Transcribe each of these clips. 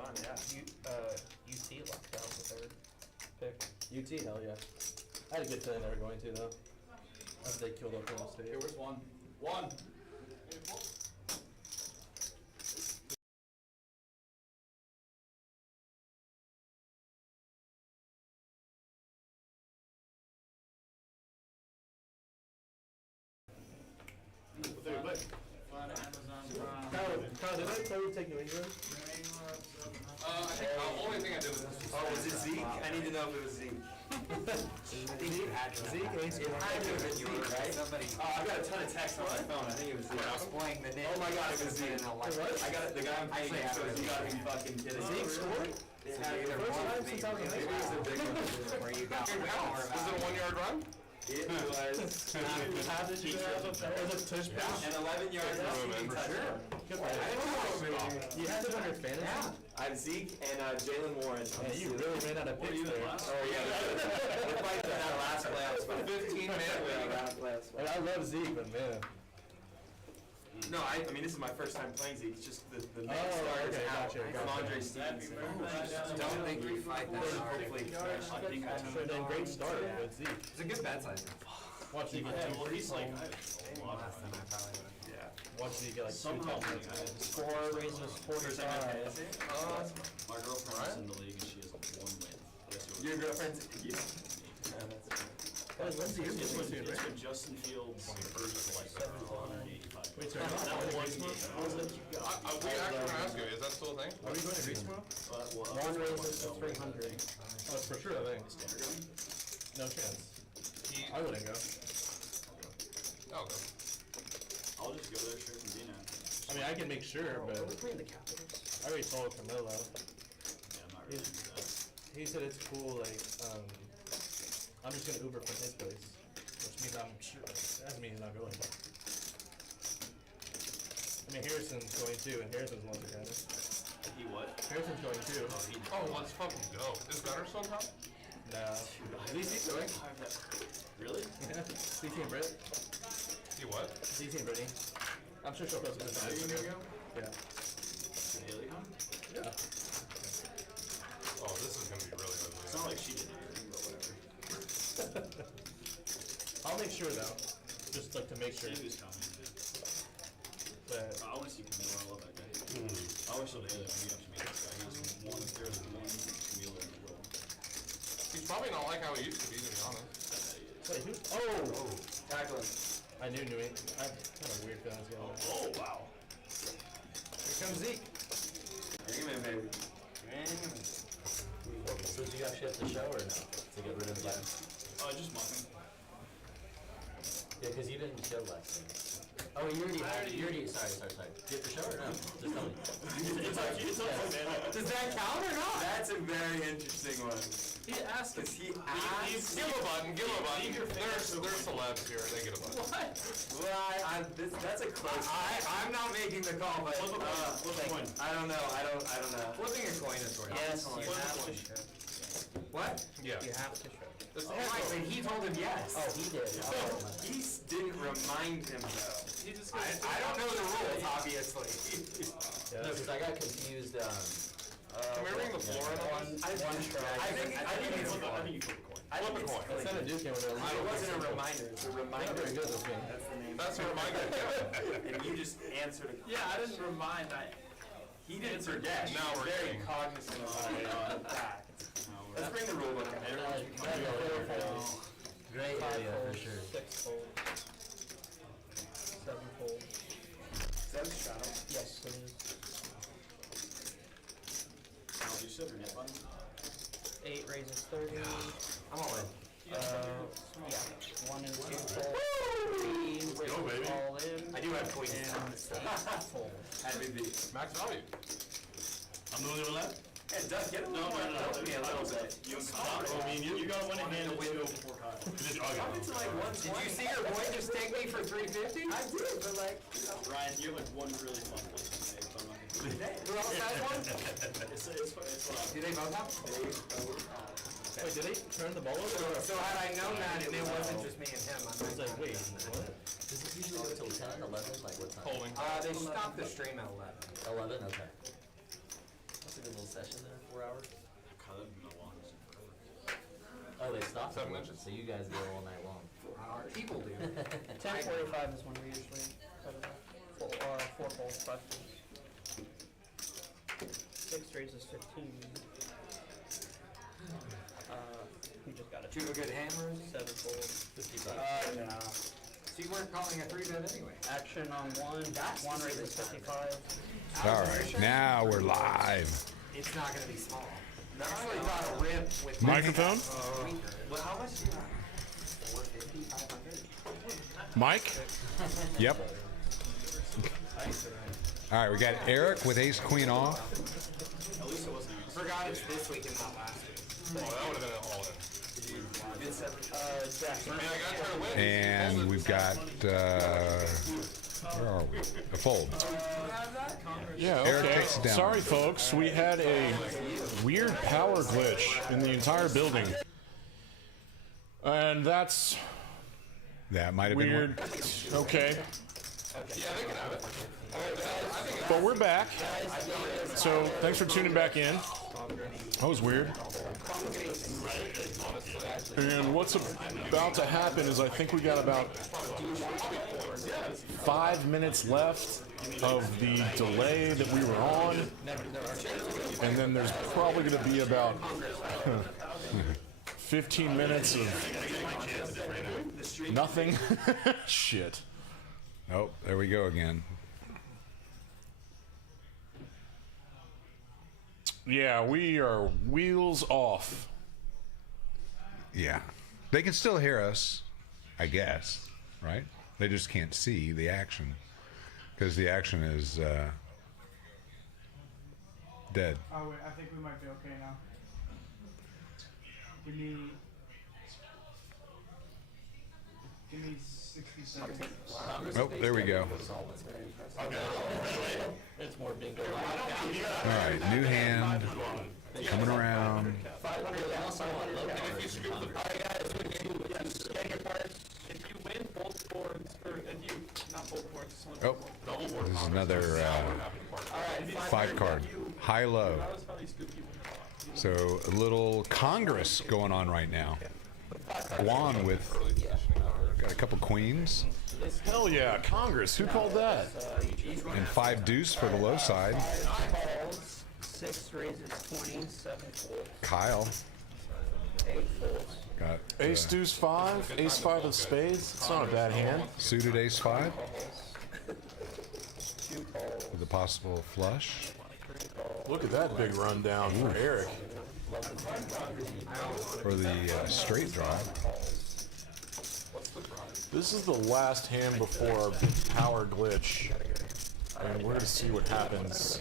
fun, yeah. UT locked down the third pick. UT, hell yeah. I had a good feeling they were going to though. After they killed Oklahoma State. Here, where's one? One! Kyle, did I tell you to take New England? I think the only thing I did was this. Oh, was it Zeke? I need to know if it was Zeke. Zeke had to Zeke? It had to have been Zeke, right? Somebody. Oh, I got a ton of texts on my phone. I think it was Zeke. I was playing the name. Oh my god, it was Zeke. I got it. The guy I'm playing against says you gotta be fucking kidding. Zeke scored? It had to be First time since I was in high Maybe it was a big one. Where you got Was it a 1-yard run? It was. How did you have a touch pass? An 11 yard receiving touchdown. You had it on your fantasy? Yeah. I have Zeke and Jalen Warren. Man, you really ran out of picks there. Oh yeah. We're fighting for that last playoff spot. 15-man win. And I love Zeke, but man. No, I mean this is my first time playing Zeke. It's just the main Oh, star is okay, out. gotcha. Andre Stevenson. Don't think you fight that hard. Hopefully, Should have done great start with Zeke. It's a good bet size. Watch Zeke get two. He's like, less than I probably would have. yeah. Watch Zeke get like two touchdowns. Score raises 45. My girlfriend's in the league and she has one win. Your girlfriend's you. That was Lindsay. It's with Justin Fields first like 185. Wait, sorry. That one game. We actually want to ask you, is that still a thing? Are we going to Greece tomorrow? One raises to 300. Oh, it's for sure, I think. No chance. I wouldn't go. Oh, go. I'll just go there straight from Dina. I mean, I can make sure, but I already told Camilo. Yeah, I'm not really into that. He said it's cool, like, I'm just gonna Uber from his place, which means I'm sure, that doesn't mean he's not going. I mean, Harrison's going too, and Harrison's wants to go. He what? Harrison's going too. Oh, let's fucking go. Is Gunner still coming? No. At least he's going. Really? Yeah. CT and Britt. He what? CT and Brittany. I'm sure she'll post it. Are you gonna go? Yeah. Can Haley come? Yeah. Oh, this is gonna be really ugly. It's not like she did anything, but whatever. I'll make sure though, just like to make sure. Steve is coming. But I want to see Camilo. I love that guy. I always told Haley we have to meet this guy. He's one of there's one Camilo in the world. He's probably not like how he used to be honest. wait, who? Oh! Tackling. I knew New England. I have kind of weird feelings going on. Oh wow. Here comes Zeke. Bring him in, baby. So do you actually have to show or no? To get rid of the button? Just muffin. Yeah, because you didn't show last time. Oh, sorry. Do you have to show or no? Just tell me. Does that count or not? That's a very interesting one. He asked Cause he asked. Give a button, give a button. There's celebs here, they get a button. What? Well, that's a close. I'm not making the call, but Flip a coin. I don't know. I don't know. Flipping a coin is worth it. Yes, you you have have to to show. What? Yeah. You have to show. It's Oh, right, but he told him yes. Oh, he did. He didn't remind him though. He just I don't know the rules, obviously. Yeah, No, because I got confused. Can we ring the floor in I think it's I think you flip a coin. Flip a coin. It's not a Duke game with a It wasn't a reminder. It's a They're not reminder. very good this game. That's the name. That's a reminder. And you just answered. Yeah, I didn't remind. He didn't forget. Now we're very getting- cognizant of that. Let's bring the rule book in. Great idea for sure. 6-fold. 7-fold. Seven shot. Yes, it is. I'll do silver net button. 8 raises 30. I'm all in. Yeah. 1 and 2 fold. 3 raises go, baby. all in. I do have queens. And 8 fold. Happy to be. Max value. I'm the only one left? Hey, Doug, get him. No. Help me a little bit. You got one in hand and two before Kyle. Come into like 120. Did you see your boy just take me for 350? I did, but like, Ryan, you have like one really fun place to say, if I'm not mistaken. Who else has one? It's fun. Do they both have? Wait, did they turn the ball over? So had I known that and it wasn't just me and him, I I was like, wait, what? Does it usually go till 10, 11? Like what time? Holding. They stopped the stream at 11. 11? Okay. That's a good good little session there, 4 hours. God, that'd be the longest forever. Oh, they stopped. 7 at 11, inches. so you guys go all night long. People do. 10:45 is when we usually have four polls questions. 6 threes is 15. We just got a Do you have a good hammer? 7 folds. 55. No. So you weren't calling a 3-bet anyway. Action on one raise is 55. All right, now we're live. It's not going to be small. I actually got a rip with Microphone? Well, how much do you have? 450, 500? Mike? Yep. All right, we got Eric with ace queen off. I forgot it's this week and not last week. Oh, that would have been all in. Jackson. I mean, I gotta try to win. And we've got, where are we? A fold. Yeah, Eric okay. takes it down. Sorry, folks. We had a weird power glitch in the entire building. And that's That might have been weird. one. Okay. But we're back. So thanks for tuning back in. That was weird. And what's about to happen is I think we got about 5 minutes left of the delay that we were on. And then there's probably going to be about 15 minutes of nothing. Shit. Oh, there we go again. Yeah, we are wheels off. Yeah. They can still hear us, I guess, right? They just can't see the action because the action is dead. Oh wait, I think we might be okay now. Give me 60 seconds. Oh, there we go. It's more bingo. All right, new hand coming around. Oh, this is another 5-card. High-low. So a little Congress going on right now. Juan with got a couple queens Hell yeah, Congress. Who called that? and 5 deuce for the low side. 6 raises 20, 7 folds, Kyle 8 folds. got Ace deuce 5, ace 5 of spades. It's not a bad hand. suited ace 5 2 calls, with a possible flush. Look at that big rundown for Eric. For the straight draw. This is the last hand before our big power glitch, and we're gonna see what happens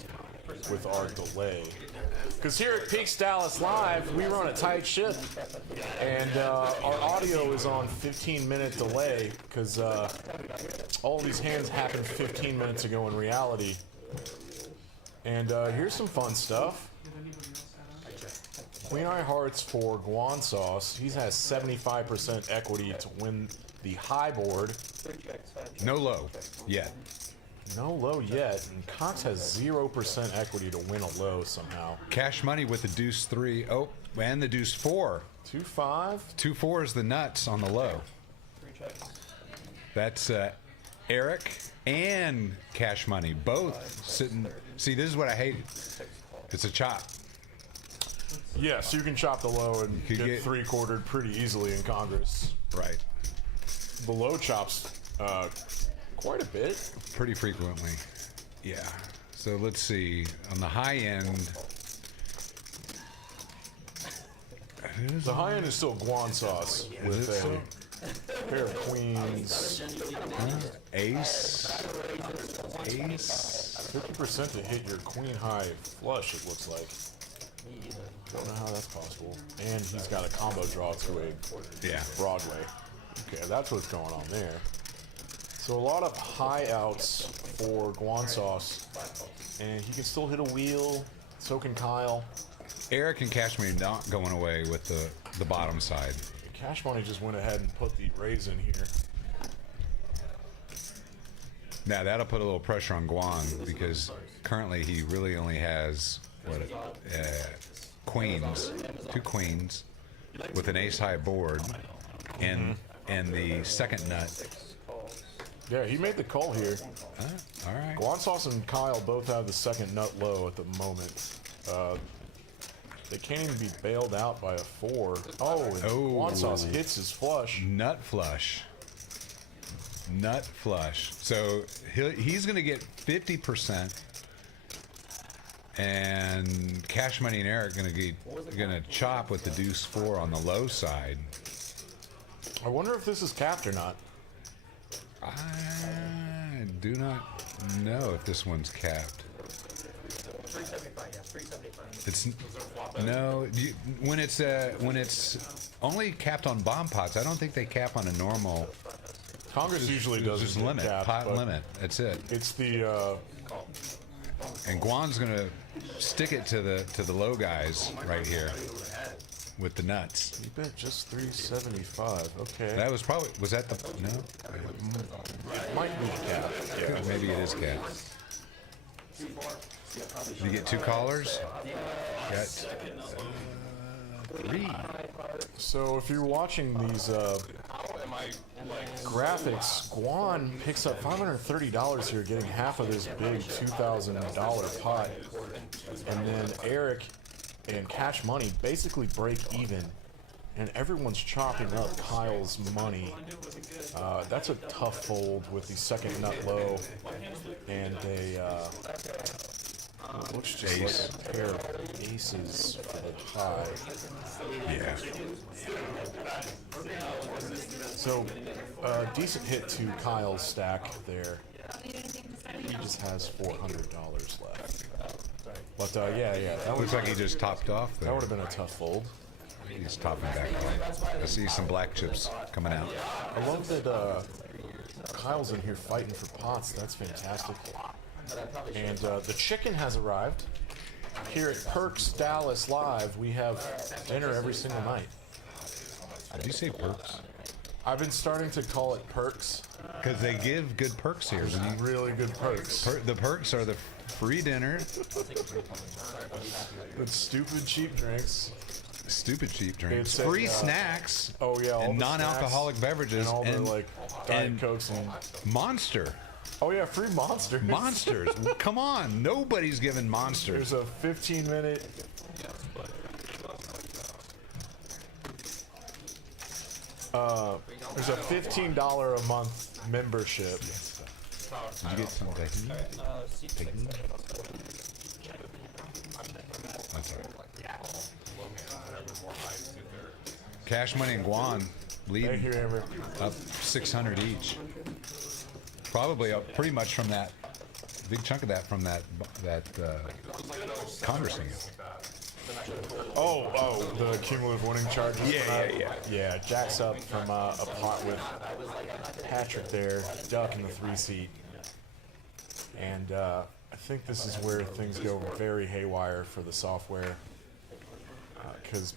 with our delay. Because here at Peaks Dallas Live, we run a tight ship, and our audio is on 15-minute delay because all these hands happened 15 minutes ago in reality. And here's some fun stuff. Queen Eye Hearts for Guan Sauce. He has 75% equity to win the high board. No low yet. No low yet, and Cox has 0% equity to win a low somehow. Cash money with the deuce 3. Oh, and the deuce 4. 2-5. 2-4 is the nuts on the low. 3 checks. That's Eric and cash money both sitting. See, this is what I hated. It's a chop. Yeah, so you can chop the low and You get get- 3-quartered pretty easily in Congress. Right. The low chops quite a bit. Pretty frequently. Yeah. So let's see. On the high end. The high end is still Guan Sauce with it so? a pair of queens. Ace. Ace. 50% to hit your queen high flush, it looks like. Don't know how that's possible. And he's got a combo draw to a Yeah. Broadway. Okay, that's what's going on there. So a lot of high outs for Guan Sauce. And he can still hit a wheel. So can Kyle. Eric and cash money not going away with the bottom side. Cash Money just went ahead and put the raise in here. Now that'll put a little pressure on Guan because currently he really only has queens, 2 queens, with an ace high board, and the second nut. Yeah, he made the call here. All right. Guansauce and Kyle both have the second nut low at the moment. They can't even be bailed out by a 4. Oh, and Guansauce hits his flush. Nut flush. Nut flush. So he's going to get 50%, and Cash Money and Eric going to chop with the deuce 4 on the low side. I wonder if this is capped or not. I do not know if this one's capped. 375, yeah, 375. It's no. When it's only capped on bomb pots, I don't think they cap on a normal. Congress usually does just limit capped, pot limit. That's it. It's the and Guan's gonna stick it to the low guys right here with the nuts. You bet just 375. Okay. That was probably that the no? It might be capped. Yeah, maybe it is capped. You get 2 callers. Got 3. So if you're watching these graphics, Guan picks up $530 here, getting half of this big $2,000 pot, and then Eric and Cash Money basically break even, and everyone's chopping up Kyle's money. That's a tough fold with the second nut low, and looks just Ace. like a pair of aces for the high. Yeah. So, decent hit to Kyle's stack there. He just has $400 left. But yeah, that Looks like he just topped off there. that would have been a tough fold. He's topping back off. I see some black chips coming out. I love that Kyle's in here fighting for pots. That's fantastic. And the chicken has arrived. Here at Perks Dallas Live, we have dinner every single night. Did you say perks? I've been starting to call it Perks. Because they give good perks here. Really good perks. The perks are the free dinner, With stupid cheap drinks. stupid cheap drinks, It's a, free snacks, Oh yeah, all and the non-alcoholic snacks beverages, and all the like Diet and Cokes and Monster. oh yeah, free Monsters. Monsters. Come on, nobody's giving Monsters. There's a 15-minute. There's a $15 a month membership. Did you get some tahini? Tahini? That's all right. Cash Money and Guan Thank leading you, Amber. up 600 each. Probably up pretty much from that big chunk of that from that Congress thing. Oh, the cumulative winning charges. Yeah, jacks up from a pot with Patrick there, Duck in the 3-seat. And I think this is where things go very haywire for the software. Because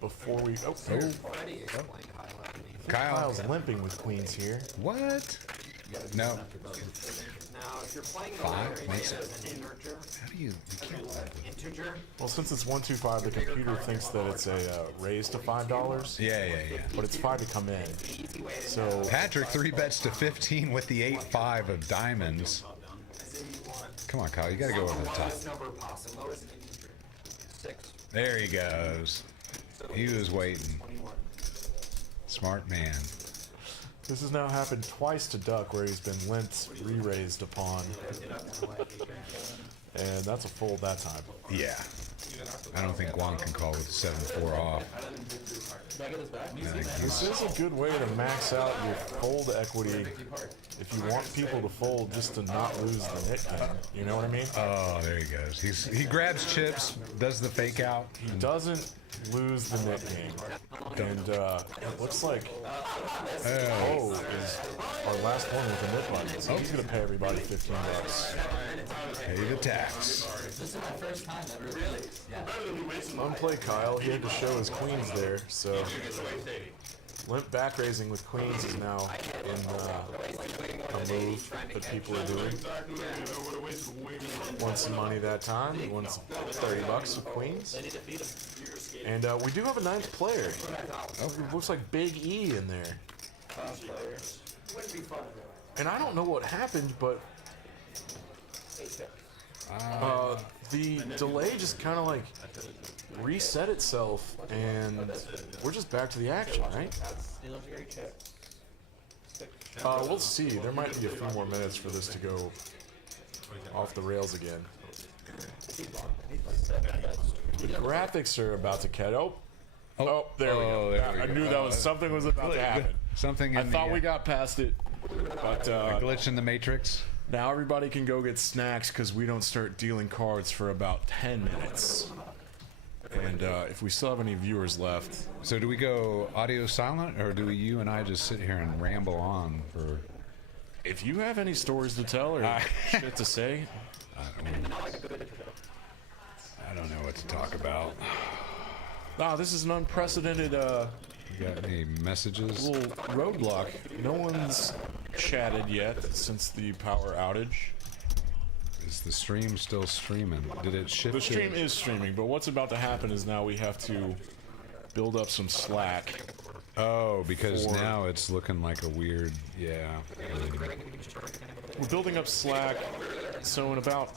before we... Oh, Kyle's limping with queens here. What? No. Now, if you're playing 5 makes it. an integer, How do you can't lie to it. integer, Well, since it's 125, the computer thinks that it's a raise to $5. Yeah. But it's 5 to come in. So Patrick 3 bets to 15 with the 8-5 of diamonds. Come on, Kyle, you gotta go over the top. lowest number possible. 6. There he goes. He was waiting. Smart man. this has now happened twice to Duck, where he's been limped, re-raised upon. And that's a fold that time. Yeah. I don't think Guan can call with 7-4 off. This is a good way to max out your fold equity if you want people to fold just to not lose the nit game. You know what I mean? Oh, there he goes. He grabs chips, does the fake out. He doesn't lose the nit game. And it looks like is our last one with the nit button. So he's going to pay everybody $15. Pay the tax. Unplay Kyle, he had to show his queens there, so limp back raising with queens is now in move that people are doing. Won some money that time. We won some $30 with queens. And we do have a 9th player. Oh, it looks like Big E in there. And I don't know what happened, but the delay just kind of like reset itself, and we're just back to the action, right? We'll see. There might be a few more minutes for this to go off the rails again. The graphics are about to catch. Oh, there we go. I knew that was something was about to happen. Something. I thought we got past it, but a glitch in the matrix. Now everybody can go get snacks because we don't start dealing cards for about 10 minutes. And if we still have any viewers left. So do we go audio silent, or do you and I just sit here and ramble on for... If you have any stories to tell or shit to say. I don't know what to talk about. Nah, this is an unprecedented You got any messages? little roadblock. No one's chatted yet since the power outage. Is the stream still streaming? Did it shift? The stream is streaming, but what's about to happen is now we have to build up some slack. Oh, because now it's looking like a weird, yeah. We're building up slack, so in about...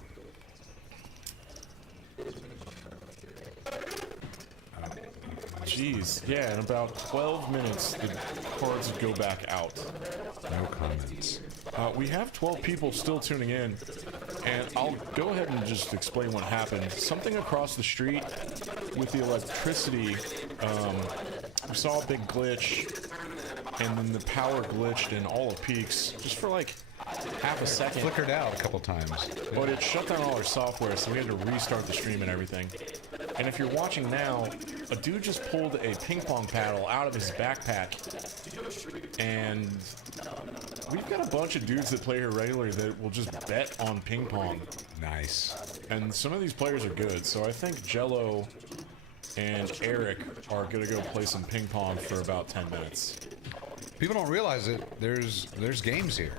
Jeez, yeah, in about 12 minutes, the cards would go back out. No comments. We have 12 people still tuning in, and I'll go ahead and just explain what happened. Something across the street with the electricity, we saw a big glitch, and then the power glitched in all of Peaks, just for like half a second. Flickered out a couple times. But it shut down all our software, so we had to restart the stream and everything. And if you're watching now, a dude just pulled a ping pong paddle out of his backpack, and we've got a bunch of dudes that play here regularly that will just bet on ping pong. Nice. And some of these players are good, so I think Jello and Eric are gonna go play some ping pong for about 10 minutes. People don't realize it. There's games here.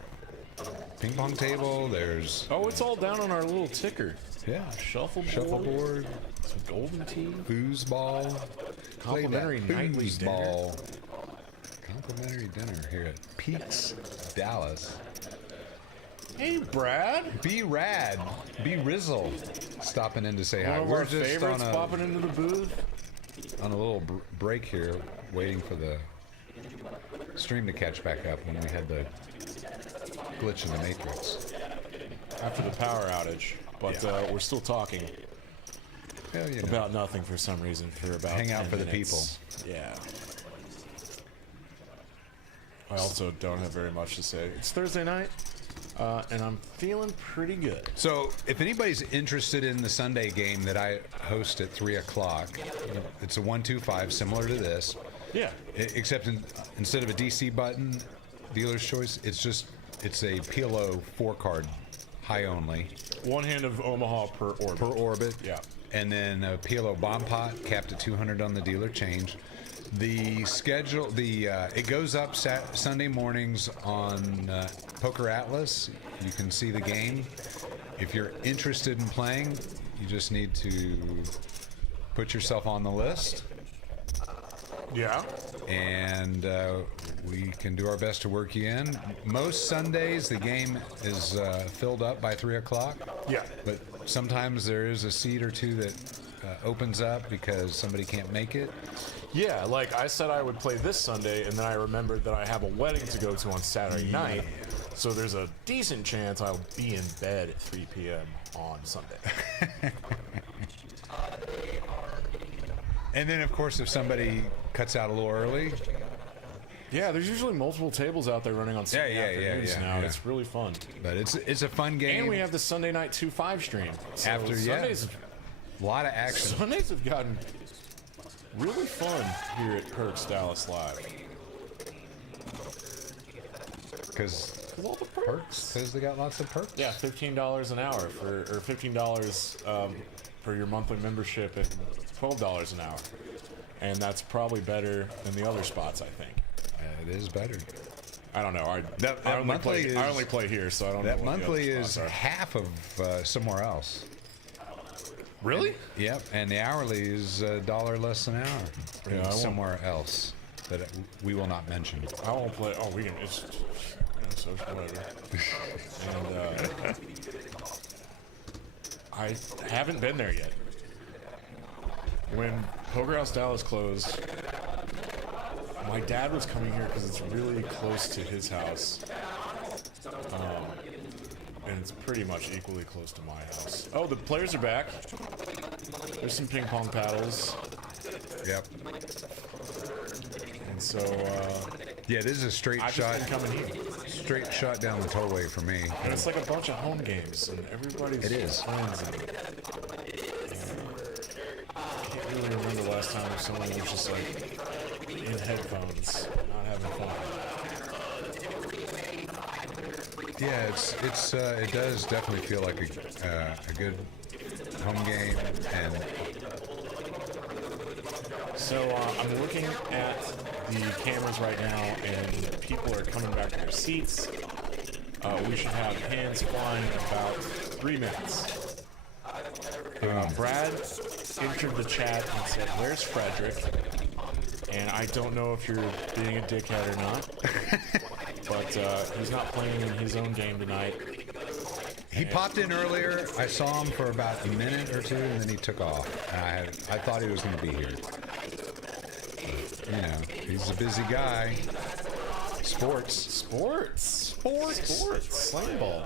Ping pong table. There's. Oh, it's all down on our little ticker. Yeah. Shuffleboard. Some golden tea. Foosball. Complimentary nightly foosball. Complimentary dinner here at Peaks, Dallas. Hey, Brad. Be Rad. Be Rizzle. Stopping in to say hi. One of We're our just favorites popping into the booth. On a little break here, waiting for the stream to catch back up when we had the glitch in the matrix. After the power outage. But we're still talking about nothing for some reason for about Hang out 10 for minutes. the people. Yeah. I also don't have very much to say. It's Thursday night, and I'm feeling pretty good. So, if anybody's interested in the Sunday game that I host at 3 o'clock, it's a 1-2-5, similar to this. Yeah. Except instead of a DC button, dealer's choice, it's a PLO 4-card, high only. One hand of Omaha per orbit. Per orbit. Yeah. And then a PLO bomb pot, capped at 200 on the dealer change. The schedule, it goes up Sunday mornings on Poker Atlas. You can see the game. If you're interested in playing, you just need to put yourself on the list. Yeah. And we can do our best to work you in. Most Sundays, the game is filled up by 3 o'clock. Yeah. But sometimes there is a seat or two that opens up because somebody can't make it. Yeah, like I said I would play this Sunday, and then I remembered that I have a wedding to go to on Saturday night, so there's a decent chance I'll be in bed at 3 p.m. on Sunday. And then, of course, if somebody cuts out a little early... Yeah, there's usually multiple tables out there running on Sunday afternoons now. It's really fun. But it's a fun game. And we have the Sunday night 2-5 stream. So After, Sundays, a lot of action. Sundays have gotten really fun here at Perks Dallas Live. Because all the perks. Because they got lots of perks. Yeah, $15 an hour or $15 for your monthly membership and $12 an hour. And that's probably better than the other spots, I think. It is better. I don't know. That I only monthly play. is- I only play here, so I don't know. That what the monthly other is spots are. half of somewhere else. Really? Yep, and the hourly is $1 less an hour Yeah, I won't- somewhere else that we will not mention. I won't play. Oh, we can. It's social, whatever. And I haven't been there yet. When Poker House Dallas closed, my dad was coming here because it's really close to his house. And it's pretty much equally close to my house. Oh, the players are back. There's some ping pong paddles. Yep. And so, Yeah, this is a straight I've shot. just been coming here. Straight shot down the tollway for me. And it's like a bunch of home games, and everybody's It is. friends. And, I can't really remember the last time someone was just like in headphones, not having fun. Yeah, it does definitely feel like a good home game, and So I'm looking at the cameras right now, and people are coming back to their seats. We should have hands flying in about 3 minutes. Brad entered the chat and said, "Where's Frederick?" And I don't know if you're being a dickhead or not, but he's not playing in his own game tonight. he popped in earlier. I saw him for about a minute or two, and then he took off. And I thought he was going to be here. You know, he's a busy guy. Sports. Slam ball.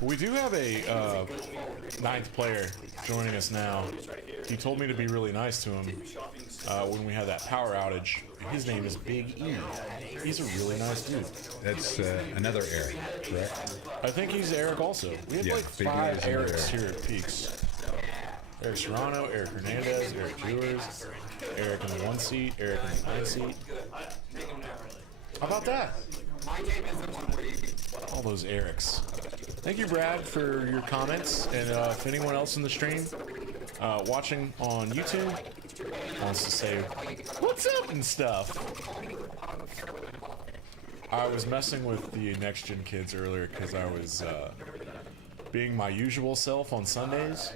We do have a 9th player joining us now. He told me to be really nice to him when we had that power outage. His name is Big E. He's a really nice dude. That's another Eric, correct? I think he's Eric also. We have Yeah, like Big E 5 is another Erics Eric. here at Peaks. Eric Serrano, Eric Hernandez, Eric Jewers, Eric in the 1 seat, Eric in the 9 seat. How about that? All those Erics. Thank you, Brad, for your comments. And if anyone else in the stream watching on YouTube wants to say what's up and stuff, I was messing with the Next Gen kids earlier because I was being my usual self on Sundays,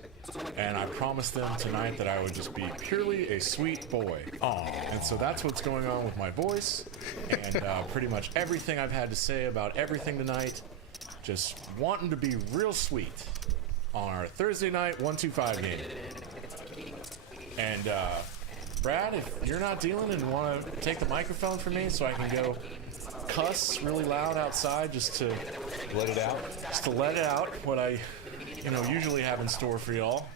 and I promised them tonight that I would just be purely a sweet boy. And so that's what's going on with my voice, and pretty much everything I've had to say about everything tonight. Just wanting to be real sweet on our Thursday night 1-2-5 game. And Brad, if you're not dealing and want to take the microphone from me so I can go cuss really loud outside just to Let it out. just to let it out what I usually have in store for y'all.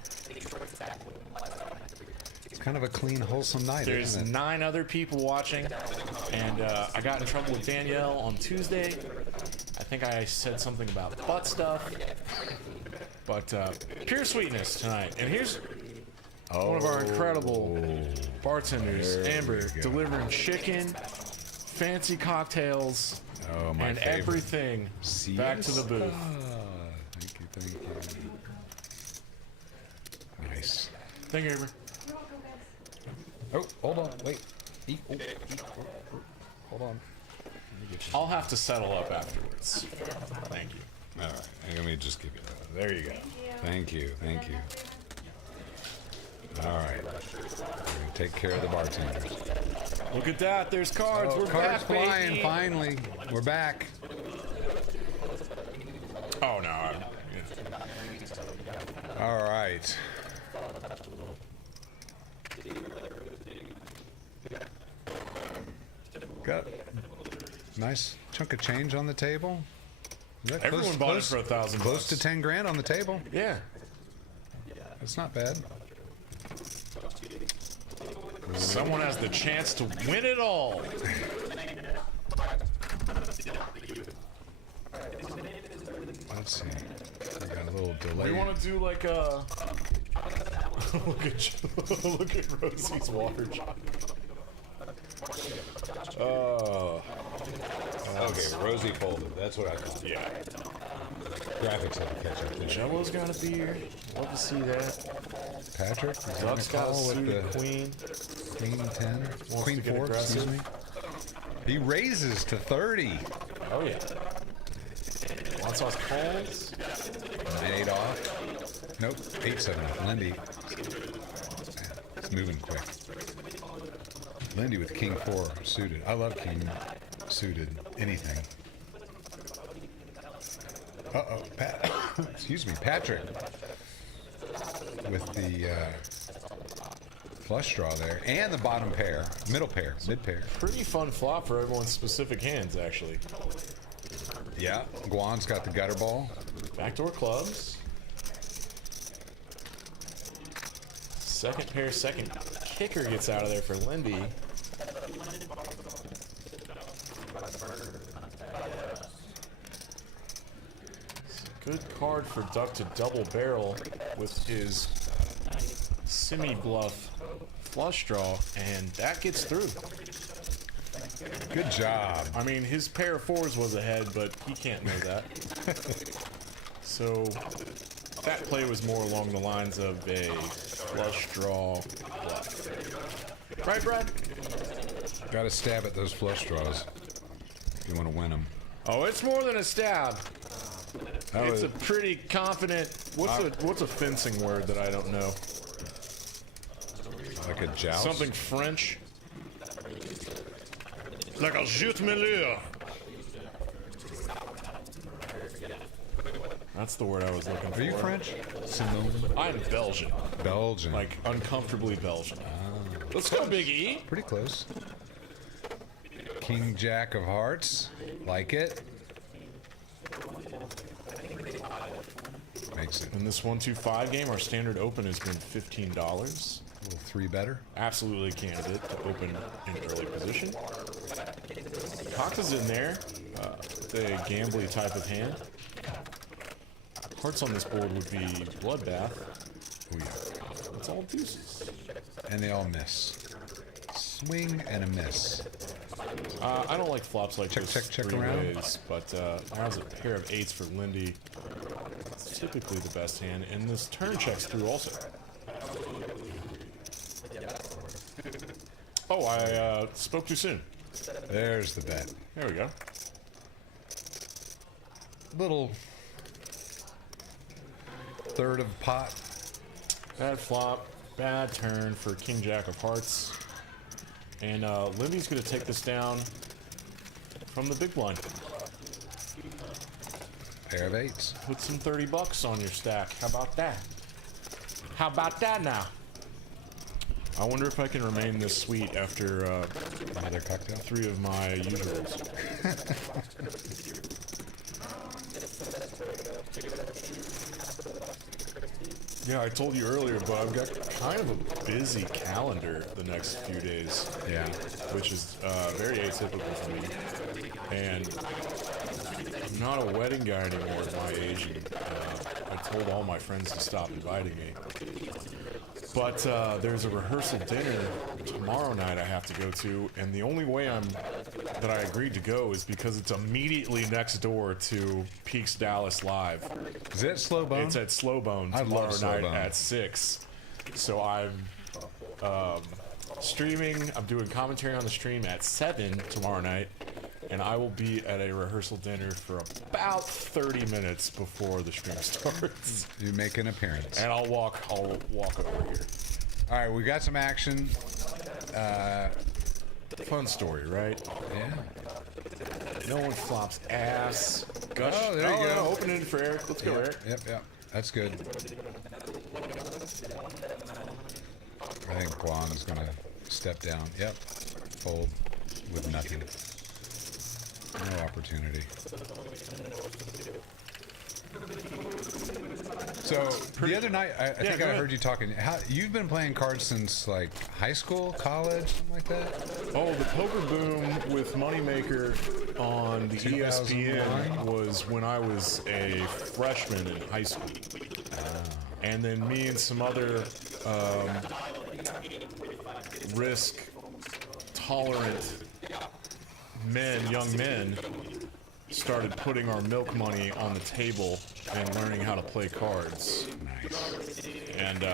It's kind of a clean, wholesome night, There's isn't it? 9 other people watching, and I got in trouble with Danielle on Tuesday. I think I said something about butt stuff, but pure sweetness tonight. And here's one of our incredible bartenders, Amber, delivering chicken, fancy cocktails, My and favorite. everything back to the booth. Thank you. Nice. Thank you, Amber. Oh, hold on. Wait. Hold on. I'll have to settle up afterwards. Thank you. All right. Let me just give you that. There you go. Thank you. All right. We're going to take care of the bartenders. Look at that. There's cards. We're Cards back, flying, baby. finally. We're back. Oh, no. All right. Got a nice chunk of change on the table. Is that Everyone bought it for $1,000. Close to 10 grand on the table. Yeah. That's not bad. Someone has the chance to win it all. Let's see. We got a little delay. We want to do like a... look at Rosie's water jar. Okay, Rosie folded. That's what I call it. Yeah. Graphics have to catch up to it. Jello's got a beer. Love to see that. Patrick, Duck's got a with suited the queen. Queen 10. Wants Queen to get 4, excuse aggressive. me. He raises to 30. Oh yeah. One sauce calls. 8 off. Nope. 8-7 off. Lindy. It's moving quick. Lindy with King 4 suited. I love King suited. Anything. Uh-oh. Excuse me. Patrick. With the flush draw there. And the bottom pair. Middle pair. Mid pair. Pretty fun flop for everyone's specific hands, actually. Yeah. Guan's got the gutter ball. Backdoor clubs. Second pair, second kicker gets out of there for Lindy. Good card for Duck to double barrel with his semi-bluff flush draw, and that gets through. Good job. I mean, his pair of fours was ahead, but he can't know that. So that play was more along the lines of a flush draw bluff. Right, Brad? Got to stab at those flush draws if you want to win them. Oh, it's more than a stab. That It's was- a pretty confident. What's a fencing word that I don't know? Like a joust? Something French. Like a jute milieu. That's the word I was looking for. Are you French? Simone? I'm Belgian. Belgian. Like uncomfortably Belgian. Let's go, Big E. Pretty close. King Jack of Hearts. Like it. Makes it In this 1-2-5 game, our standard open has been $15. a little 3 better. Absolutely a candidate to open in early position. Cox is in there. The gambly type of hand. Hearts on this board would be Bloodbath. Oh, yeah. It's all deuces. And they all miss. Swing and a miss. I don't like flops like this check three around. ways, but now's a pair of 8s for Lindy. It's typically the best hand, and this turn checks through also. Oh, I spoke too soon. There's the bet. There we go. Little third of pot. Bad flop, bad turn for King Jack of Hearts. And Lindy's going to take this down from the big blind. Pair of 8s. Put some $30 on your stack. How about that? How about that now? I wonder if I can remain this sweet after Another cocktail. 3 of my usuals. Yeah, I told you earlier, but I've got kind of a busy calendar the next few days. Yeah. Which is very atypical for me. And I'm not a wedding guy anymore at my age. And, I told all my friends to stop inviting me. But there's a rehearsal dinner tomorrow night I have to go to, and the only way that I agreed to go is because it's immediately next door to Peaks Dallas Live. Is it Slow Bone? It's at Slow Bone I tomorrow love Slow night Bone. at 6. So I'm streaming. I'm doing commentary on the stream at 7 tomorrow night, and I will be at a rehearsal dinner for about 30 minutes before the stream starts. You make an appearance. And I'll walk over here. All right, we got some action. Fun story, right? Yeah. No one flops ass. Gush. Oh, there you go. No, open it for Eric. Let's go, Eric. Yep. That's good. I think Guan is going to step down. Yep. Fold with nothing. No opportunity. So the other night, I think I heard you talking. You've been playing cards since like high school, college, something like that? Oh, the poker boom with Moneymaker on the 2001? ESPN was when I was a freshman in high school. And then me and some other risk-tolerant young men, started putting our milk money on the table and learning how to play cards. Nice. And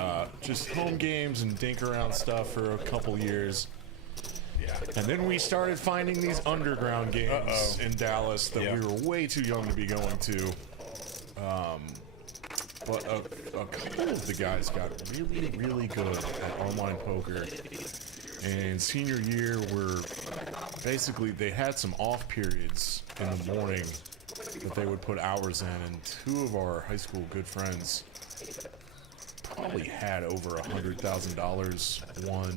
just home games and dink around stuff for a couple years. And then we started finding these underground games in Dallas that we were way too young to be going to. But a couple of the guys got really, really good at online poker. And senior year, they had some off periods in the morning that they would put hours in. And two of our high school good friends probably had over $100,000 won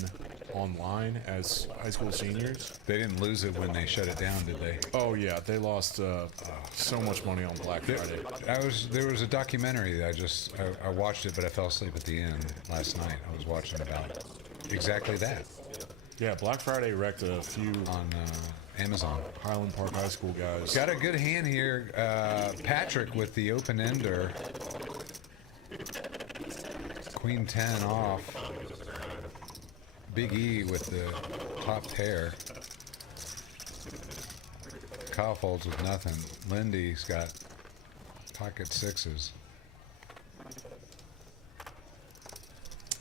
online as high school seniors. They didn't lose it when they shut it down, did they? Oh yeah, they lost so much money on Black Friday. There was a documentary that I watched it, but I fell asleep at the end last night. I was watching about exactly that. Yeah, Black Friday wrecked a few on Amazon. Highland Park High School guys. Got a good hand here. Patrick with the open ender. Queen 10 off. Big E with the top pair. Kyle folds with nothing. Lindy's got pocket sixes.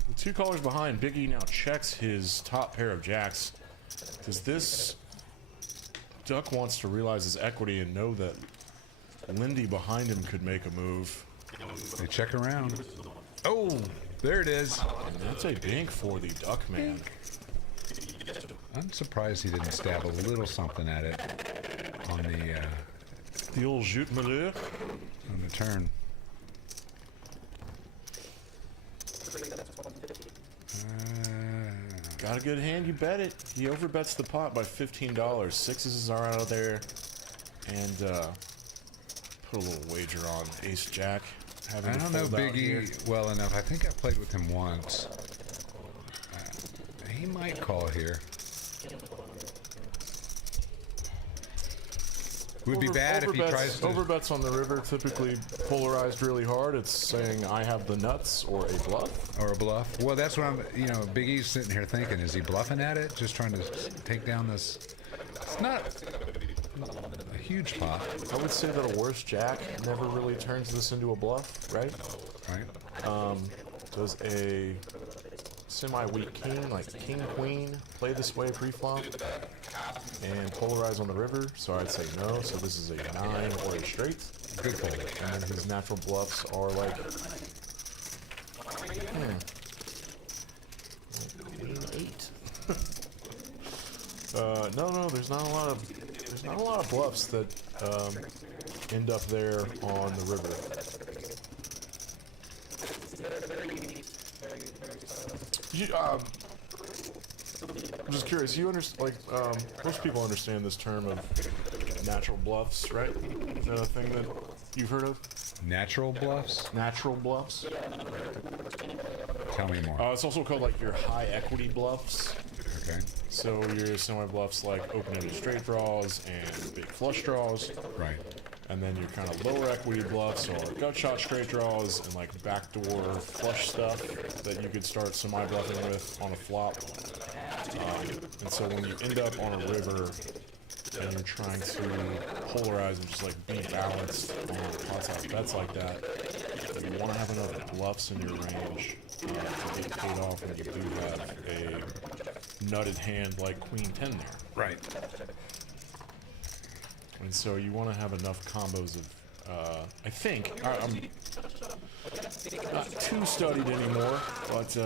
The two callers behind, Big E now checks his top pair of jacks. Because this Duck wants to realize his equity and know that Lindy behind him could make a move. They check around. Oh, there it is. And that's a bank for the Duck man. I'm surprised he didn't stab a little something at it on the old jute malheur on the turn. Got a good hand, you bet it. He overbets the pot by $15. Sixes are out of there. And put a little wager on Ace Jack. I don't know Big E well enough. I think I played with him once. He might call here. Would be bad if he tries to... Overbets on the river typically polarized really hard. It's saying I have the nuts or a bluff. Or a bluff. Well, that's what Big E's sitting here thinking. Is he bluffing at it? Just trying to take down this... It's not a huge pot. I would say that a worse jack never really turns this into a bluff, right? Right. Does a semi-weak king, like king-queen, play this way pre-flop and polarize on the river? So I'd say no. So this is a 9 or a straight. Good fold. And then his natural bluffs are like queen 8. No, there's not a lot of bluffs that end up there on the river. I'm just curious. You understand? Like, most people understand this term of natural bluffs, right? Is that a thing that you've heard of? Natural bluffs? Natural bluffs. Tell me more. It's also called like your high equity bluffs. Okay. So your semi bluffs like open-ended straight draws and big flush draws. Right. And then your kind of lower equity bluffs or gut shot straight draws and like backdoor flush stuff that you could start semi bluffing with on a flop. And so when you end up on a river and you're trying to polarize and just like be balanced on pot size bets like that, you want to have enough bluffs in your range to get paid off when you do have a nutted hand like Queen 10 there. Right. And so you want to have enough combos of, I think, I'm not too studied anymore, but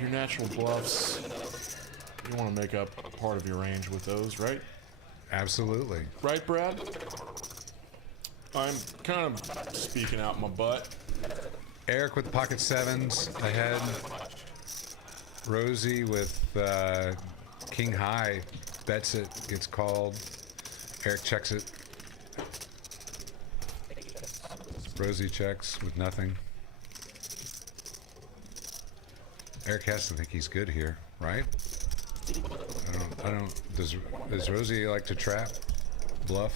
your natural bluffs, you want to make up a part of your range with those, right? Absolutely. Right, Brad? I'm kind of speaking out my butt. Eric with pocket sevens ahead. Rosie with king high bets it, gets called. Eric checks it. Rosie checks with nothing. Eric has to think he's good here, right? I don't. Does Rosie like to trap, bluff?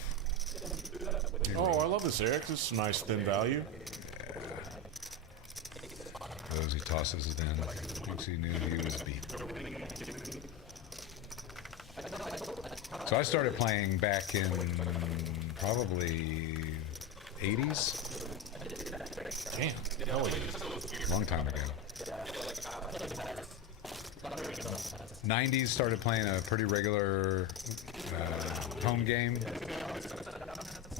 Oh, I love this, Eric. This is a nice thin value. Yeah. Rosie tosses it in. Thinks he knew he was beat. So I started playing back in probably 80s. Damn, hell yeah. Long time ago. 90s, started playing a pretty regular home game.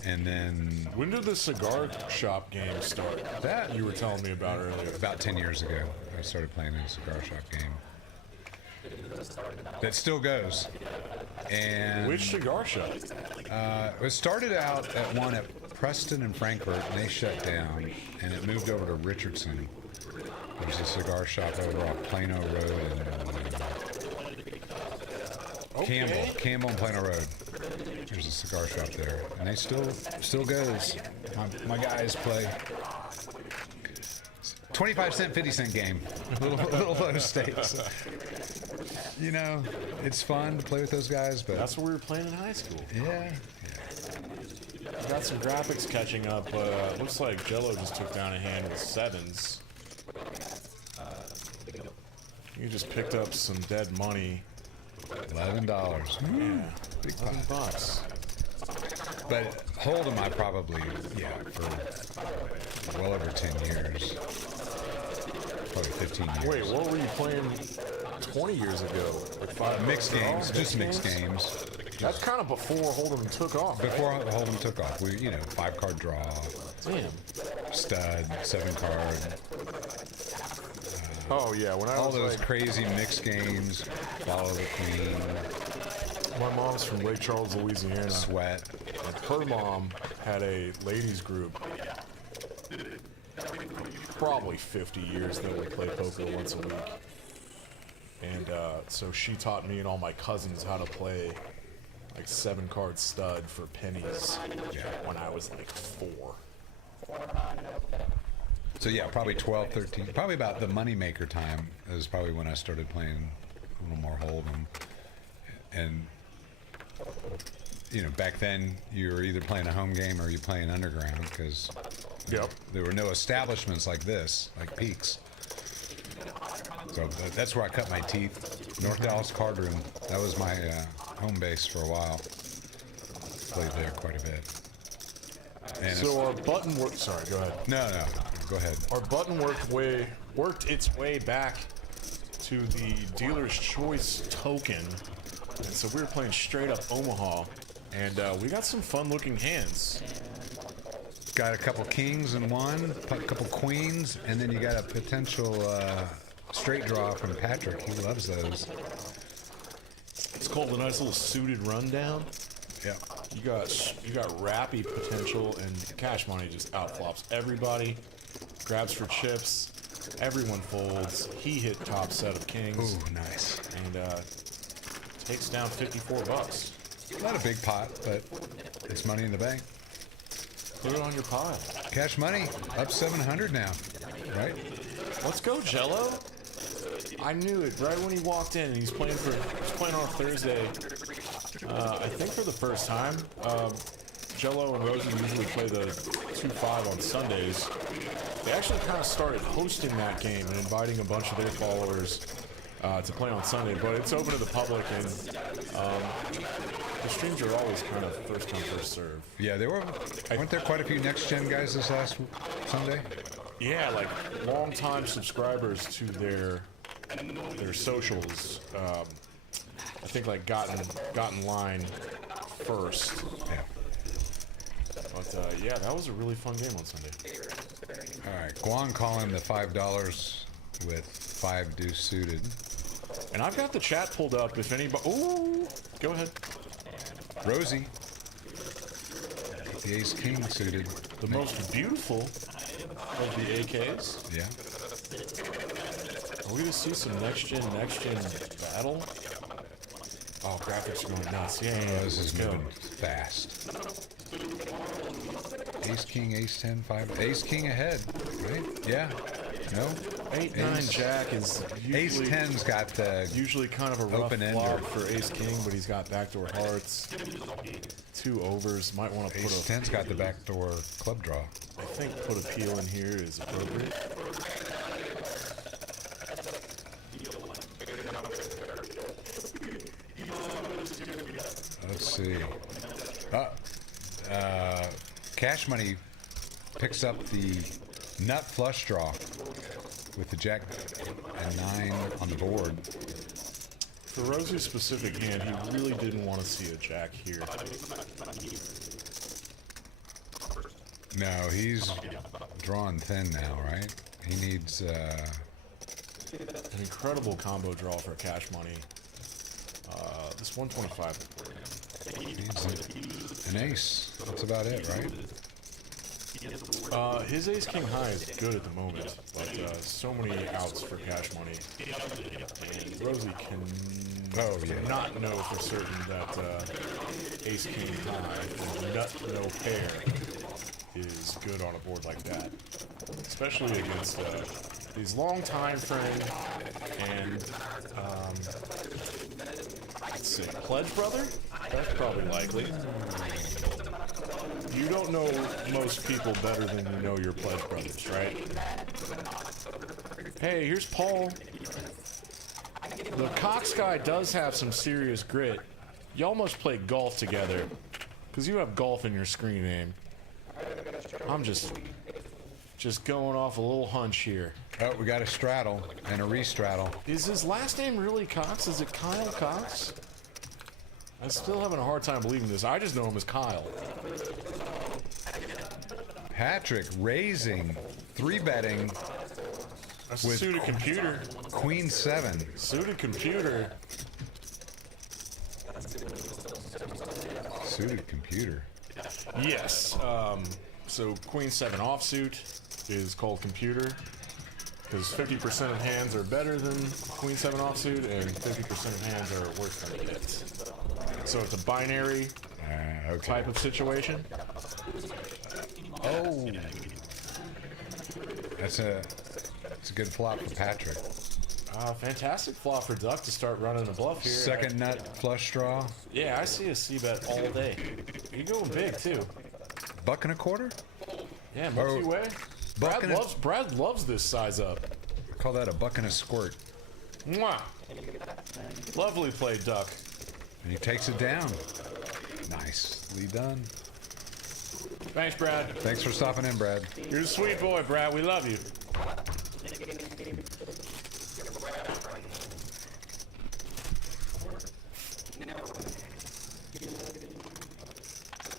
And then When did the cigar shop game start? That- you were telling me about earlier. about 10 years ago, I started playing a cigar shop game. That still goes. And Which cigar shop? it started out at one at Preston and Frankfurt, and they shut down, and it moved over to Richardson. There's a cigar shop over off Plano Road and Campbell and Plano Road. There's a cigar shop there, and they still goes. My guys play 25-cent, 50-cent game, little low stakes. You know, it's fun to play with those guys, but That's what we were playing in high school. yeah. We got some graphics catching up. Looks like Jello just took down a hand with sevens. You just picked up some dead money. $11. Yeah, Big $11 pot. bucks. But Hold'em, I probably, for well over 10 years. Probably 15 years. Wait, what were you playing 20 years ago? Like Mixed games, just mixed games. That's kind of before Hold'em took off. Before Hold'em took off, we, 5-card draw, Damn. stud, 7-card, Oh yeah, when I all was those like, crazy mixed games, follow the queen, my mom's from Lake Charles, Louisiana. sweat. And her mom had a ladies group. Probably 50 years that we play poker once a week. And so she taught me and all my cousins how to play like 7-card stud for pennies when I was like 4. So yeah, probably 12, 13, probably about the moneymaker time is probably when I started playing a little more Hold'em. And, back then you were either playing a home game or you playing underground because there were no establishments like this, like Peaks. So that's where I cut my teeth. North Dallas Card Room. That was my home base for a while. Played there quite a bit. And So our button work. Sorry, go ahead. no, go ahead. Our button worked its way back to the dealer's choice token, and so we were playing straight up Omaha, and we got some fun looking hands. Got a couple kings in one, a couple queens, and then you got a potential straight draw from Patrick. He loves those. It's called a nice little suited rundown. Yeah. You got rappy potential, and cash money just outflops everybody. Grabs for chips. Everyone folds. He hit top set of kings. Ooh, nice. And takes down $54. Not a big pot, but it's money in the bank. Put it on your pile. Cash money up 700 now, right? Let's go, Jello. I knew it right when he walked in, and he's playing on Thursday. I think for the first time. Jello and Rosie usually play the 2-5 on Sundays. They actually kind of started hosting that game and inviting a bunch of their followers to play on Sunday, but it's open to the public, and the streams are always kind of first come, first serve. Yeah, weren't there quite a few next gen guys this last Sunday? Yeah, like long-time subscribers to their socials. I think like got in line first. Yeah. But yeah, that was a really fun game on Sunday. All right, Guan calling the $5 with 5 deuce suited. And I've got the chat pulled up. If anybody, ooh, go ahead. Rosie, the ace king suited. The most beautiful of the AKs. Yeah. Are we gonna see some next gen battle? Oh, graphics are going nuts. Yeah, Oh, this let's is go. moving fast. Ace king, ace 10, 5. Ace king ahead, right? Yeah. No? 8-9 Ace- jack is Ace usually, 10's got the usually kind of a rough open-ender. flop for ace king, but he's got backdoor hearts. 2 overs. Might want to put ace a. 10's got the backdoor club draw. I think put a peel in here is appropriate. Let's see. Cash money picks up the nut flush draw with the jack and 9 on the board. For Rosie's specific hand, he really didn't want to see a jack here. No, he's drawn thin now, right? He needs An incredible combo draw for cash money. This 125. needs an ace. That's about it, right? His ace king high is good at the moment, but so many outs for cash money. And Rosie can not know for certain that ace king high and nut no pair is good on a board like that, especially against his long time friend and let's see, Pledge Brother. That's probably likely. You don't know most people better than you know your Pledge Brothers, right? Hey, here's Paul. The Cox guy does have some serious grit. Y'all must play golf together, because you have golf in your screen name. I'm just going off a little hunch here. Oh, we got a straddle and a re-straddle. Is his last name really Cox? Is it Kyle Cox? I'm still having a hard time believing this. I just know him as Kyle. Patrick raising, 3-betting That's a with suited computer. Queen 7. Suited computer. Suited computer. Yes. So Queen 7 offsuit is called computer because 50% of hands are better than Queen 7 offsuit and 50% of hands are worse than it. So it's a binary type of situation. Oh, that's a good flop for Patrick. Fantastic flop for Duck to start running a bluff here. Second nut flush draw. Yeah, I see a c-bet all day. You're going big too. $1.25? Yeah, multi-way. Brad loves this size up. Call that a buck and a squirt. Mwah. Lovely play, Duck. And he takes it down. Nicely done. Thanks, Brad. Thanks for stopping in, Brad. You're a sweet boy, Brad. We love you.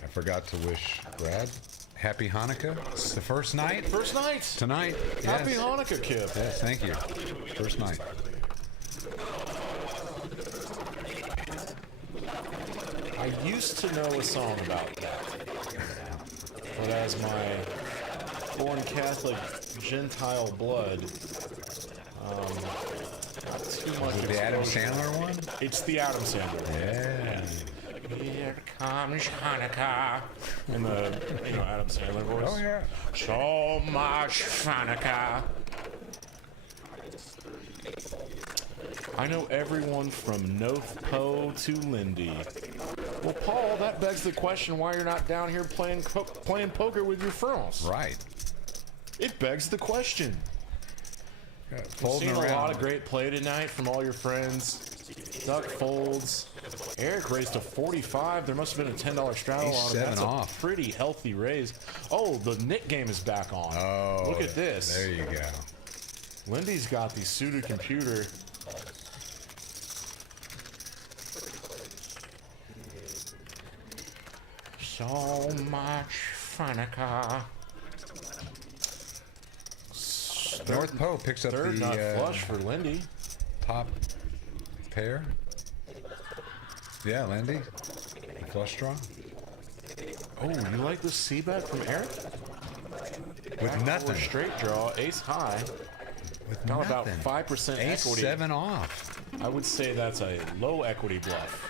I forgot to wish Brad happy Hanukkah. It's the first night. First night. Tonight. Happy Yes. Hanukkah, Kip. Yes, thank you. First night. I used to know a song about that. But as my born Catholic Gentile blood, not too much. Is it the Adam exposure. Sandler one? It's the Adam Sandler. Yeah. Here comes Hanukkah. In the, Adam Sandler voice. Oh, yeah. So much Hanukkah. I know everyone from North Po to Lindy. Well, Paul, that begs the question why you're not down here playing poker with your friends. Right. It begs the question. We've Folding seen a around. lot of great play tonight from all your friends. Duck folds. Eric raised a 45. There must have been a $10 straddle He's on him. 7 That's off. a pretty healthy raise. Oh, the Nick game is back on. Oh, look at this. There you go. Lindy's got the suited computer. So much Hanukkah. North Po picks up Third nut the flush for Lindy. top pair. Yeah, Lindy. Flush draw. Oh, you like the c-bet from Eric? With nothing. Straight draw, ace high. With Got about nothing. 5% Ace equity. 7 off. I would say that's a low equity bluff.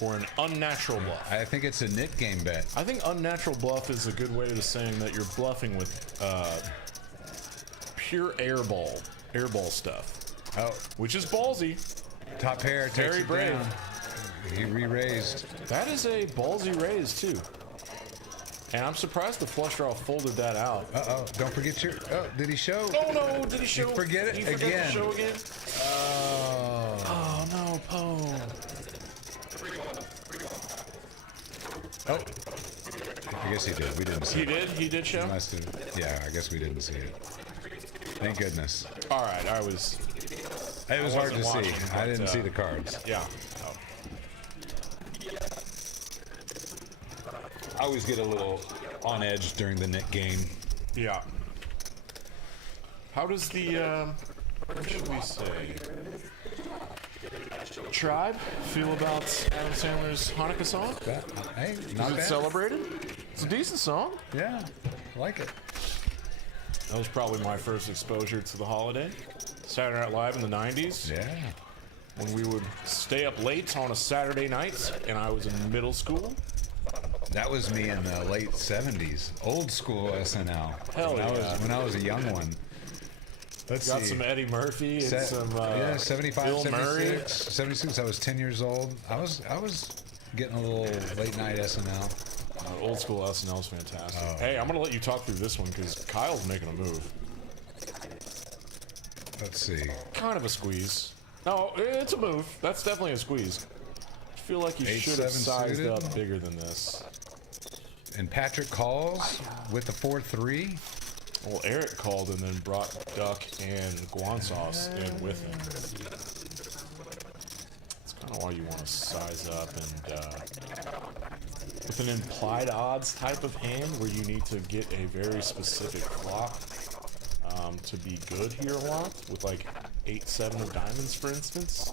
Or an unnatural bluff. I think it's a nit game bet. I think unnatural bluff is a good way of saying that you're bluffing with pure airball stuff. Oh, Which is ballsy. top pair takes Very it brave. down. He re-raised. That is a ballsy raise too. And I'm surprised the flush draw folded that out. Uh-oh, don't forget your... Oh, did he show? Oh no, did he show? You forget it Did he again. to show again? Oh. Oh no, Poe. Oh. I guess he did. We didn't see He it. did? He did show? Must have. Yeah, I guess we didn't see it. Thank goodness. Alright, I was It was hard to wasn't see. watching, I but, didn't see the cards. Yeah. I always get a little on edge during the net game. Yeah. How does the, what should we say? Tribe feel about Adam Sandler's Hanukkah song? Hey, Is not it bad. celebrated? It's a decent song. Yeah, I like it. That was probably my first exposure to the holiday. Saturday Night Live in the 90s. Yeah. When we would stay up late on a Saturday night, and I was in middle school. That was me in the late 70s. Old school SNL. Hell when yeah. When I was a young one. Let's Got see. some Eddie Murphy and some yeah, 75, Bill Murray. 76. 76, I was 10 years old. I was getting a little late night SNL. Old school SNL is fantastic. Oh. Hey, I'm going to let you talk through this one because Kyle's making a move. Let's see. Kind of a squeeze. No, it's a move. That's definitely a squeeze. I feel like you should have 8-7 sized suited. up bigger than this. And Patrick calls with the 4-3. Well, Eric called and then brought Duck and Guan Sauce in with him. That's kind of why you want to size up and with an implied odds type of hand where you need to get a very specific flop to be good here a lot, with like 8-7 of diamonds, for instance.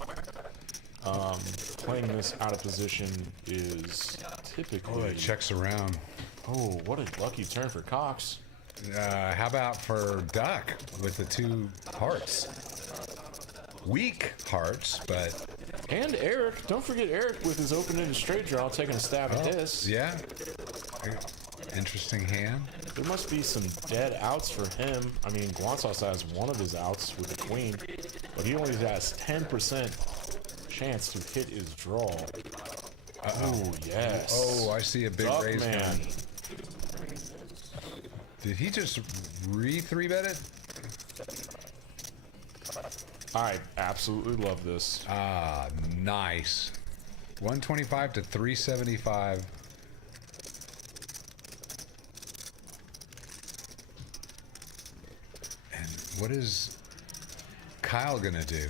Playing this out of position is typically... Oh, it checks around. Oh, what a lucky turn for Cox. How about for Duck with the 2 hearts? Weak hearts, but... And Eric. Don't forget Eric with his open-ended straight draw taking a stab at this. Yeah. Interesting hand. There must be some dead outs for him. I mean, Guansauce has one of his outs with the queen, but he only has 10% chance to hit his draw. Oh, yes. Oh, I see a big Duck raise man. hand. Did he just re-3-bet it? I absolutely love this. Ah, nice. 125 to 375. And what is Kyle gonna do?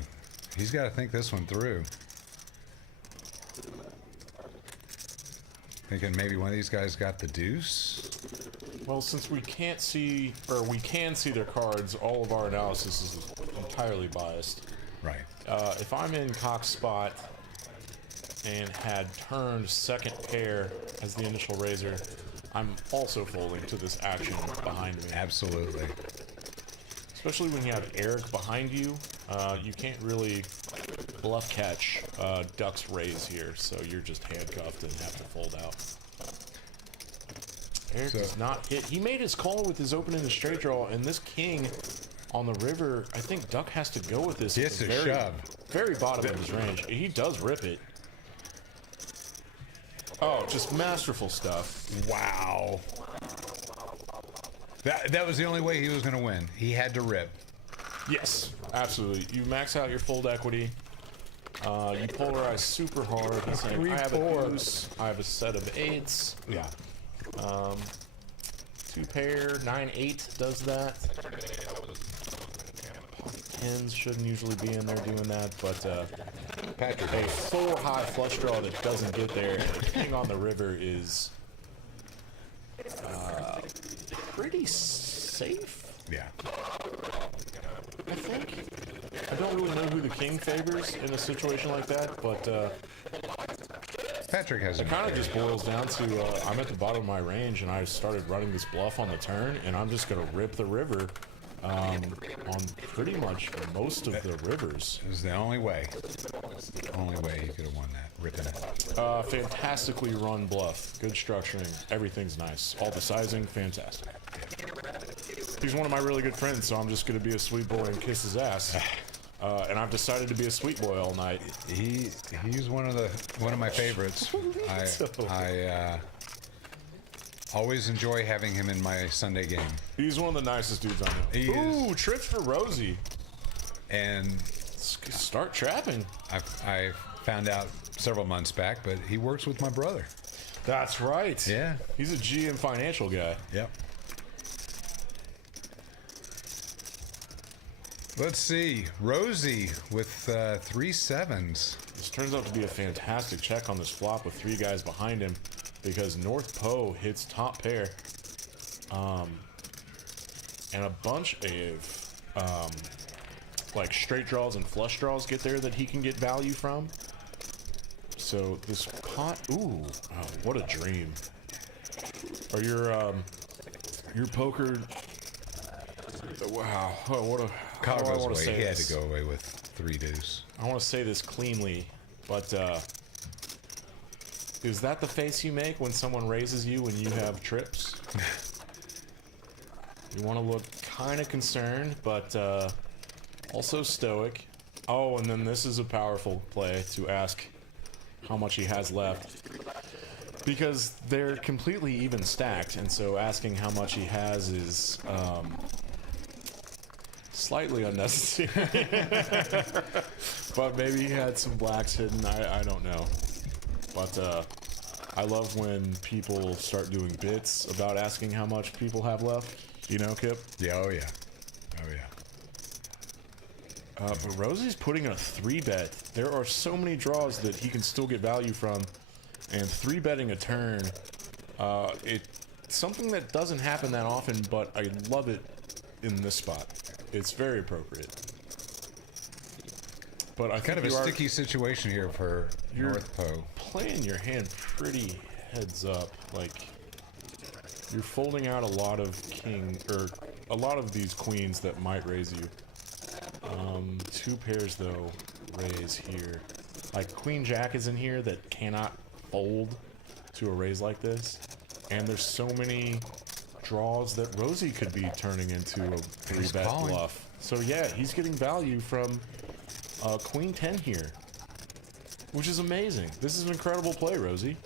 He's got to think this one through. Thinking maybe one of these guys got the deuce. Well, since we can't see, or we can see their cards, all of our analysis is entirely biased. Right. If I'm in Cox's spot and had turned second pair as the initial raiser, I'm also folding to this action behind me. Absolutely. Especially when you have Eric behind you, you can't really bluff catch Duck's raise here, so you're just handcuffed and have to fold out. Eric does not hit. He made his call with his open-ended straight draw, and this king on the river, I think Duck has to go with this. He has to very, shove. very bottom of his range. He does rip it. Oh, just masterful stuff. Wow. That was the only way he was going to win. He had to rip. Yes, absolutely. You max out your fold equity. You polarize super hard. And saying, I have a deuce. I have a set of 8s. Yeah. 2 pair, 9-8 does that. 10s shouldn't usually be in there doing that, but Patrick. a 4 high flush draw that doesn't get there, and the king on the river is pretty safe, Yeah. I think. I don't really know who the king favors in a situation like that, but Patrick has it kind of just boils down to I'm at the bottom of my range and I started running this bluff on the turn, and I'm just going to rip the river on pretty much most of the rivers. It was the only way. Only way you could have won that, ripping it. Fantastically run bluff. Good structuring. Everything's nice. All the sizing, fantastic. He's one of my really good friends, so I'm just going to be a sweet boy and kiss his ass. And I've decided to be a sweet boy all night. He's one of my favorites. I always enjoy having him in my Sunday game. He's one of the nicest dudes I know. He Ooh, is. trips for Rosie. And Start trapping. I found out several months back, but he works with my brother. That's right. Yeah. He's a GM financial guy. Yep. Let's see. Rosie with 3 7s. This turns out to be a fantastic check on this flop with 3 guys behind him because North Po hits top pair. And a bunch of like straight draws and flush draws get there that he can get value from. So this pot, ooh, oh, what a dream. Or your poker, wow, oh, what a, how do I want to say He had this? to go away with 3 deuce. I want to say this cleanly, but is that the face you make when someone raises you when you have trips? You want to look kind of concerned, but also stoic. Oh, and then this is a powerful play to ask how much he has left. Because they're completely even stacked, and so asking how much he has is slightly unnecessary. But maybe he had some blacks hidden, I don't know. But I love when people start doing bits about asking how much people have left. You know, Kip? Yeah, oh yeah. Oh yeah. But Rosie's putting a 3-bet. There are so many draws that he can still get value from, and 3-betting a turn, it's something that doesn't happen that often, but I love it in this spot. It's very appropriate. But I Kind of a sticky situation here for North Po. Playing your hand pretty heads up, like you're folding out a lot of a lot of these queens that might raise you. 2 pairs though raise here. Like Queen Jack is in here that cannot fold to a raise like this, and there's so many draws that Rosie could be turning into a 3-bet bluff. So yeah, he's getting value from Queen 10 here, which is amazing. This is an incredible play, Rosie.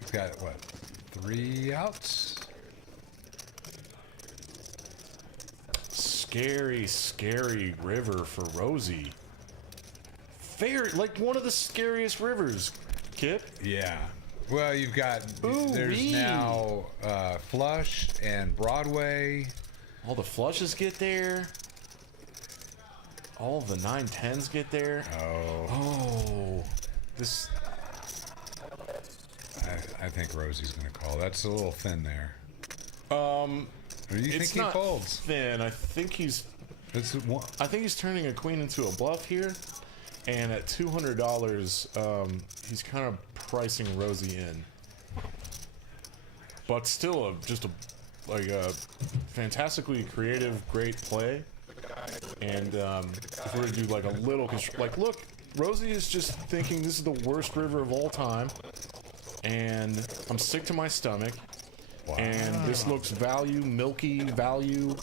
He's got what? 3 outs. Scary, scary river for Rosie. Very, like one of the scariest rivers, Kip. Yeah. Well, you've got, there's now Flush and Broadway. All the flushes get there. All of the 9-10s get there. Oh. This. I think Rosie's going to call. That's a little thin there. Or do you think It's he not folds? thin. I think he's turning a queen into a bluff here, and at $200, he's kind of pricing Rosie in. But still, just a fantastically creative, great play. And if we're to do like a little look, Rosie is just thinking this is the worst river of all time, and I'm sick to my stomach. Wow. And this looks milky value.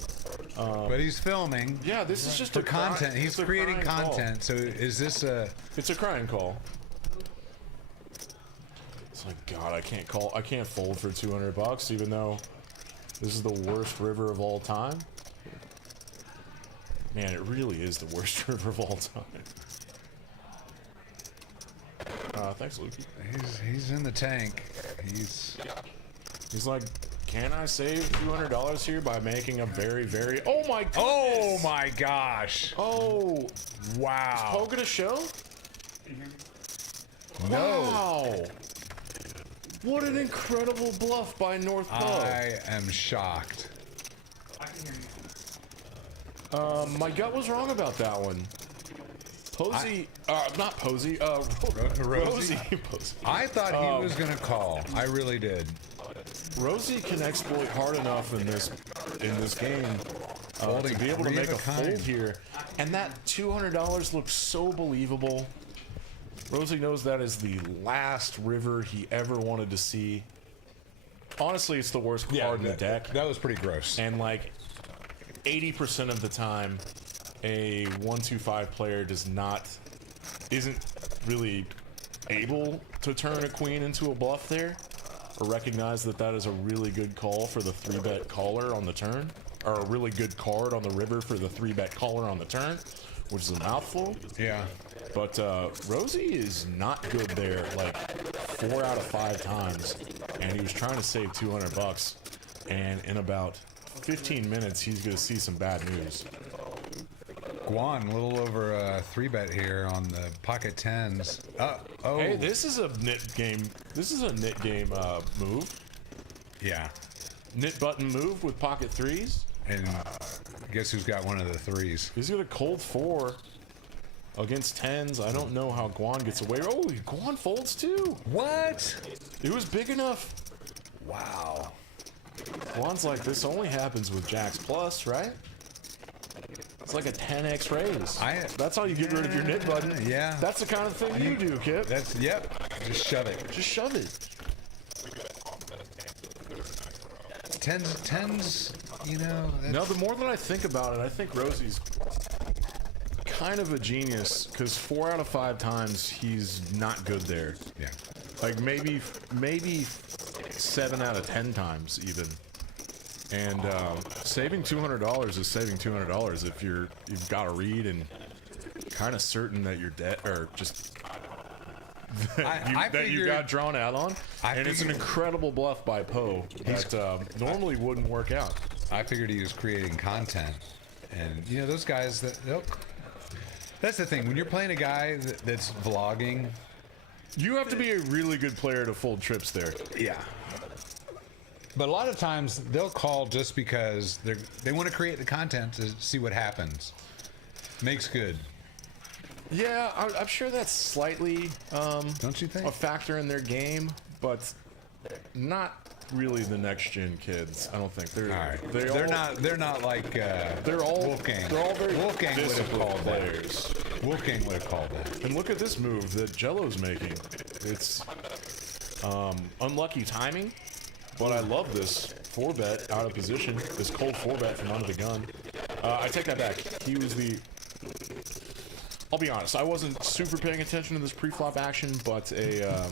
But he's filming. Yeah, this is just for content. He's creating content. So is this a? It's a crying call. It's like, God, I can't fold for $200, even though this is the worst river of all time. Man, it really is the worst river of all time. Thanks, Lukey. He's in the tank. He's like, can I save $200 here by making a very, very... Oh my goodness! Oh my gosh! Oh! Wow! Is Poe gonna show? No! Wow! What an incredible bluff by North Po. I am shocked. I can hear you. My gut was wrong about that one. Posey, not Posey, Rosie. Posey. I thought he was gonna call. I really did. Rosie can exploit hard enough in this game to be able to make a fold here, and that $200 looks so believable. Rosie knows that is the last river he ever wanted to see. Honestly, it's the worst card in the deck. That was pretty gross. And like 80% of the time, a 1-2-5 player isn't really able to turn a queen into a bluff there, or recognize that is a really good call for the 3-bet caller on the turn, or a really good card on the river for the 3-bet caller on the turn, which is a mouthful. Yeah. But Rosie is not good there, like 4 out of 5 times, and he was trying to save $200, and in about 15 minutes he's gonna see some bad news. Guan, a little over a 3-bet here on the pocket 10s. Oh. Hey, this is a knit game. This is a knit game move. Yeah. Knit button move with pocket 3s. And guess who's got one of the 3s? He's got a cold 4 against 10s. I don't know how Guan gets away. Oh, Guan folds too. What? It was big enough. Wow. Guan's like, this only happens with Jacks Plus, right? It's like a 10x raise. That's how you get rid of your knit button. Yeah. That's the kind of thing you do, Kip. Yep. Just shove it. Just shove it. 10s, you know. No, the more that I think about it, I think Rosie's kind of a genius, because 4 out of 5 times he's not good there. Yeah. Like maybe 7 out of 10 times even. And saving $200 is saving $200 if you've got to read and kind of certain that you're dead, or just that you got drawn out on. And it's an incredible bluff by Poe that normally wouldn't work out. I figured he was creating content, and you know those guys that's the thing when you're playing a guy that's vlogging. You have to be a really good player to fold trips there. Yeah. But a lot of times they'll call just because they want to create the content to see what happens. Makes good. Yeah, I'm sure that's slightly don't you think? A factor in their game, but not really the next gen kids. I don't think they're not like they're all Wolfgang. They're all very Wolfgang would have called players. That. Wolfgang would have called that. And look at this move that Jello's making. It's unlucky timing, but I love this 4-bet out of position. This cold 4-bet from under the gun. I take that back. He was the. I'll be honest. I wasn't super paying attention to this pre-flop action, but a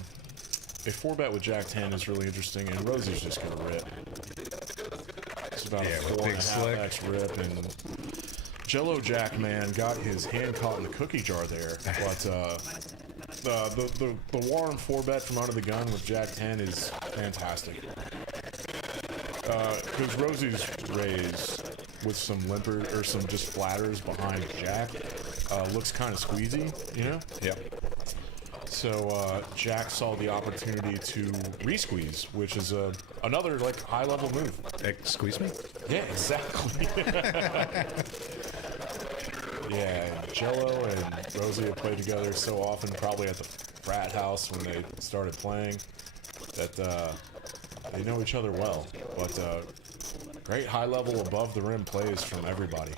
4-bet with Jack 10 is really interesting, and Rosie's just gonna rip. It's about a 4.5x rip, and Jello Jack man got his hand caught in the cookie jar there. But the Warren 4-bet from under the gun with Jack 10 is fantastic. Because Rosie's raise with some limper or some just flatters behind Jack looks kind of squeezy, you know? Yep. So Jack saw the opportunity to re-squeeze, which is another like high-level move. Squeeze me? Yeah, exactly. Yeah, Jello and Rosie have played together so often, probably at the frat house when they started playing, that they know each other well. But great high-level, above-the-rim plays from everybody.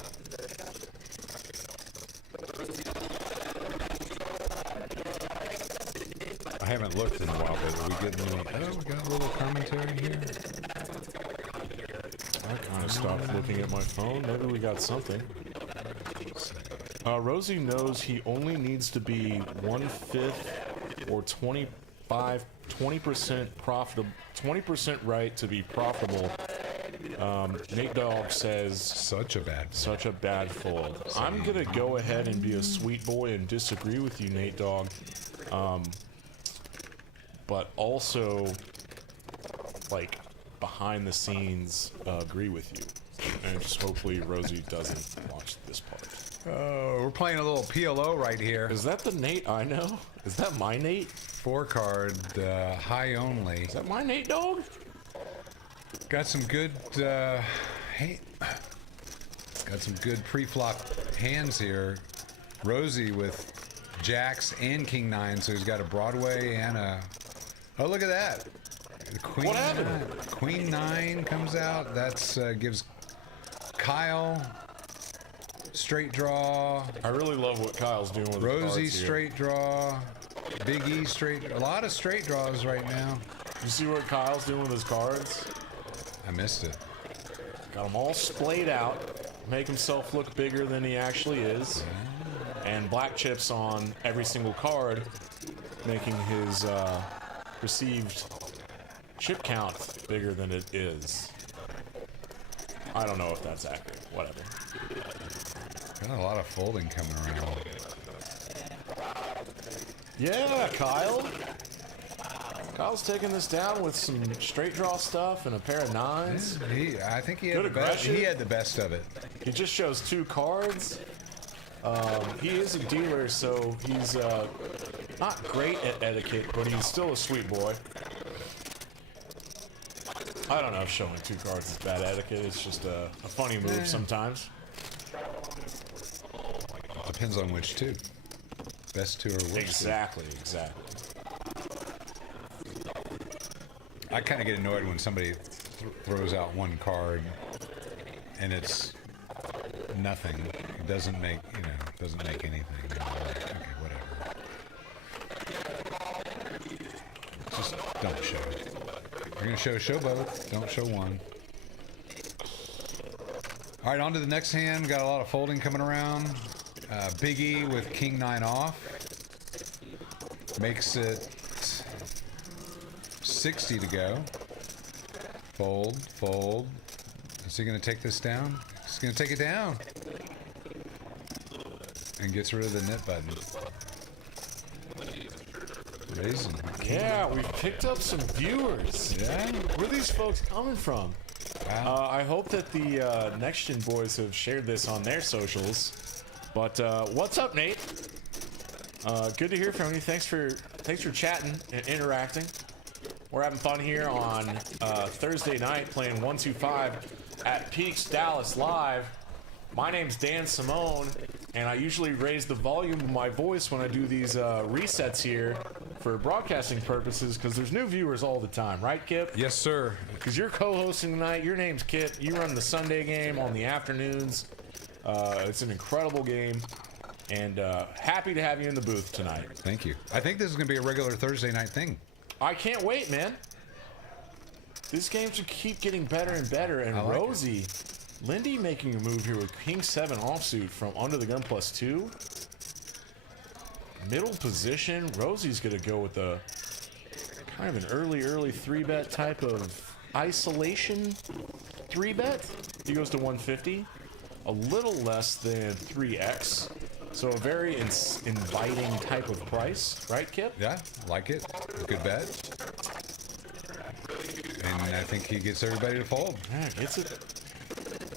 I haven't looked in a while, but are we getting we got a little commentary here? I kind of stopped looking at my phone. Maybe we got something. Rosie knows he only needs to be 1/5 or 20% profitable, 20% right to be profitable. Nate Dogg says such a bad fold. I'm gonna go ahead and be a sweet boy and disagree with you, Nate Dogg. But also, like, behind the scenes, agree with you. And just hopefully Rosie doesn't watch this part. We're playing a little PLO right here. Is that the Nate I know? Is that my Nate? 4-card, high only. Is that my Nate Dogg? Got some good, got some good pre-flop hands here. Rosie with Jacks and King 9, so he's got a Broadway and a. Oh, look at that! Queen what happened? 9. Queen 9 comes out. That's gives Kyle straight draw. I really love what Kyle's doing with Rosie his cards straight draw. Big E straight. A lot of straight draws right now. You see what Kyle's doing with his cards? I missed it. Got them all splayed out, make himself look bigger than he actually is, and black chips on every single card, making his received chip count bigger than it is. I don't know if that's accurate. Whatever. Got a lot of folding coming around. Yeah, Kyle. Kyle's taking this down with some straight draw stuff and a pair of 9s. I think he had Good the best. aggression. He had the best of it. He just shows 2 cards. He is a dealer, so he's not great at etiquette, but he's still a sweet boy. I don't know if showing 2 cards is bad etiquette. It's just a funny move sometimes. Depends on which 2. Best 2 or worst 2. Exactly. I kind of get annoyed when somebody throws out 1 card and it's nothing. It doesn't make, doesn't make anything. Like, okay, whatever. Just don't show it. If you're going to show both. Don't show 1. All right, on to the next hand. Got a lot of folding coming around. Big E with King 9 off. Makes it 60 to go. Fold, fold. Is he going to take this down? He's going to take it down. And gets rid of the knit button. Raising. Yeah, we've picked up some viewers. Yeah? Where are these folks coming from? Wow. I hope that the Next Gen boys have shared this on their socials. But what's up, Nate? Good to hear from you. Thanks for chatting and interacting. We're having fun here on Thursday night playing 125 at Peaks Dallas Live. My name's Dan Simone, and I usually raise the volume of my voice when I do these resets here for broadcasting purposes because there's new viewers all the time, right, Kip? Yes, sir. Because you're co-hosting tonight. Your name's Kip. You run the Sunday game on the afternoons. It's an incredible game, and happy to have you in the booth tonight. Thank you. I think this is going to be a regular Thursday night thing. I can't wait, man. This game should keep getting better and better. And Rosie, Lindy making a move here with King 7 offsuit from under the gun +2. Middle position. Rosie's going to go with a kind of an early 3-bet type of isolation 3-bet. He goes to 150. A little less than 3x. So a very inviting type of price, right, Kip? Yeah, like it. Good bet. And I think he gets everybody to fold. Yeah,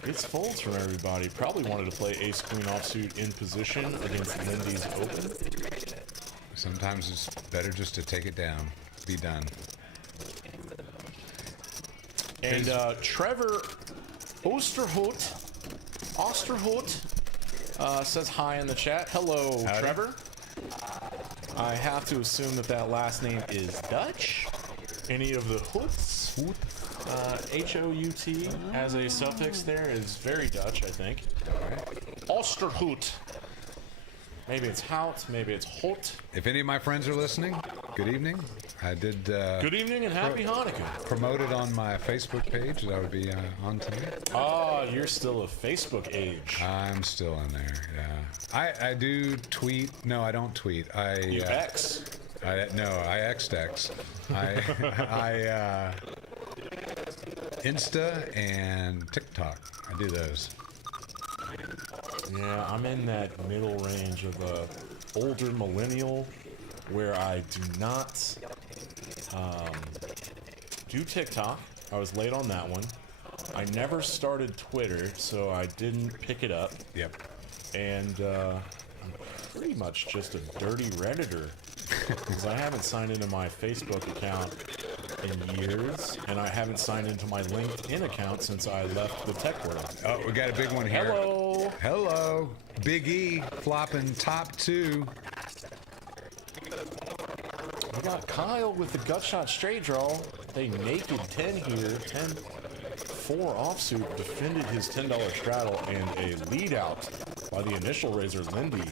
gets folds from everybody. Probably wanted to play ace queen offsuit in position against Lindy's open. Sometimes it's better just to take it down. Be done. And Trevor Osterhout says hi in the chat. Hello, Howdy. Trevor. I have to assume that last name is Dutch. Any of the Hoots? H-O-U-T as a suffix there is very Dutch, I think. Osterhout. Maybe it's Hout, maybe it's Hout. If any of my friends are listening, good evening. I did Good evening and happy Hanukkah. promote it on my Facebook page that I would be on tonight. Oh, you're still a Facebook age. I'm still in there, yeah. I do tweet. No, I don't tweet. You X. I X'd X. I Insta and TikTok. I do those. Yeah, I'm in that middle range of older millennial where I do not do TikTok. I was late on that one. I never started Twitter, so I didn't pick it up. Yep. And I'm pretty much just a dirty Redditor because I haven't signed into my Facebook account in years, and I haven't signed into my LinkedIn account since I left the tech world. Oh, we got a big one here. Hello. Hello. Big E flopping top 2. We got Kyle with the gut shot straight draw. They naked 10 here. 10-4 offsuit defended his $10 straddle and a lead out by the initial raiser Lindy.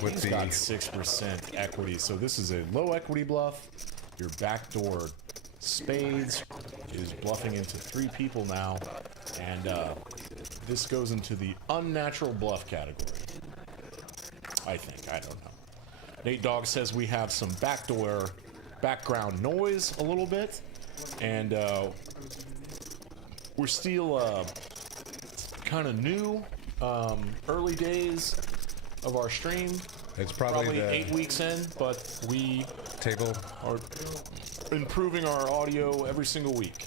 He's got 6% equity, so this is a low equity bluff. Your backdoor spades is bluffing into 3 people now, and this goes into the unnatural bluff category. I think. I don't know. Nate Dogg says we have some background noise a little bit, and we're still kind of new, early days of our stream. It's probably 8 weeks in, but we are improving our audio every single week.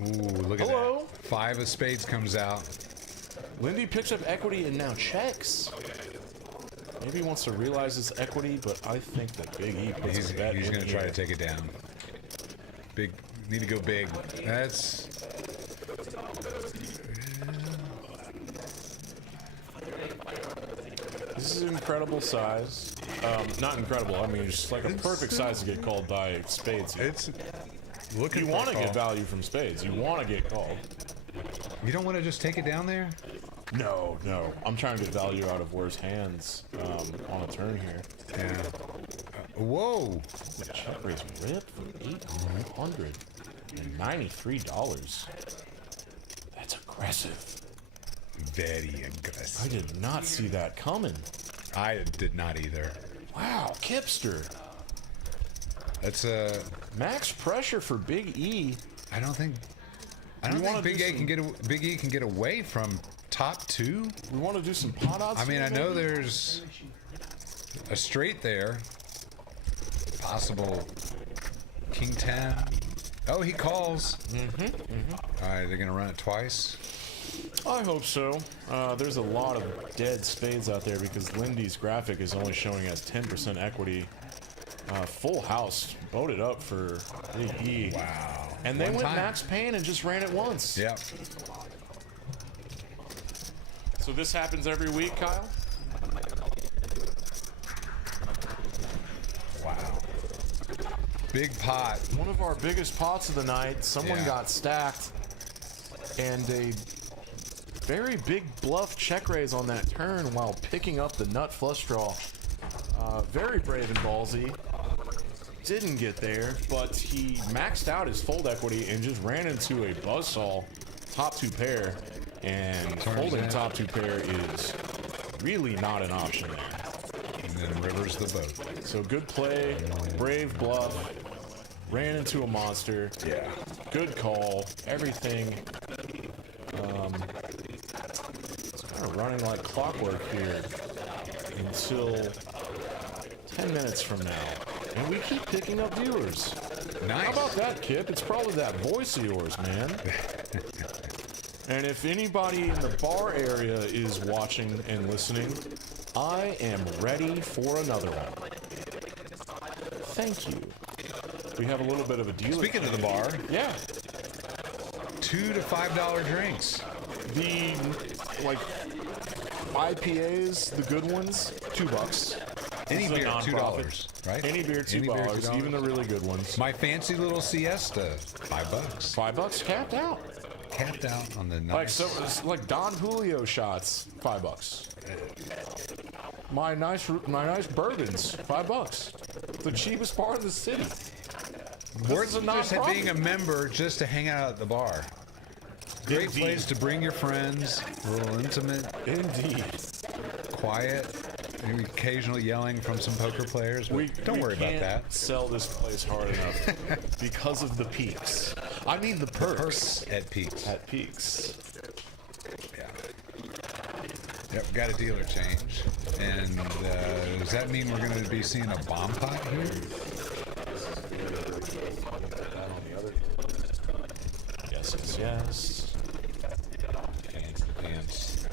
Ooh, look at Hello. that. 5 of spades comes out. Lindy picks up equity and now checks. Maybe he wants to realize his equity, but I think that Big E puts his bet He's in going to try here. to take it down. Big, need to go big. That's... This is an incredible size. Not incredible, I mean, it's like a perfect size to get called by spades. It's looking You want to get value from spades. You want to get called. You don't want to just take it down there? No, no. I'm trying to get value out of worse hands on a turn here. Yeah. Whoa! The check raise rip for $893. That's aggressive. Very I aggressive. did not see that coming. I did not either. Wow, Kipster. That's Max pressure for Big E. I don't think Big E can get away from top two. We want to do some pot odds. I mean, here, I know maybe? there's a straight there. Possible King 10. Oh, he calls. All right, they're gonna run it twice. I hope so. There's a lot of dead spades out there because Lindy's graphic is only showing as 10% equity. Full house, voted up for Big E. Wow. And they One went time. max pain and just ran it once. Yep. So this happens every week, Kyle? Wow. Big pot. One of our biggest pots of the night. Someone Yeah. got stacked. And a very big bluff check raise on that turn while picking up the nut flush draw. Very brave and ballsy. Didn't get there, but he maxed out his fold equity and just ran into a buzzsaw top two pair. And folding in. top two pair is really not an option there. And then rivers the boat. So good play, brave bluff, ran into a monster. Yeah. Good call, everything. It's kind of running like clockwork here until 10 minutes from now. And we keep picking up viewers. Nice. How about that, Kip? It's probably that voice of yours, man. And if anybody in the bar area is watching and listening, I am ready for another one. Thank you. We have a little bit of a deal. Speaking of the bar, Yeah. $2 to $5 drinks. The, like, IPAs, the good ones, $2. Any This is a beer, nonprofit. $2, right? Any beer, $2. Even the really good ones. My fancy little siesta, $5. $5 capped out. Capped out on the nice. Like so, it's like Don Julio shots, $5. My nice bourbons, $5. The cheapest bar in the city. Worth is a just nonprofit. being a member just to hang out at the bar. Great Indeed. place to bring your friends. A little intimate, Indeed. quiet. Maybe occasional yelling from some poker players. But don't worry about that. Can't sell this place hard enough because of the peaks. I mean the perks. At Peaks. At peaks. Yeah. Yep, got a dealer change. And does that mean we're going to be seeing a bomb pot here? Yes, yes, yes. Pants.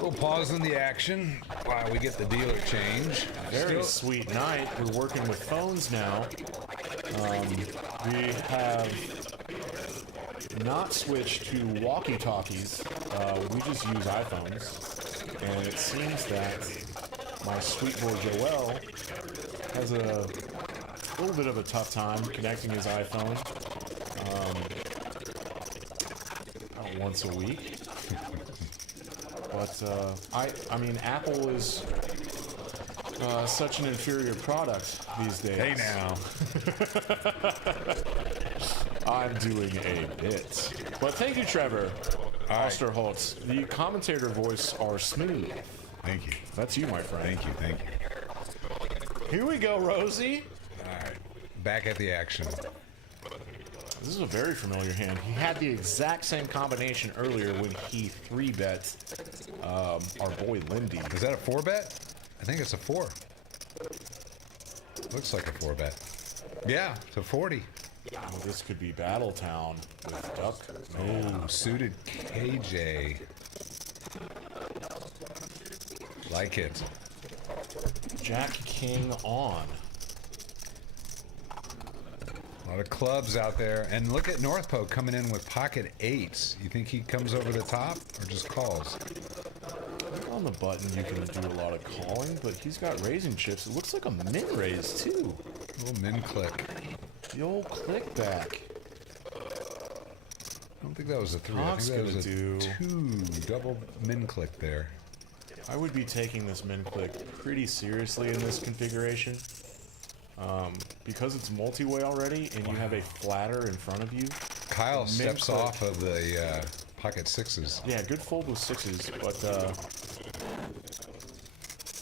We'll pause in the action while we get the dealer change. Very sweet night. We're working with phones now. We have not switched to walkie-talkies. We just use iPhones. And it seems that my sweet boy Joel has a little bit of a tough time connecting his iPhone. About once a week. But I mean, Apple is such an inferior product these days. Hey now. I'm doing a bit. But thank you, Trevor Osterholtz. The commentator voice are smooth. Thank you. That's you, my friend. Thank you. Thank you. Here we go, Rosie. All right. Back at the action. This is a very familiar hand. He had the exact same combination earlier when he 3-bet our boy Lindy. Is that a 4-bet? I think it's a 4. Looks like a 4-bet. Yeah, to 40. Well, this could be Battletown with Duck. Oh, suited KJ. Like it. Jack King on. A lot of clubs out there. And look at North Poke coming in with pocket 8s. You think he comes over the top or just calls? On the button, you can do a lot of calling, but he's got raising chips. It looks like a min raise, too. A little min click. The old click back. I don't think that was a 3. Hawk's I think that was gonna a 2. Double min click there. I would be taking this min click pretty seriously in this configuration. Because it's multi-way already, and you have a flatter in front of you. Kyle steps off of the pocket 6s. Yeah, good fold with 6s, but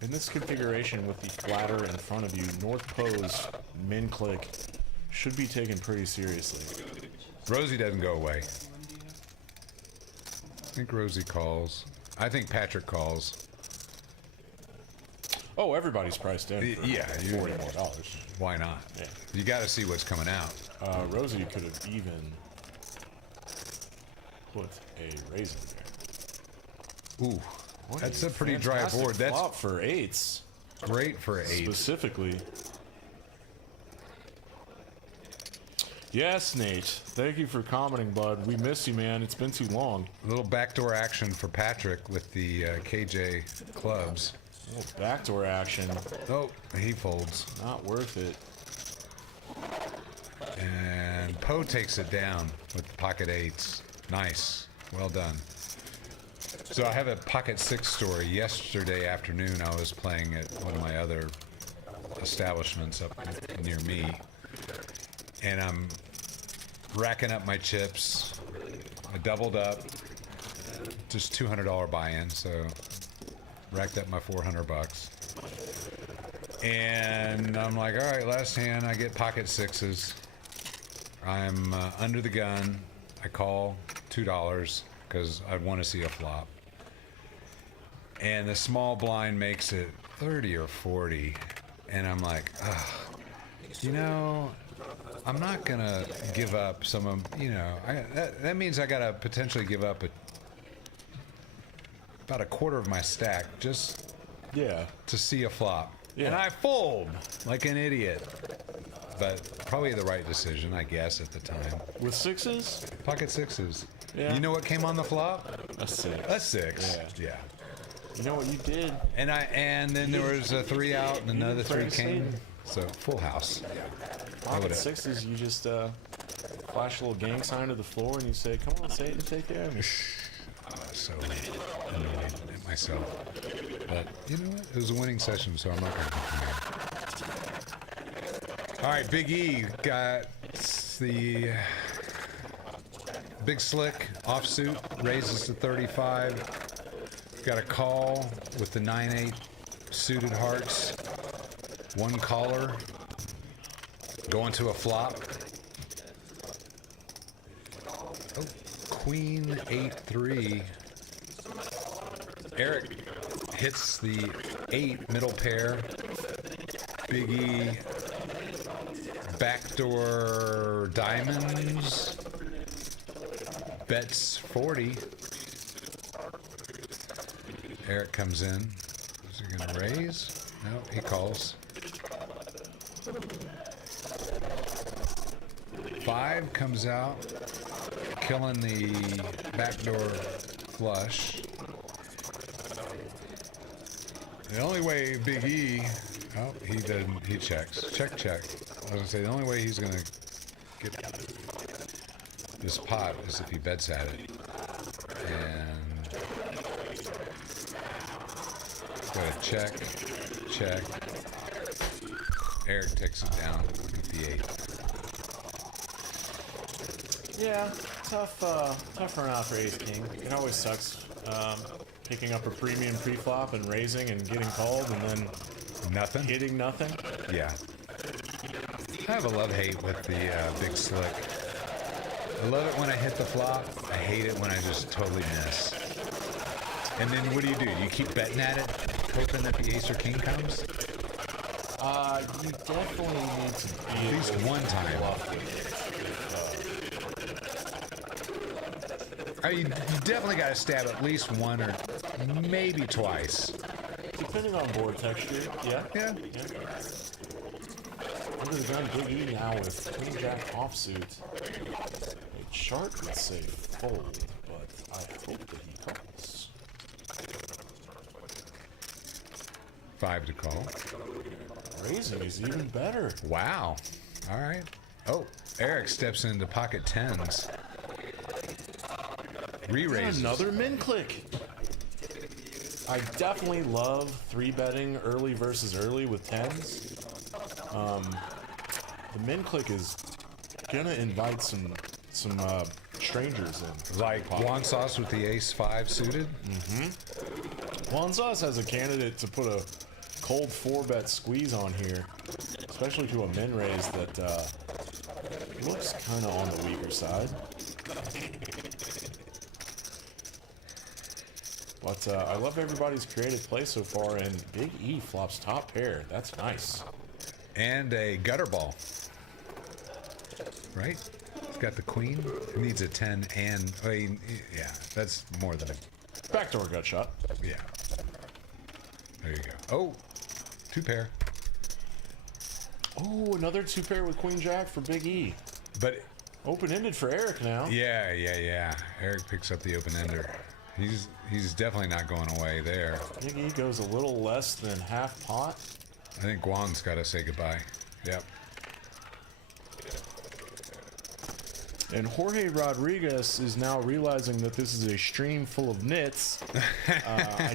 in this configuration with the flatter in front of you, North Pose min click should be taken pretty seriously. Rosie doesn't go away. I think Rosie calls. I think Patrick calls. Oh, everybody's priced in. For yeah, $40 more. Why not? Yeah. You got to see what's coming out. Rosie could have even put a raisin there. Ooh, that's a pretty dry board. That's flop for 8s. Great for 8. Specifically. Yes, Nate. Thank you for commenting, bud. We miss you, man. It's been too long. A little backdoor action for Patrick with the KJ clubs. A little backdoor action. Oh, he folds. Not worth it. And Poe takes it down with the pocket 8s. Nice. Well done. So I have a pocket 6 story. Yesterday afternoon, I was playing at one of my other establishments up near me. And I'm racking up my chips. I doubled up. Just $200 buy-in, so racked up my $400. And I'm like, all right, last hand, I get pocket 6s. I'm under the gun. I call $2 because I want to see a flop. And the small blind makes it 30 or 40. And I'm like, ugh, you know, I'm not going to give up some of, you know, that means I got to potentially give up about a quarter of my stack just to see a flop. Yeah. And I fold like an idiot. But probably the right decision, I guess, at the time. With 6s? Pocket 6s. Yeah. You know what came on the flop? A 6. A 6. Yeah. You know what you did? And then there was a 3 out and another 3 came. So full house. Pocket 6s, you just flash a little gang sign to the floor and you say, "Come on, Satan, take care of me." So annoyed at myself. But you know what? It was a winning session, so I'm not going to complain. All right, Big E got the Big Slick offsuit, raises to 35. Got a call with the 9-8 suited hearts. One caller. Going to a flop. Oh, Queen 8-3. Eric hits the 8 middle pair. Big E backdoor diamonds. Bets 40. Eric comes in. Is he going to raise? No, he calls. 5 comes out, killing the backdoor flush. The only way Big E, he doesn't, he checks. Check. I was going to say, the only way he's going to get this pot is if he bets at it. And go ahead, check. Eric takes it down with the 8. Yeah, tough run out for Ace King. It always sucks picking up a premium pre-flop and raising and getting called and then nothing. Hitting nothing. Yeah. I have a love-hate with the Big Slick. I love it when I hit the flop. I hate it when I just totally miss. And then what do? You keep betting at it, hoping that the Ace or King comes? You definitely need to be At least one time. You definitely got to stab at least one or maybe twice. Depending on board texture, yeah. Yeah. Under the gun, Big E now with Queen Jack offsuit. A chart would say fold, but I hope that he calls. 5 to call. Raising is even better. Wow. All right. Oh, Eric steps into pocket tens. Re-raises. Another min click. I definitely love 3-betting early versus early with tens. The min click is gonna invite some strangers in. Like Juan Sauce with the ace-5 suited? Juan Sauce has a candidate to put a cold 4-bet squeeze on here, especially to a min raise that looks kind of on the weaker side. But I love everybody's creative play so far, and Big E flops top pair. That's nice. And a gutter ball. Right? He's got the queen. He needs a 10 and... yeah, that's more than a... Backdoor gut shot. Yeah. There you go. Oh, 2 pair. Oh, another 2 pair with Queen Jack for Big E. But... Open-ended for Eric now. Yeah. Eric picks up the open-ender. He's definitely not going away there. Big E goes a little less than half pot. I think Juan's got to say goodbye. Yep. And Jorge Rodriguez is now realizing that this is a stream full of nits. I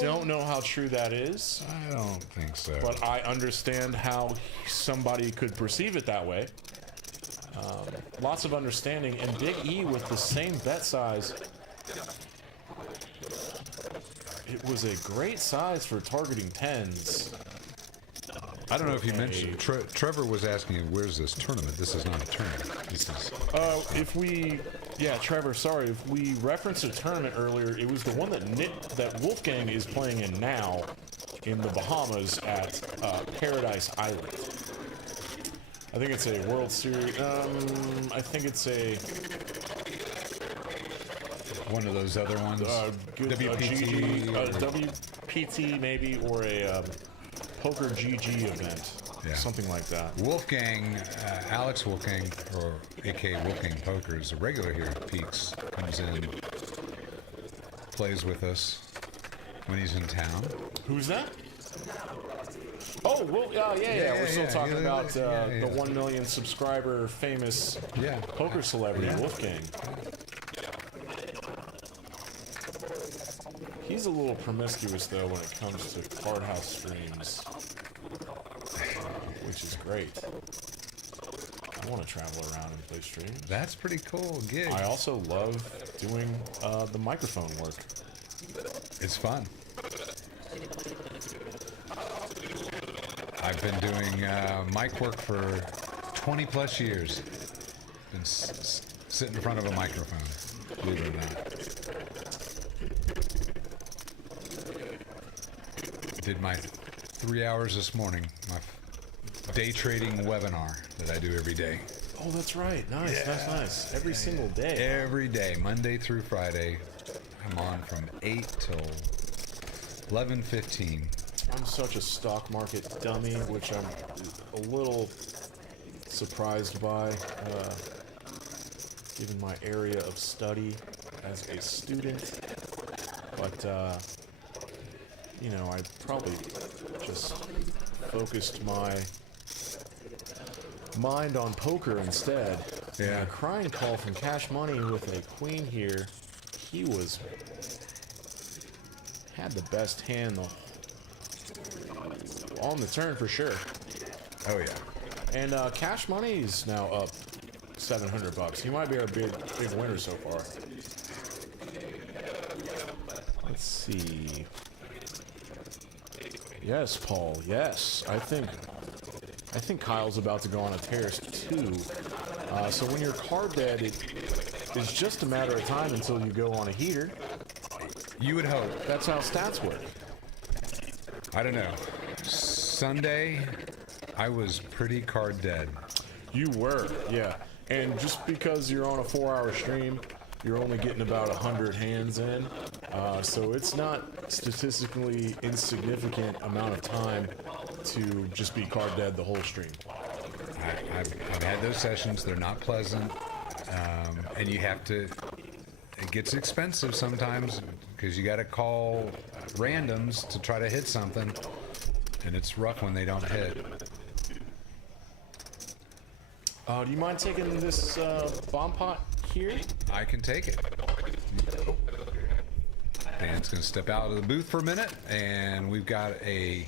don't know how true that is. I don't think so. But I understand how somebody could perceive it that way. Lots of understanding. And Big E with the same bet size. It was a great size for targeting tens. I don't know if you mentioned, Trevor was asking, where's this tournament? This is not a tournament. This is... Trevor, sorry. If we referenced a tournament earlier, it was the one that Wolfgang is playing in now in the Bahamas at Paradise Island. I think it's a World Series. I think it's a... One of those other ones. WPT. WPT maybe, or a Poker GG event. Yeah. Something like that. Wolfgang, Alex Wolfgang, or aka Wolfgang Poker, is a regular here at Peaks. Comes in, plays with us when he's in town. Who's that? Oh, well, yeah. We're still talking about the 1 million subscriber famous poker celebrity, Wolfgang. He's a little promiscuous, though, when it comes to card house streams, which is great. I want to travel around and play streams. That's pretty cool gig. I also love doing the microphone work. It's fun. I've been doing mic work for 20 plus years. Been sitting in front of a microphone, believe it or not. Did my 3 hours this morning, my day trading webinar that I do every day. Oh, that's right. Nice, nice. Every single day. Every day, Monday through Friday. I'm on from 8 till 11:15. I'm such a stock market dummy, which I'm a little surprised by, given my area of study as a student. But, you know, I probably just focused my mind on poker instead. Yeah. And a crying call from Cash Money with a queen here. He had the best hand on the turn for sure. Oh yeah. And Cash Money is now up $700. He might be our big winner so far. Let's see. Yes, Paul. Yes, I think Kyle's about to go on a tear too. So when you're card dead, it's just a matter of time until you go on a heater. You would hope. That's how stats work. I don't know. Sunday, I was pretty card dead. You were, yeah. And just because you're on a 4-hour stream, you're only getting about 100 hands in. So it's not statistically insignificant amount of time to just be card dead the whole stream. I've had those sessions. They're not pleasant. And you have to, it gets expensive sometimes because you got to call randoms to try to hit something. And it's rough when they don't hit. Do you mind taking this bomb pot here? I can take it. And it's going to step out of the booth for a minute, and we've got a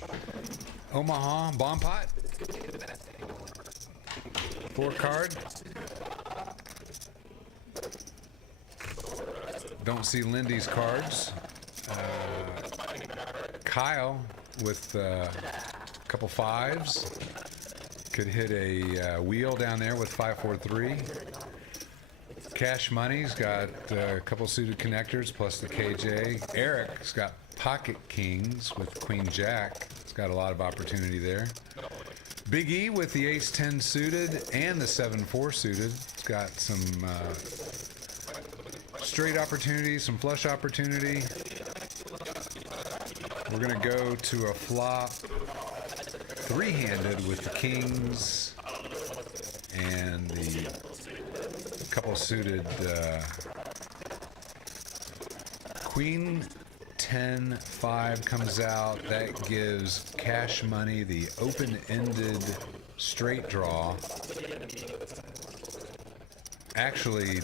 Omaha bomb pot. 4 card. Don't see Lindy's cards. Kyle with a couple 5s. Could hit a wheel down there with 543. Cash Money's got a couple suited connectors plus the KJ. Eric's got pocket kings with Queen Jack. It's got a lot of opportunity there. Big E with the Ace 10 suited and the 7-4 suited. It's got some straight opportunity, some flush opportunity. We're gonna go to a flop 3-handed with the kings and the couple suited Queen 10-5 comes out. That gives Cash Money the open-ended straight draw. Actually,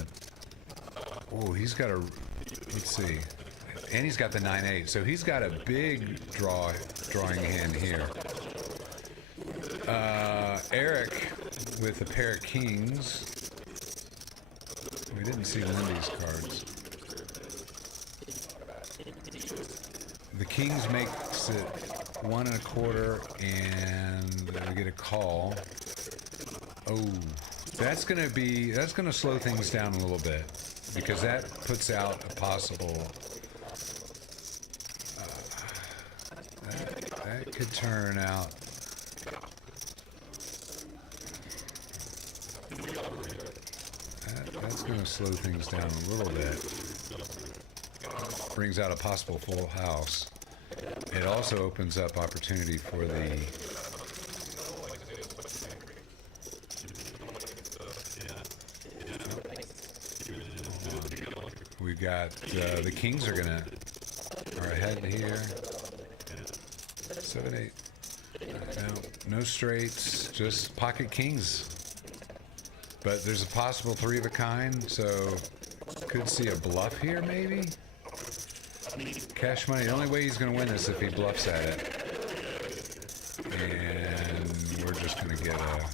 oh, he's got a, let's see, and he's got the 9-8, so he's got a big drawing hand here. Eric with a pair of kings. We didn't see Lindy's cards. The kings makes it 1 1/4, and we get a call. Oh, that's gonna slow things down a little bit because that puts out a possible. That could turn out. That's going to slow things down a little bit. Brings out a possible full house. It also opens up opportunity for the we've got the kings are ahead here. 7-8. No straights, just pocket kings. But there's a possible 3 of a kind, so could see a bluff here maybe. Cash Money, the only way he's going to win this is if he bluffs at it. And we're just going to get a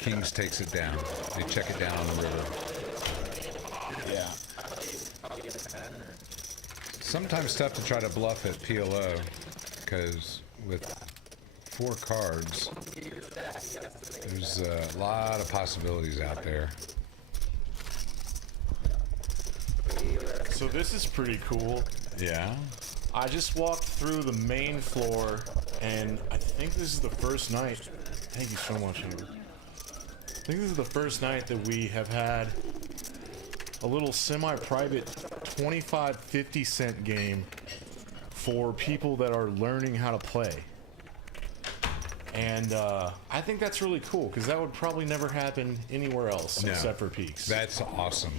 kings takes it down. They check it down on the river. Yeah. Sometimes tough to try to bluff at PLO because with 4 cards, there's a lot of possibilities out there. So this is pretty cool. Yeah. I just walked through the main floor, and I think this is the first night. Thank you so much, Amber. I think this is the first night that we have had a little semi-private 25-50 cent game for people that are learning how to play. And I think that's really cool because that would probably never happen anywhere else except for Peaks. That's awesome.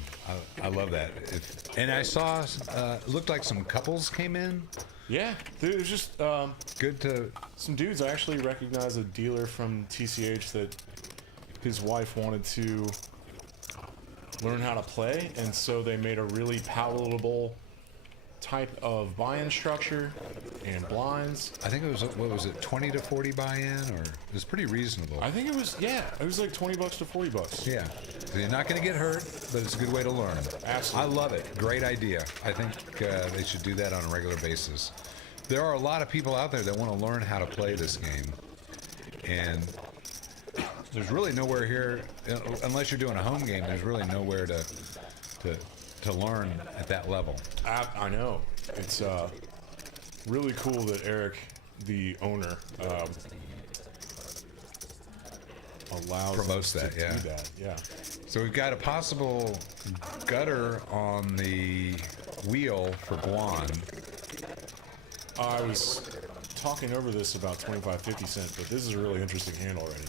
I love that. And I saw, looked like some couples came in. Yeah, it was just good to. Some dudes. I actually recognize a dealer from TCH that his wife wanted to learn how to play, and so they made a really palatable type of buy-in structure and blinds. I think it was, what was it, 20 to 40 buy-in, or it was pretty reasonable. I think it was, yeah, it was like $20 to $40. Yeah, so you're not going to get hurt, but it's a good way to learn. Absolutely. I love it. Great idea. I think they should do that on a regular basis. There are a lot of people out there that want to learn how to play this game, and there's really nowhere here, unless you're doing a home game, there's really nowhere to learn at that level. I know. It's really cool that Eric, the owner, allows Promotes us to that, yeah. do that. Yeah. So we've got a possible gutter on the wheel for Guan. I was talking over this about 25-50 cent, but this is a really interesting hand already.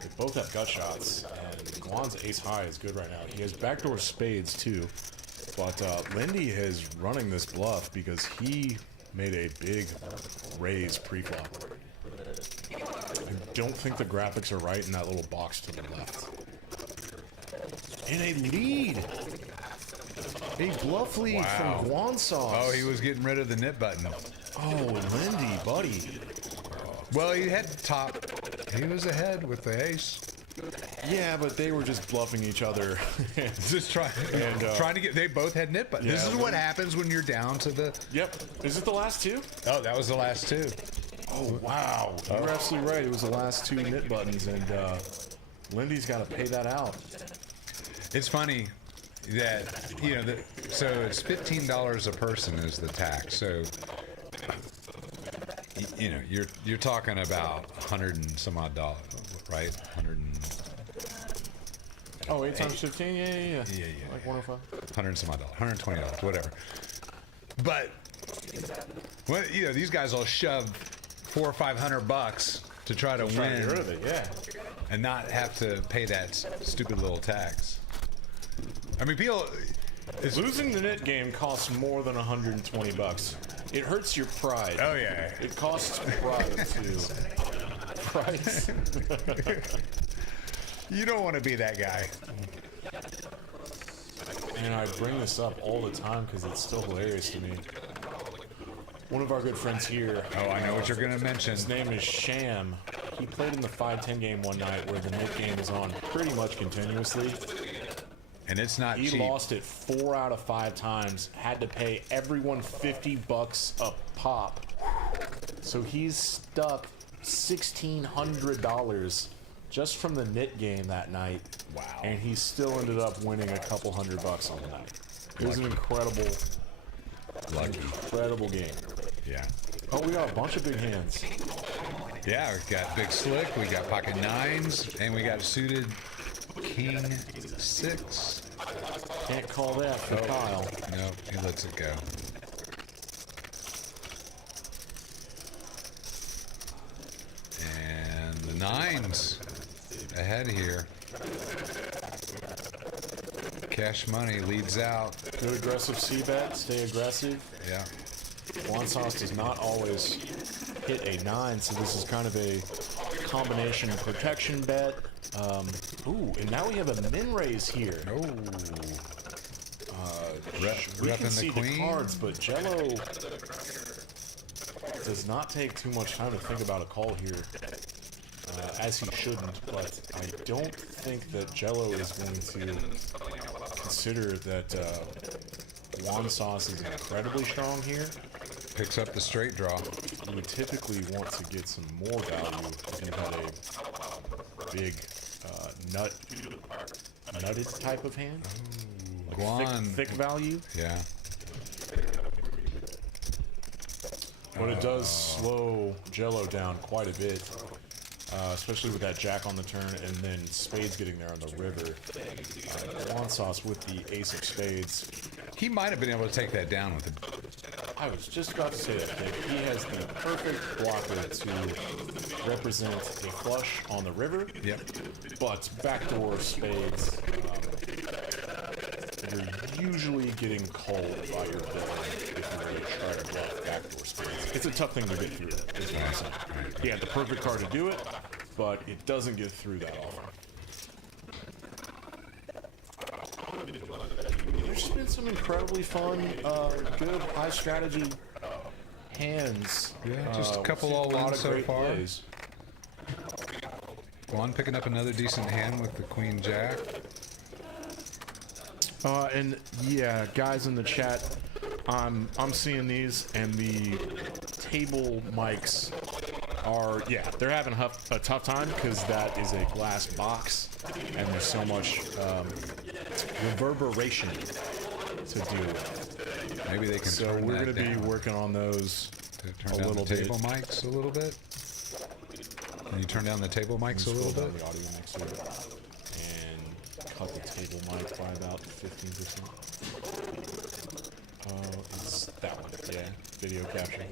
They both have gut shots, and Guan's ace high is good right now. He has backdoor spades too, but Lindy is running this bluff because he made a big raise pre-flop. I don't think the graphics are right in that little box to the left. And a lead! A bluff lead from Guan Sauce. Oh, he was getting rid of the nip button. Oh, Lindy, buddy. Well, he had top. He was ahead with the ace. Yeah, but they were just bluffing each other. Just trying to get. They both had nip buttons. Yeah, This is what happens when you're down to the. Yep. Is it the last two? Oh, that was the last two. Oh, wow. You're absolutely right. It was the last two nip buttons, and Lindy's got to pay that out. It's funny that so it's $15 a person is the tax. So you're talking about 100 and some odd dollars, right? 100 and. Oh, 8 times 15? Yeah. Like 105? 100 and some odd dollars, $120, whatever. But well, these guys will shove $400 or $500 to try to win, Trying to get rid of it, yeah. and not have to pay that stupid little tax. I mean, people. Losing the net game costs more than $120. It hurts your pride. Oh yeah. It costs pride too. Price. You don't want to be that guy. And I bring this up all the time because it's still hilarious to me. One of our good friends here. Oh, I know what you're gonna mention. His name is Sham. He played in the 5-10 game one night where the net game is on pretty much continuously. And it's not He cheap. lost it 4 out of 5 times. Had to pay everyone $50 a pop. So he's stuck $1,600 just from the nit game that night. Wow. And he still ended up winning a couple $100 on the night. It was an incredible game. Yeah. Oh, we got a bunch of big hands. Yeah, we got big slick, we got pocket nines, and we got suited king 6. Can't call that for Kyle. Nope, he lets it go. And the nines ahead here. Cash money leads out. Good aggressive C-bet. Stay aggressive. Yeah. Guan Sauce does not always hit a 9, so this is kind of a combination protection bet. Ooh, and now we have a min raise here. Oh. We can Repping see the the queen. cards, but Jello does not take too much time to think about a call here, as he shouldn't. But I don't think that Jello is going to consider that Guan Sauce is incredibly strong here. Picks up the straight draw. You would typically want to get some more value if you had a big nutted type of hand. Like Guan. thick value. Yeah. But it does slow Jello down quite a bit, especially with that jack on the turn and then spades getting there on the river. Guan Sauce with the ace of spades. He might have been able to take that down with it. I was just about to say that, Dick. He has the perfect blocker to represent a flush on the river. Yep. But backdoor spades, you're usually getting called by your villain if you really try to bluff backdoor spades. It's a tough thing to get through, is what I'm saying. He had the perfect card to do it, but it doesn't get through that often. There's been some incredibly fun, good high strategy hands. Yeah, just a couple we've seen all a lot in of so great far. plays. Guan picking up another decent hand with the queen jack. And yeah, guys in the chat, I'm seeing these, and the table mics are, they're having a tough time because that is a glass box, and there's so much reverberation to deal with. Maybe they can So turn we're that going to be down. working on those To a turn down little the bit. table mics a little bit. Can you turn down the table mics a Scroll little down bit? the audio mixer and cut the table mic by about 15%. It's that one. Yeah, video capture.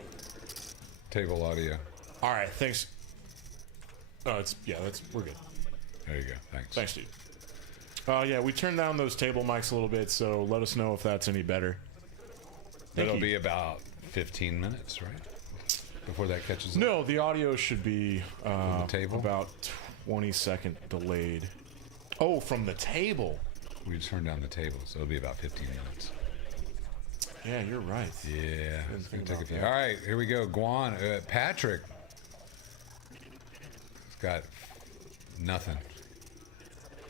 Table audio. All right, thanks. Oh, we're good. There you go. Thanks. Thanks, dude. Yeah, we turned down those table mics a little bit, so let us know if that's any better. That'll be about 15 minutes, right? Before that catches up. No, the audio should be the table? about 20-second delayed. Oh, from the table. We just turned down the table, so it'll be about 15 minutes. Yeah, you're right. Yeah. It's gonna think take a about few. that. All right, here we go. Guan, Patrick. He's got nothing.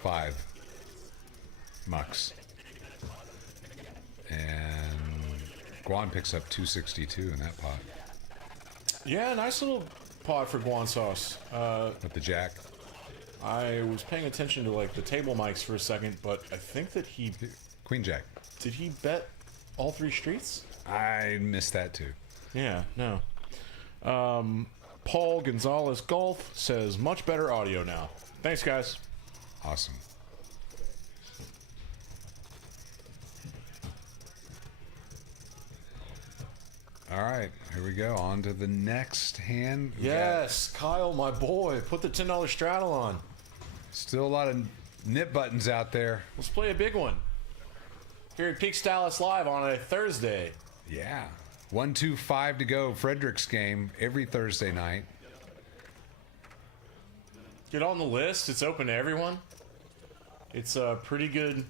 5 mucks. And Guan picks up 262 in that pot. Yeah, nice little pot for Guan sauce. With the jack. I was paying attention to like the table mics for a second, but I think that Queen jack. did he bet all 3 streets? I missed that too. Yeah, no. Paul Gonzalez Golf says much better audio now. Thanks, guys. Awesome. All right, here we go. On to the next hand. We got Yes, Kyle, my boy, put the $10 straddle on. still a lot of nip buttons out there. Let's play a big one. Here at Peaks Dallas Live on a Thursday. Yeah. 1, 2, 5 to go. Frederic'S game every Thursday night. Get on the list. It's open to everyone. It's a pretty good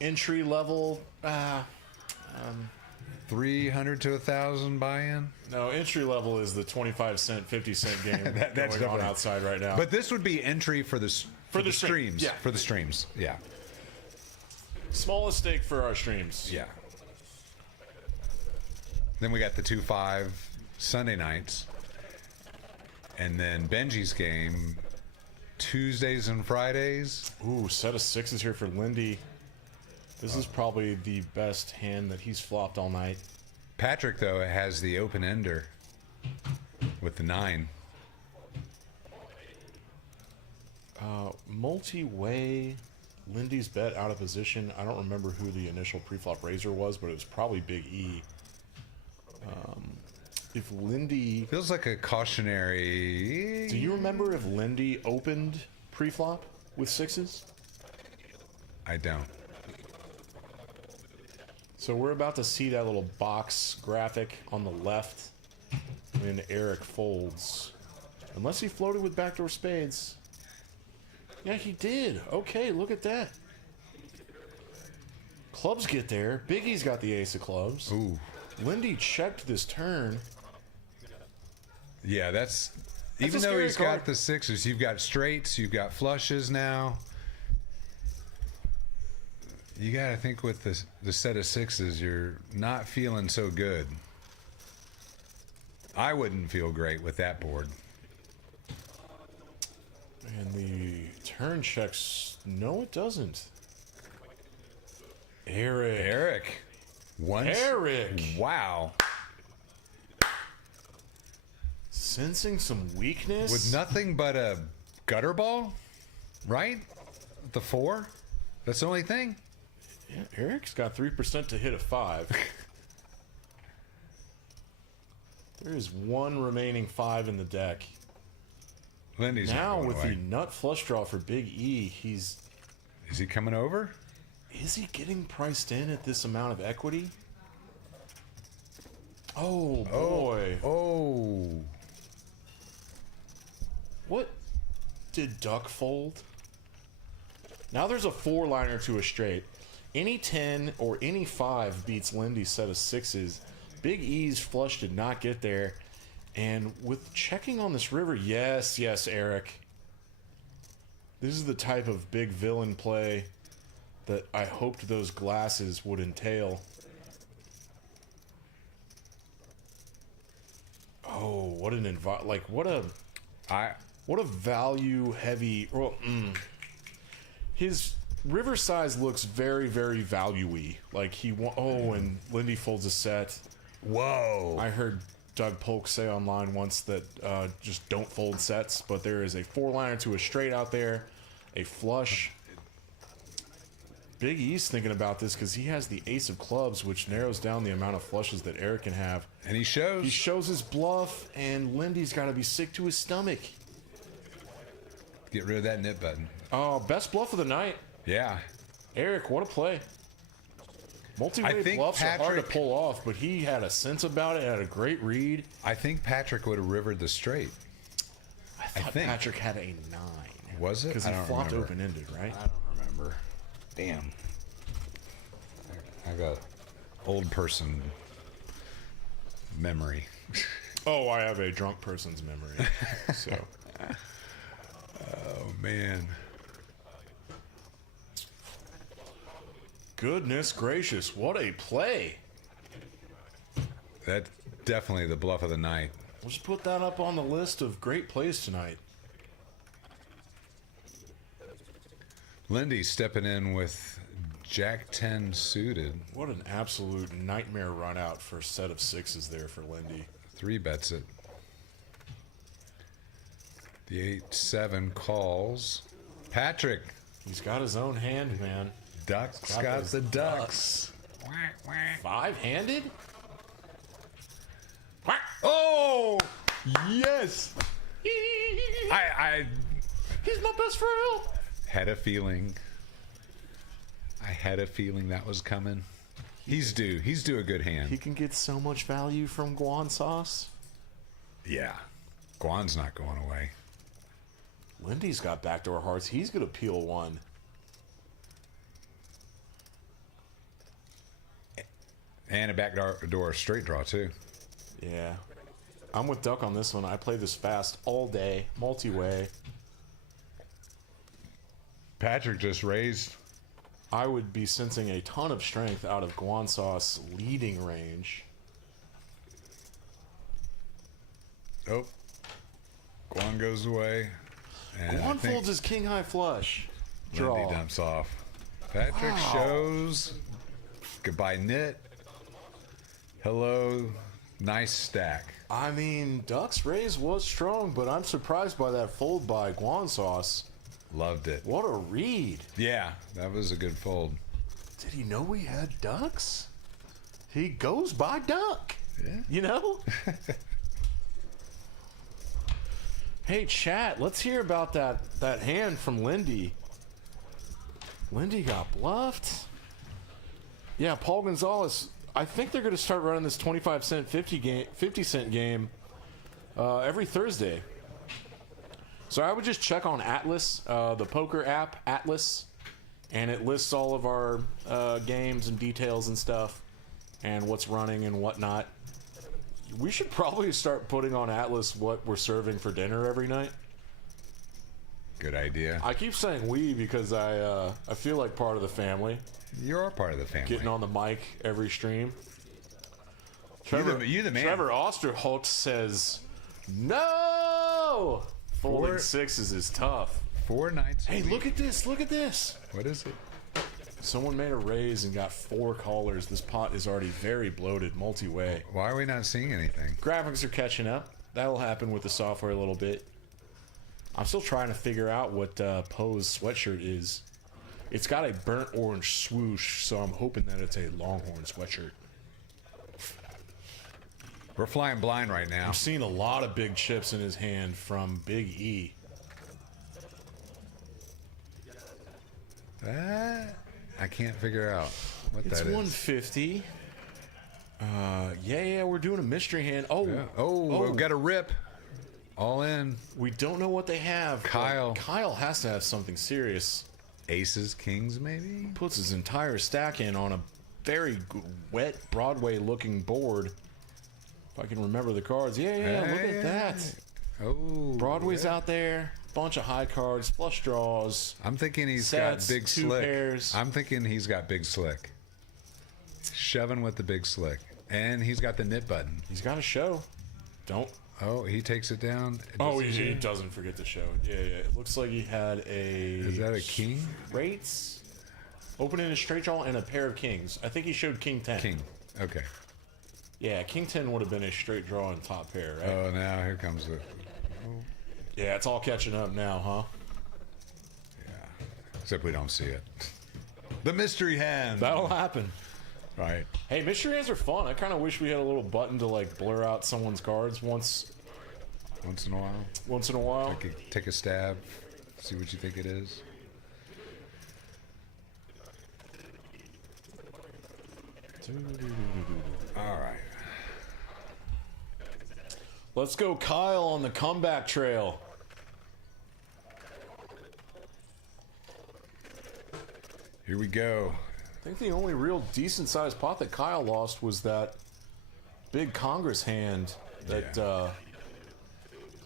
entry level. 300 to 1,000 buy-in. No, entry level is the 25-cent, 50-cent game That's going on definitely- outside right now. But this would be entry for the the stream, streams. yeah. For the streams. Yeah. Smallest stake for our streams. Yeah. Then we got the 2-5 Sunday nights. And then Benji's game Tuesdays and Fridays. Ooh, set of 6s here for Lindy. This is probably the best hand that he's flopped all night. Patrick, though, has the open ender with the 9. Multi-way. Lindy's bet out of position. I don't remember who the initial pre-flop raiser was, but it was probably Big E. If Lindy... Feels like a cautionary. Do you remember if Lindy opened pre-flop with 6s? I don't. So we're about to see that little box graphic on the left when Eric folds. Unless he floated with backdoor spades. Yeah, he did. Okay, look at that. Clubs get there. Biggie's got the ace of clubs. Ooh. Lindy checked this turn. Yeah, that's a even though scary he's card. got the 6s, you've got straights, you've got flushes now. You gotta think with the set of 6s, you're not feeling so good. I wouldn't feel great with that board. And the turn checks. No, it doesn't. Eric. Once. Eric. Wow. Sensing some weakness. With nothing but a gutter ball, right? The 4. That's the only thing. Yeah, Eric's got 3% to hit a 5. There is one remaining 5 in the deck. Lindy's not Now going with away. the nut flush draw for Big E, Is he coming over? is he getting priced in at this amount of equity? Oh boy. Oh. What did Duck fold? Now there's a 4-liner to a straight. Any 10 or any 5 beats Lindy's set of 6s. Big E's flush did not get there. And with checking on this river, yes, Eric. This is the type of big villain play that I hoped those glasses would entail. Oh, what an what a value heavy. His river size looks very, very value-y. Like and Lindy folds a set. Whoa. I heard Doug Polk say online once that just don't fold sets, but there is a 4-liner to a straight out there, a flush. Big E's thinking about this because he has the ace of clubs, which narrows down the amount of flushes that Eric can have. And he shows. He shows his bluff, and Lindy's got to be sick to his stomach. Get rid of that nip button. Oh, best bluff of the night. Yeah. Eric, what a play. Multi-way bluffs are hard to pull off, but he had a sense about it, had a great read. I think Patrick would have rivered the straight. I thought Patrick had a 9. Was it? Because he flopped open-ended, right? I don't remember. Damn. I got old person memory. Oh, I have a drunk person's memory. So. Oh, man. Goodness gracious, what a play. That's definitely the bluff of the night. Let's put that up on the list of great plays tonight. Lindy stepping in with Jack 10 suited. What an absolute nightmare run out for a set of 6s there for Lindy. 3 bets it. The 8-7 calls. Patrick. He's got his own hand, man. Ducks got the ducks. 5-handed? Oh! Yes! I He's my best friend. had a feeling. I had a feeling that was coming. He's due. He's due a good hand. He can get so much value from Guan sauce. Yeah. Guan's not going away. Lindy's got backdoor hearts. He's going to peel one. And a backdoor straight draw, too. Yeah. I'm with Duck on this one. I play this fast all day. Multi-way. Patrick just raised. I would be sensing a ton of strength out of Guan sauce leading range. Oh. Guan goes away. And Guan folds his king high flush. Lindy Draw. dumps off. Patrick shows. Goodbye, Knit. Hello. Nice stack. I mean, Duck's raise was strong, but I'm surprised by that fold by Guan sauce. Loved it. What a read. Yeah, that was a good fold. Did he know we had ducks? He goes by Duck. Yeah. You know? Hey, chat, let's hear about that hand from Lindy. Lindy got bluffed. Yeah, Paul Gonzalez. I think they're going to start running this 25-cent, 50-cent game every Thursday. So I would just check on Atlas, the poker app, Atlas, and it lists all of our games and details and stuff, and what's running and whatnot. We should probably start putting on Atlas what we're serving for dinner every night. Good idea. I keep saying we because I feel like part of the family. You're part of the family. Getting on the mic every stream. You the man. Trevor Osterholt says, no! Folding 6s is tough. 4 nights. Hey, look at this. Look at this. What is it? Someone made a raise and got 4 callers. This pot is already very bloated, multi-way. Why are we not seeing anything? Graphics are catching up. That'll happen with the software a little bit. I'm still trying to figure out what Poe's sweatshirt is. It's got a burnt orange swoosh, so I'm hoping that it's a Longhorn sweatshirt. We're flying blind right now. I'm seeing a lot of big chips in his hand from Big E. I can't figure out what It's that is. 150. Yeah, we're doing a mystery hand. Oh, Yeah. Oh, we've got a rip. All in. We don't know what they have. but Kyle. Kyle has to have something serious. Aces, kings, maybe? Puts his entire stack in on a very wet Broadway-looking board. If I can remember the cards. Yeah, look at that. Oh. Broadway's out there. Bunch of high cards, flush draws. I'm thinking he's Sets, got big 2 slick. pairs. I'm thinking he's got big slick. Shoving with the big slick. And he's got the knit button. He's got a show. Don't. Oh, he takes it down. Oh, he doesn't forget the show. Yeah. It looks like he had a... Is that a king? Rates? Opening a straight draw and a pair of kings. I think he showed king 10. King. Okay. Yeah, king 10 would have been a straight draw and top pair, right? Oh, now here comes the... Yeah, it's all catching up now, huh? Yeah. Except we don't see it. The mystery hand. That'll happen. Right. Hey, mystery hands are fun. I kind of wish we had a little button to like blur out someone's cards once in a while. Once in a while. Take a stab. See what you think it is. All right. Let's go, Kyle, on the comeback trail. Here we go. I think the only real decent-sized pot that Kyle lost was that big Congress hand that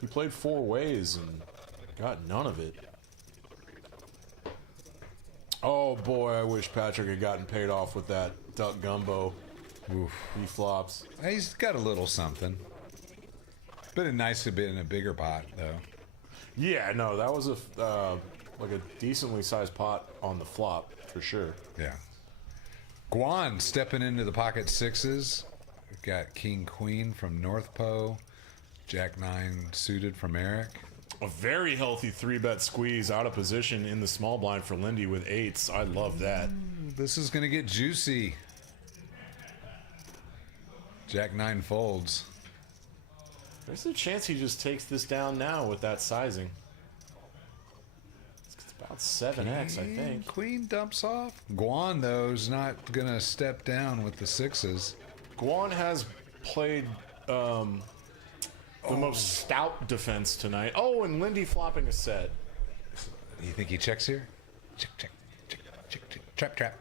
he played 4 ways and got none of it. Oh boy, I wish Patrick had gotten paid off with that duck gumbo. Oof. He flops. He's got a little something. Been nice to be in a bigger pot, though. Yeah, no, that was like a decently sized pot on the flop for sure. Yeah. Guan stepping into the pocket sixes. We've got King Queen from North Po, Jack 9 suited from Eric. A very healthy 3-bet squeeze out of position in the small blind for Lindy with 8s. I love that. This is gonna get juicy. Jack 9 folds. There's a chance he just takes this down now with that sizing. It's about 7x, I think. Queen dumps off. Guan, though, is not gonna step down with the 6s. Guan has played the most stout defense tonight. Oh, and Lindy flopping a set. You think he checks here? Check, check, check, check, check. Trap, trap.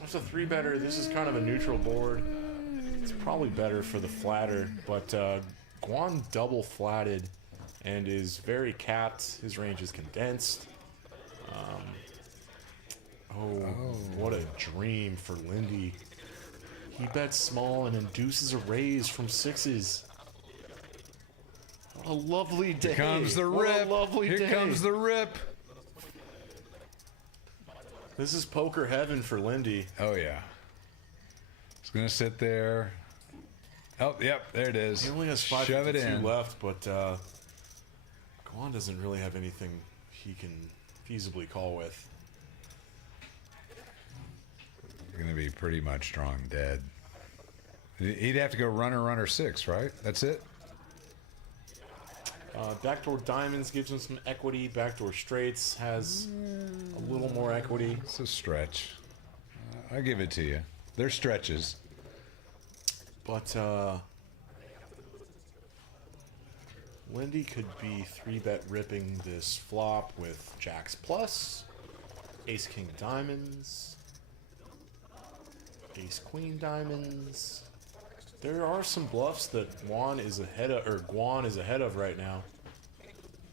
That's a 3-better. This is kind of a neutral board. It's probably better for the flatter, but Guan double flatted and is very capped. His range is condensed. What a dream for Lindy. He bets small and induces a raise from 6s. What a lovely day. Here comes the What rip. a lovely Here day. comes the rip. This is poker heaven for Lindy. Oh, yeah. It's going to sit there. Oh, yep, there it is. He only has Shove it 552 in. left, but Guan doesn't really have anything he can feasibly call with. Going to be pretty much drawn dead. He'd have to go runner, runner 6, right? That's it? Backdoor diamonds gives him some equity. Backdoor straights has a little more equity. It's a stretch. I'll give it to you. They're stretches. But Lindy could be 3-bet ripping this flop with jacks plus, ace king diamonds, ace queen diamonds. There are some bluffs that Guan is ahead of right now,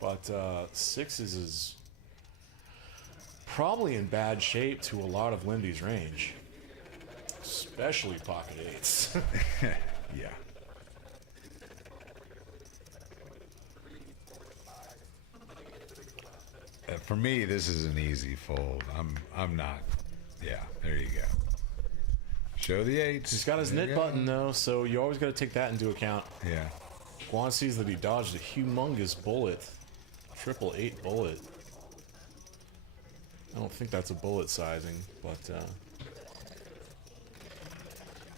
but 6s is probably in bad shape to a lot of Lindy's range, especially pocket 8s. Yeah. For me, this is an easy fold. I'm not. Yeah, there you go. Show the 8s. He's got his There you knit go. button though, so you always got to take that into account. Yeah. Guan sees that he dodged a humongous bullet, 888 bullet. I don't think that's a bullet sizing, but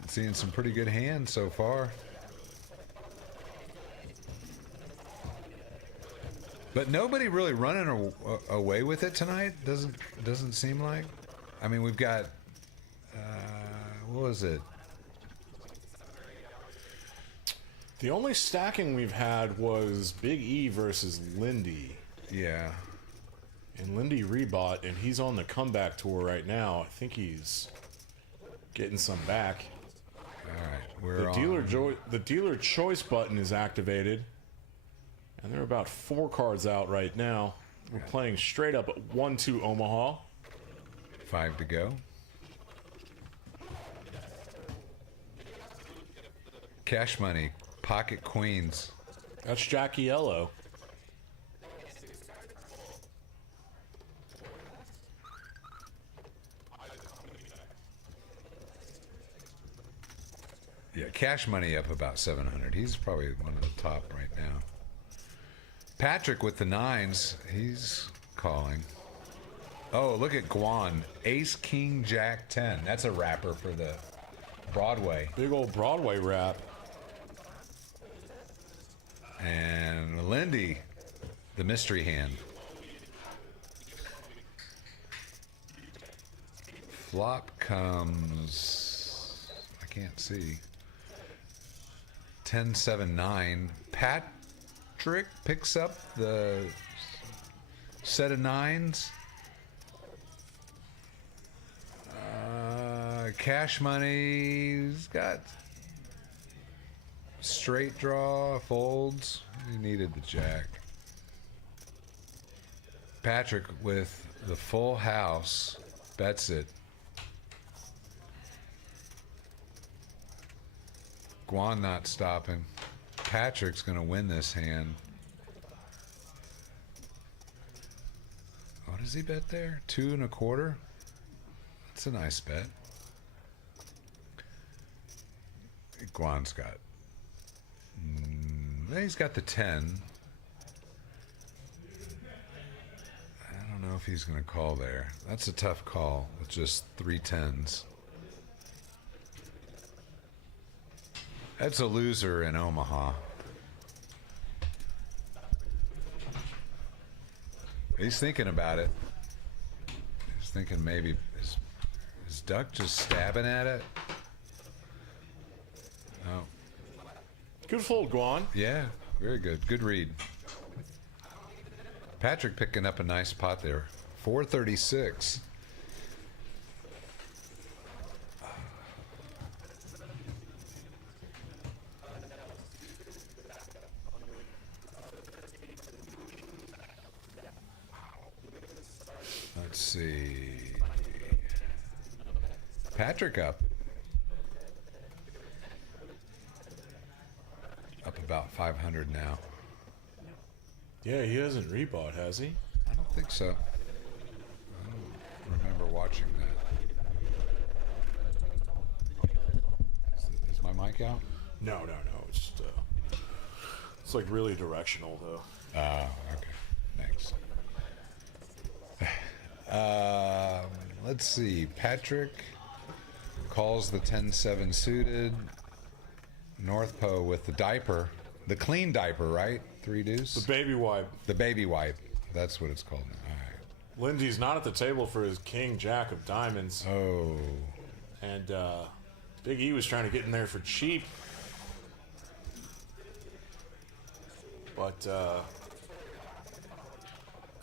Seeing some pretty good hands so far. But nobody really running away with it tonight. Doesn't seem like. I mean, we've got what was it? the only stacking we've had was Big E versus Lindy. Yeah. And Lindy rebought, and he's on the comeback tour right now. I think he's getting some back. All right. The dealer choice button is activated, and they're about 4 cards out right now. We're playing straight up at 1-2 Omaha. 5 to go. Cash money, pocket queens. That's Jackie Yellow. Cash Money up about 700. He's probably one of the top right now. Patrick with the 9s. He's calling. Oh, look at Guan. Ace, King, Jack, 10. That's a rapper for the Broadway. Big old Broadway rap. And Lindy, the mystery hand. Flop comes, I can't see. 10, 7, 9. Patrick picks up the set of 9s. Cash Money's got straight draw, folds. He needed the jack. Patrick with the full house bets it. Guan not stopping. Patrick's gonna win this hand. What does he bet there? 2 1/4. That's a nice bet. Guan's got. He's got the 10. I don't know if he's going to call there. That's a tough call with just 3 10s. That's a loser in Omaha. He's thinking about it. He's thinking maybe is Duck just stabbing at it? Oh. Good fold, Guan. Yeah, very good. Good read. Patrick picking up a nice pot there. 436. Let's see. Patrick up. Up about 500 now. Yeah, he hasn't rebought, has he? I don't think so. I don't remember watching that. Is my mic out? No. It's like really directional though. Oh, okay. Thanks. Let's see. Patrick calls the 10-7 suited. North Po with the diaper. The clean diaper, right? 3 deuce? The baby wipe. The baby wipe. That's what it's called now. All right. Lindy's not at the table for his king jack of diamonds. Oh. And Big E was trying to get in there for cheap. But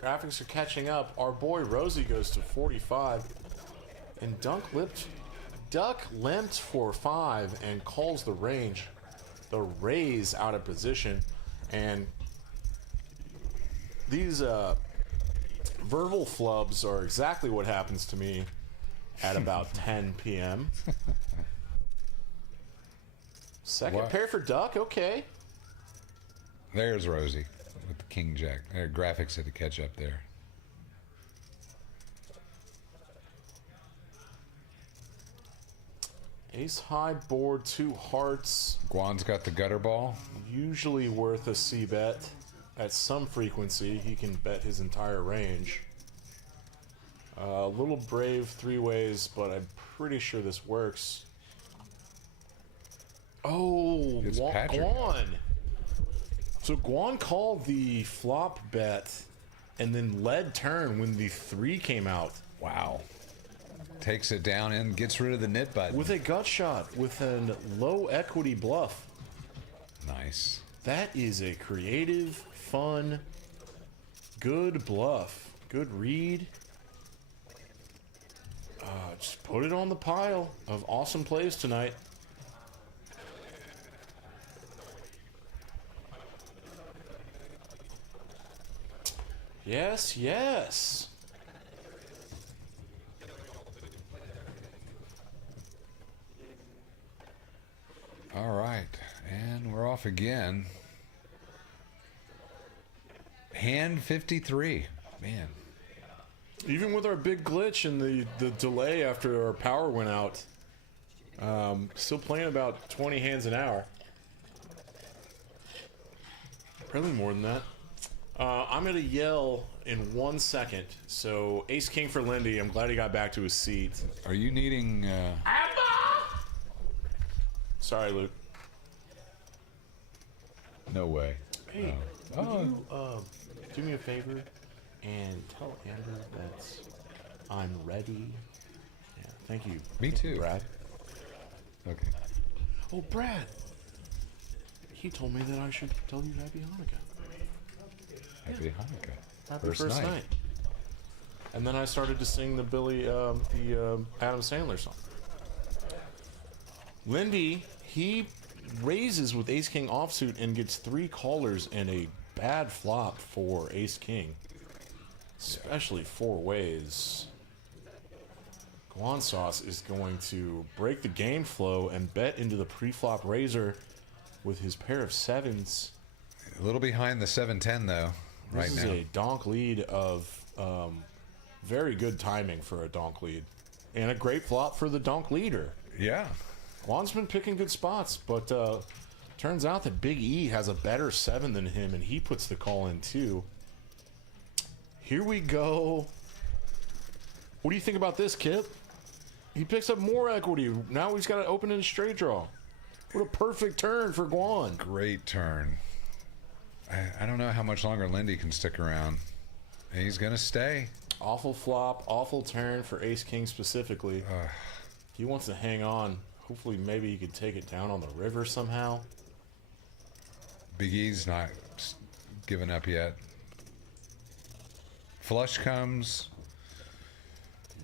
graphics are catching up. Our boy Rosie goes to 45. And Duck limps for 5 and calls the range. The raise out of position. And these verbal flubs are exactly what happens to me at about 10 p.m. Second pair for Duck, okay. There's Rosie with the king jack. Graphics had to catch up there. Ace high board, 2 hearts. Guan's got the gutter ball. Usually worth a C bet. At some frequency, he can bet his entire range. A little brave 3 ways, but I'm pretty sure this works. Oh, It's Patrick. Guan. So Guan called the flop bet and then led turn when the 3 came out. Wow. Takes it down and gets rid of the knit button. With a gut shot, with a low equity bluff. Nice. That is a creative, fun, good bluff. Good read. Just put it on the pile of awesome plays tonight. Yes, yes. All right. And we're off again. Hand 53. Man. Even with our big glitch and the delay after our power went out, Still playing about 20 hands an hour. Probably more than that. I'm going to yell in 1 second. So, Ace King for Lindy. I'm glad he got back to his seat. Are you needing... Sorry, Luke. No way. Hey, would you do me a favor and tell Amber that I'm ready? Yeah, thank you. Me too. Brad. Okay. Oh, Brad. He told me that I should tell you Happy Hanukkah. Happy Hanukkah. Happy first night. And then I started to sing the Adam Sandler song. Lindy, he raises with Ace King offsuit and gets 3 callers and a bad flop for Ace King. Especially 4 ways. Guan Sauce is going to break the game flow and bet into the pre-flop razor with his pair of 7s. A little behind the 7-10 though, right This is now. a donk lead of very good timing for a donk lead. And a great flop for the donk leader. Yeah. Juan's been picking good spots, but turns out that Big E has a better 7 than him, and he puts the call in too. Here we go. What do you think about this, Kip? He picks up more equity. Now he's got to open in a straight draw. What a perfect turn for Guan. Great turn. I don't know how much longer Lindy can stick around. And he's going to stay. Awful flop, awful turn for Ace King specifically. He wants to hang on. Hopefully maybe he could take it down on the river somehow. Big E's not giving up yet. Flush comes.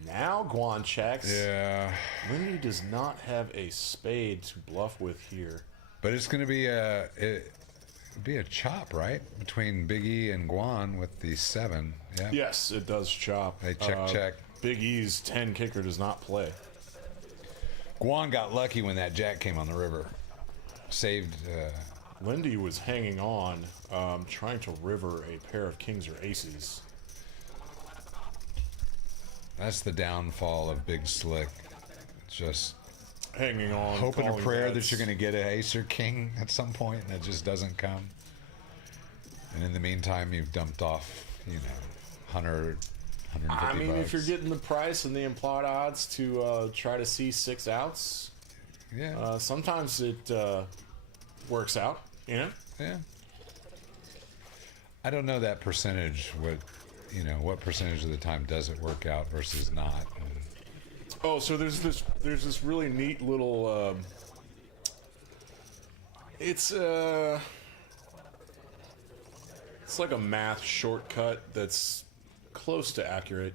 Now Guan checks. Yeah. Lindy does not have a spade to bluff with here. But it's going to be a chop, right? Between Big E and Guan with the 7. Yeah. Yes, it does chop. Hey, check. Big E's 10 kicker does not play. Guan got lucky when that jack came on the river. Saved. Lindy was hanging on, trying to river a pair of kings or aces. That's the downfall of Big Slick. Just hanging on, hoping a prayer bets. that you're going to get an ace or king at some point, and it just doesn't come. And in the meantime, you've dumped off, 100, 150 I mean, bucks. if you're getting the price and the implied odds to try to see 6 outs, yeah, sometimes it works out, Yeah. I don't know that percentage. What percentage of the time does it work out versus not? Oh, so there's this really neat little. It's like a math shortcut that's close to accurate.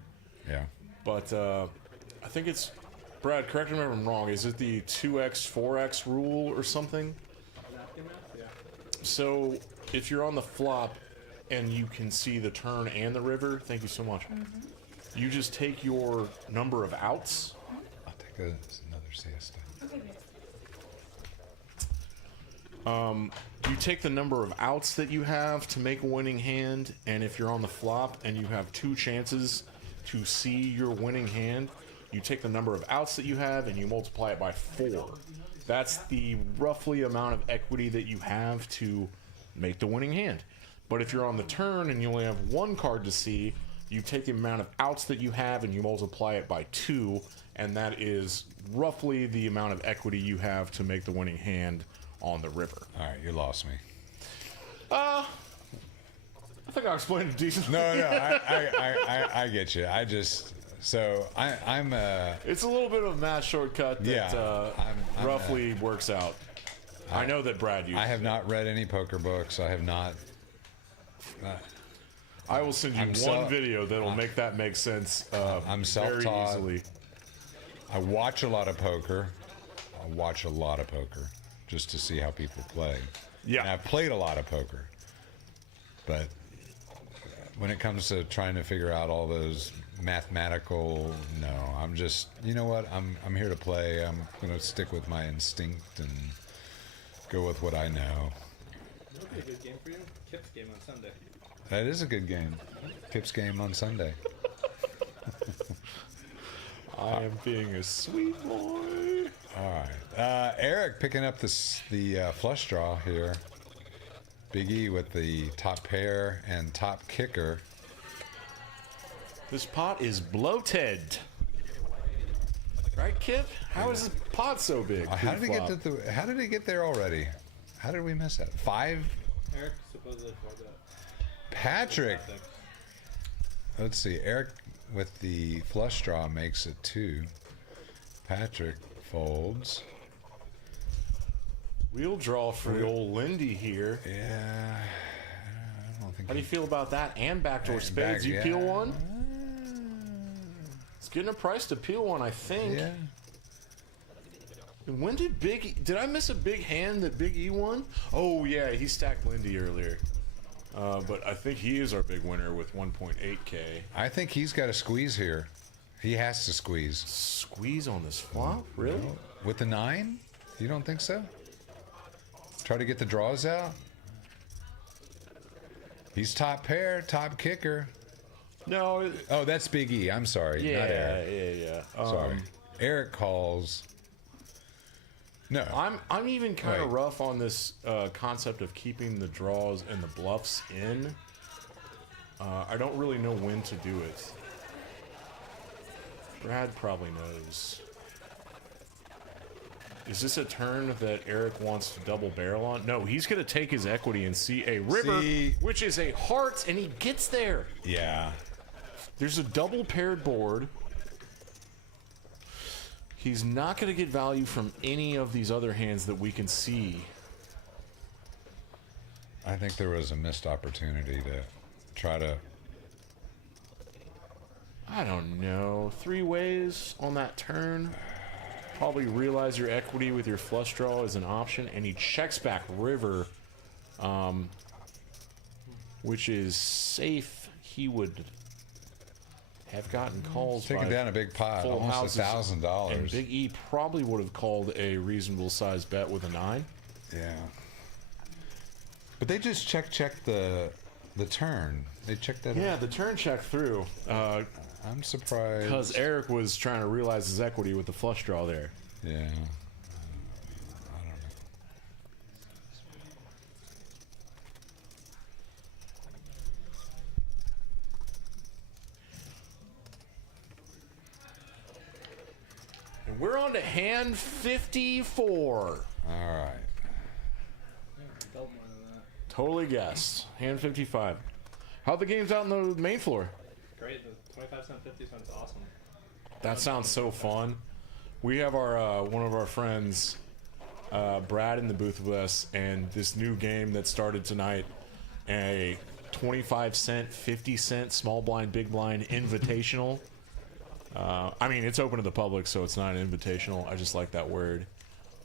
Yeah. But I think it's, Brad, correct me if I'm wrong. Is it the 2x 4x rule or something? So if you're on the flop and you can see the turn and the river, thank you so much. You just take your number of outs. I'll take another siesta. You take the number of outs that you have to make a winning hand, and if you're on the flop and you have 2 chances to see your winning hand, you take the number of outs that you have and you multiply it by 4. That's the roughly amount of equity that you have to make the winning hand. But if you're on the turn and you only have 1 card to see, you take the amount of outs that you have and you multiply it by 2, and that is roughly the amount of equity you have to make the winning hand on the river. All right, you lost me. I think I explained it decently. No, I get you. I'm It's a little bit of a math shortcut that I'm roughly works out. I know that Brad used. I have not read any poker books. I have not. I will send you one video that'll make that make sense. I'm very self-taught. easily. I watch a lot of poker. Just to see how people play. Yeah. And I've played a lot of poker. But when it comes to trying to figure out all those mathematical, no, I'm just, you know what? I'm here to play. I'm going to stick with my instinct and go with what I know. That'd be a good game for you. Kip's game on Sunday. That is a good game. Kip's game on Sunday. I am being a sweet boy. All right. Eric picking up the flush draw here. Big E with the top pair and top kicker. This pot is bloated. Right, Kip? How is this pot so big? How did it get there already? How did we miss that? 5? Eric supposedly folded that. Patrick. Let's see. Eric with the flush draw makes it 2. Patrick folds. Wheel draw for the old Lindy here. Yeah. I don't think. How do you feel about that? And backdoor spades. You peel one? It's getting a price to peel one, I think. Yeah. When did did I miss a big hand that Big E won? Oh yeah, he stacked Lindy earlier. But I think he is our big winner with 1.8K. I think he's got a squeeze here. He has to squeeze. Squeeze on this flop? Really? No. With the 9? You don't think so? Try to get the draws out. He's top pair, top kicker. No. Oh, that's Big E. I'm sorry. Yeah, not Eric. yeah. Sorry. Eric calls. No. I'm even kind of rough on this concept of keeping the draws and the bluffs in. I don't really know when to do it. Brad probably knows. Is this a turn that Eric wants to double barrel on? No, he's going to take his equity and see a river, which is a heart, and he gets there. Yeah. There's a double paired board. He's not going to get value from any of these other hands that we can see. I think there was a missed opportunity to try to... I don't know. 3 ways on that turn. Probably realize your equity with your flush draw is an option, and he checks back river, which is safe. He would have gotten calls. Taking down a big pot, full almost houses, $1,000. and Big E probably would have called a reasonable sized bet with a 9. Yeah. But they just checked the turn. They checked that. Yeah, the turn check through. I'm surprised because Eric was trying to realize his equity with the flush draw there. Yeah. I don't know. And we're on to hand 54. All right. Totally guessed. Hand 55. How the games out on the main floor? Great. The 25-cent, 50-cent is awesome. That sounds so fun. We have our one of our friends, Brad, in the booth with us, and this new game that started tonight, a 25-cent, 50-cent small blind, big blind invitational. I mean, it's open to the public, so it's not an invitational. I just like that word.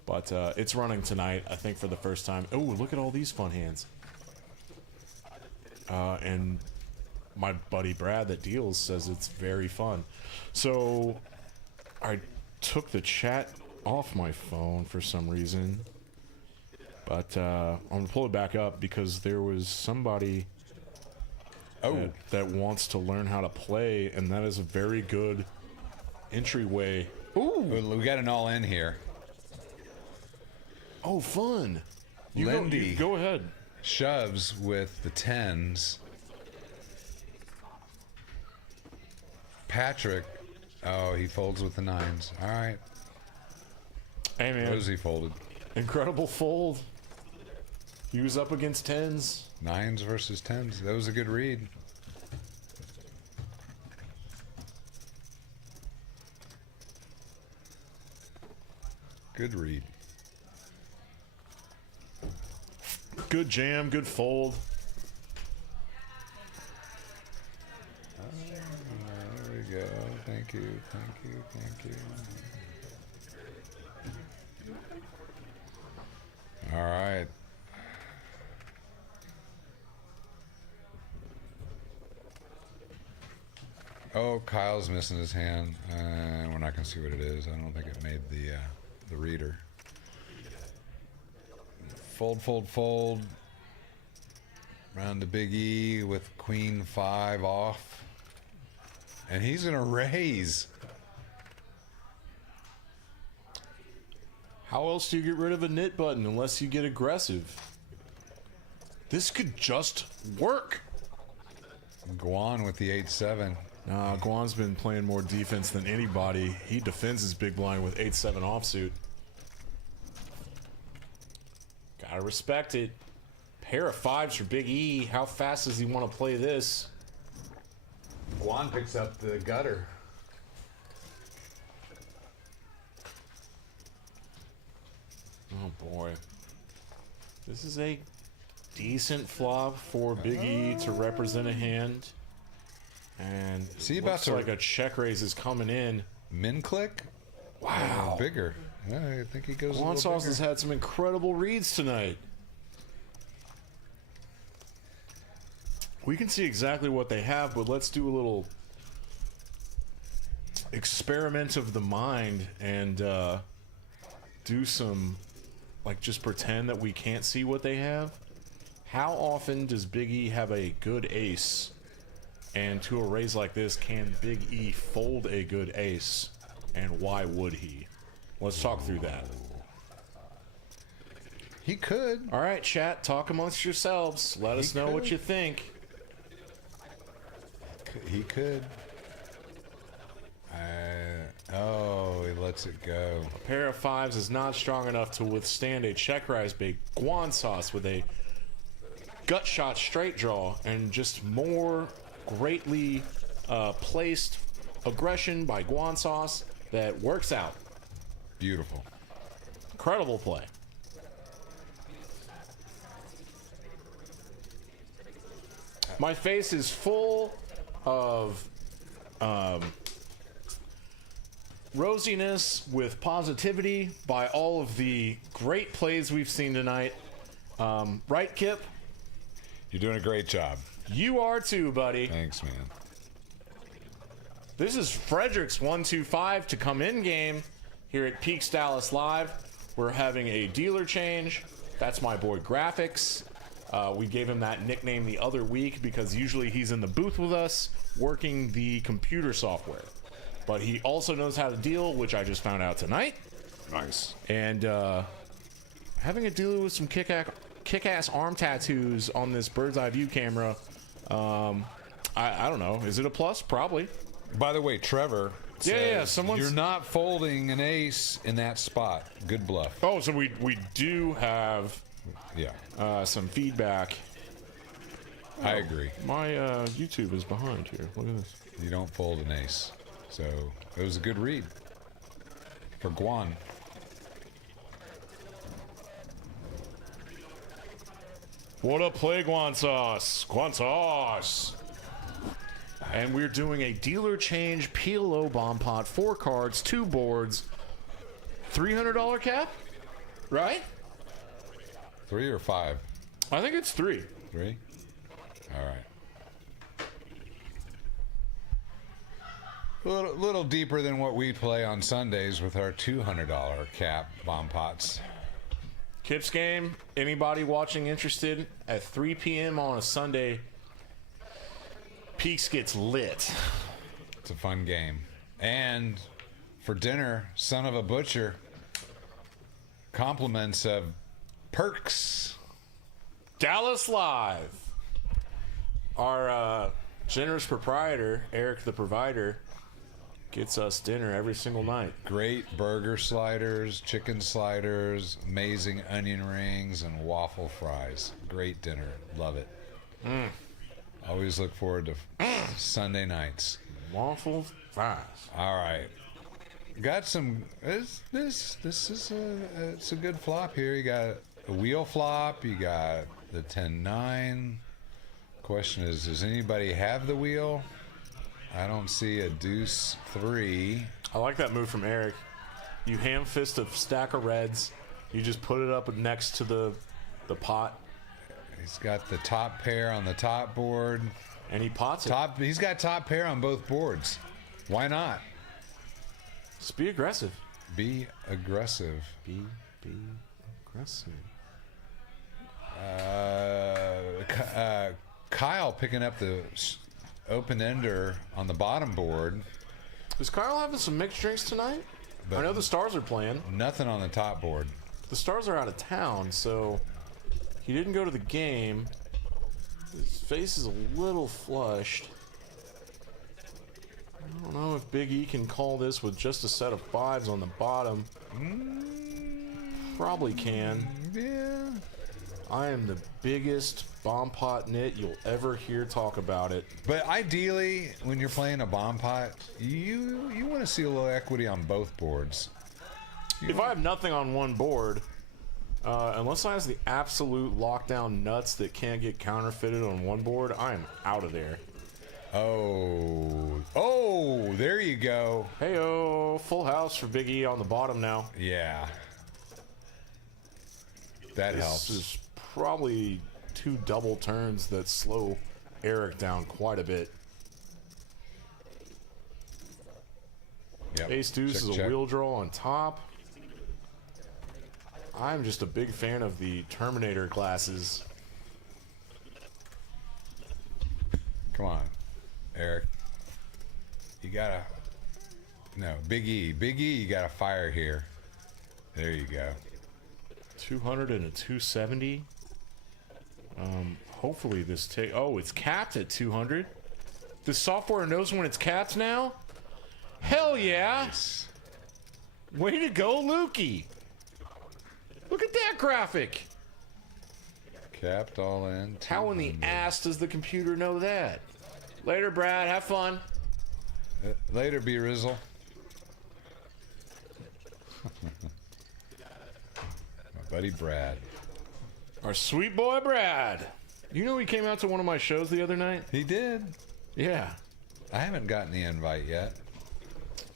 But it's running tonight, I think, for the first time. Oh, look at all these fun hands. And my buddy Brad that deals says it's very fun. So I took the chat off my phone for some reason. But I'm going to pull it back up because there was somebody that wants to learn how to play, and that is a very good entryway. Ooh, we got an all in here. Oh, fun. Lindy go ahead. Shoves with the 10s. Patrick, oh, he folds with the 9s. All right. Hey, man. Rosie folded. Incredible fold. He was up against 10s. 9s versus 10s. That was a good read. Good read. Good jam, good fold. There we go. Thank you, thank you, thank you. All right. Oh, Kyle's missing his hand. We're not gonna see what it is. I don't think it made the reader. Fold, fold, fold. Round to Big E with Queen 5 off. And he's gonna raise. How else do you get rid of a knit button unless you get aggressive? This could just work. Guan with the 8-7. Nah, Guan's been playing more defense than anybody. He defends his big blind with 8-7 offsuit. Gotta respect it. Pair of 5s for Big E. How fast does he want to play this? Guan picks up the gutter. Oh boy. This is a decent flop for Big E to represent a hand. And See, looks like a check raise is coming in. Min click? Wow. Bigger. Yeah, I think he goes a Juan little Sauce bigger. has had some incredible reads tonight. We can see exactly what they have, but let's do a little experiment of the mind and do some, like, just pretend that we can't see what they have. How often does Big E have a good ace? And to a raise like this, can Big E fold a good ace? And why would he? Let's talk through that. He could. All right, chat, talk amongst yourselves. Let us know what you think. He could. Oh, he lets it go. A pair of 5s is not strong enough to withstand a check rise big Guan Sauce with a gut shot straight draw and just more greatly placed aggression by Guan Sauce that works out. Beautiful. Incredible play. My face is full of rosiness with positivity by all of the great plays we've seen tonight. Right, Kip? You're doing a great job. You are too, buddy. Thanks, man. This is Frederic'S 125 to come in game here at Peaks Dallas Live. We're having a dealer change. That's my boy Graphics. We gave him that nickname the other week because usually he's in the booth with us working the computer software. But he also knows how to deal, which I just found out tonight. Nice. And having a dealer with some kick-ass arm tattoos on this bird's eye view camera, I don't know. Is it a plus? Probably. By the way, Trevor says, someone's... you're not folding an ace in that spot. Good bluff. Oh, so we do have some feedback. I agree. My YouTube is behind here. Look at this. You don't fold an ace. So it was a good read for Guan. What up, play, Guan Sauce? Guan Sauce! And we're doing a dealer change PLO bomb pot, 4 cards, 2 boards, $300 cap, right? 3 or 5? I think it's 3. 3? All right. A little deeper than what we play on Sundays with our $200 cap bomb pots. Kip's game, anybody watching interested, at 3 p.m. on a Sunday, Peaks gets lit. It's a fun game. And for dinner, son of a butcher, compliments of Perks. Dallas Live. Our generous proprietor, Eric the Provider, gets us dinner every single night. Great burger sliders, chicken sliders, amazing onion rings, and waffle fries. Great dinner. Love it. Always look forward to Sunday nights. Waffle fries. All right. Got some. This is it's a good flop here. You got a wheel flop. You got the 10-9. Question is, does anybody have the wheel? I don't see a deuce 3. I like that move from Eric. You ham fist a stack of reds. You just put it up next to the pot. He's got the top pair on the top board. And he pots it. He's got top pair on both boards. Why not? Just be aggressive. Be aggressive. Be aggressive. Kyle picking up the open ender on the bottom board. Is Kyle having some mixed drinks tonight? But I know the Stars are playing. nothing on the top board. The Stars are out of town, so he didn't go to the game. His face is a little flushed. I don't know if Big E can call this with just a set of 5s on the bottom. Probably can. Yeah. I am the biggest bomb pot nit you'll ever hear talk about it. But ideally, when you're playing a bomb pot, you want to see a little equity on both boards. If I have nothing on one board, unless I have the absolute lockdown nuts that can't get counterfeited on one board, I am out of there. Oh, there you go. Hey-oh, full house for Big E on the bottom now. Yeah. That helps. This is probably 2 double turns that slow Eric down quite a bit. Yep. Ace deuce is a check. wheel draw on top. I'm just a big fan of the Terminator glasses. Come on, Eric. You gotta... No, Big E. Big E, you gotta fire here. There you go. 200 and a 270. Hopefully this take... Oh, it's capped at 200. The software knows when it's capped now? Hell yeah! Nice. Way to go, Lukey! Look at that graphic! Capped all in. How in the 200. ass does the computer know that? Later, Brad. Have fun. Later, B-Rizzle. My buddy Brad. Our sweet boy, Brad. You know he came out to one of my shows the other night? He did. Yeah. I haven't gotten the invite yet.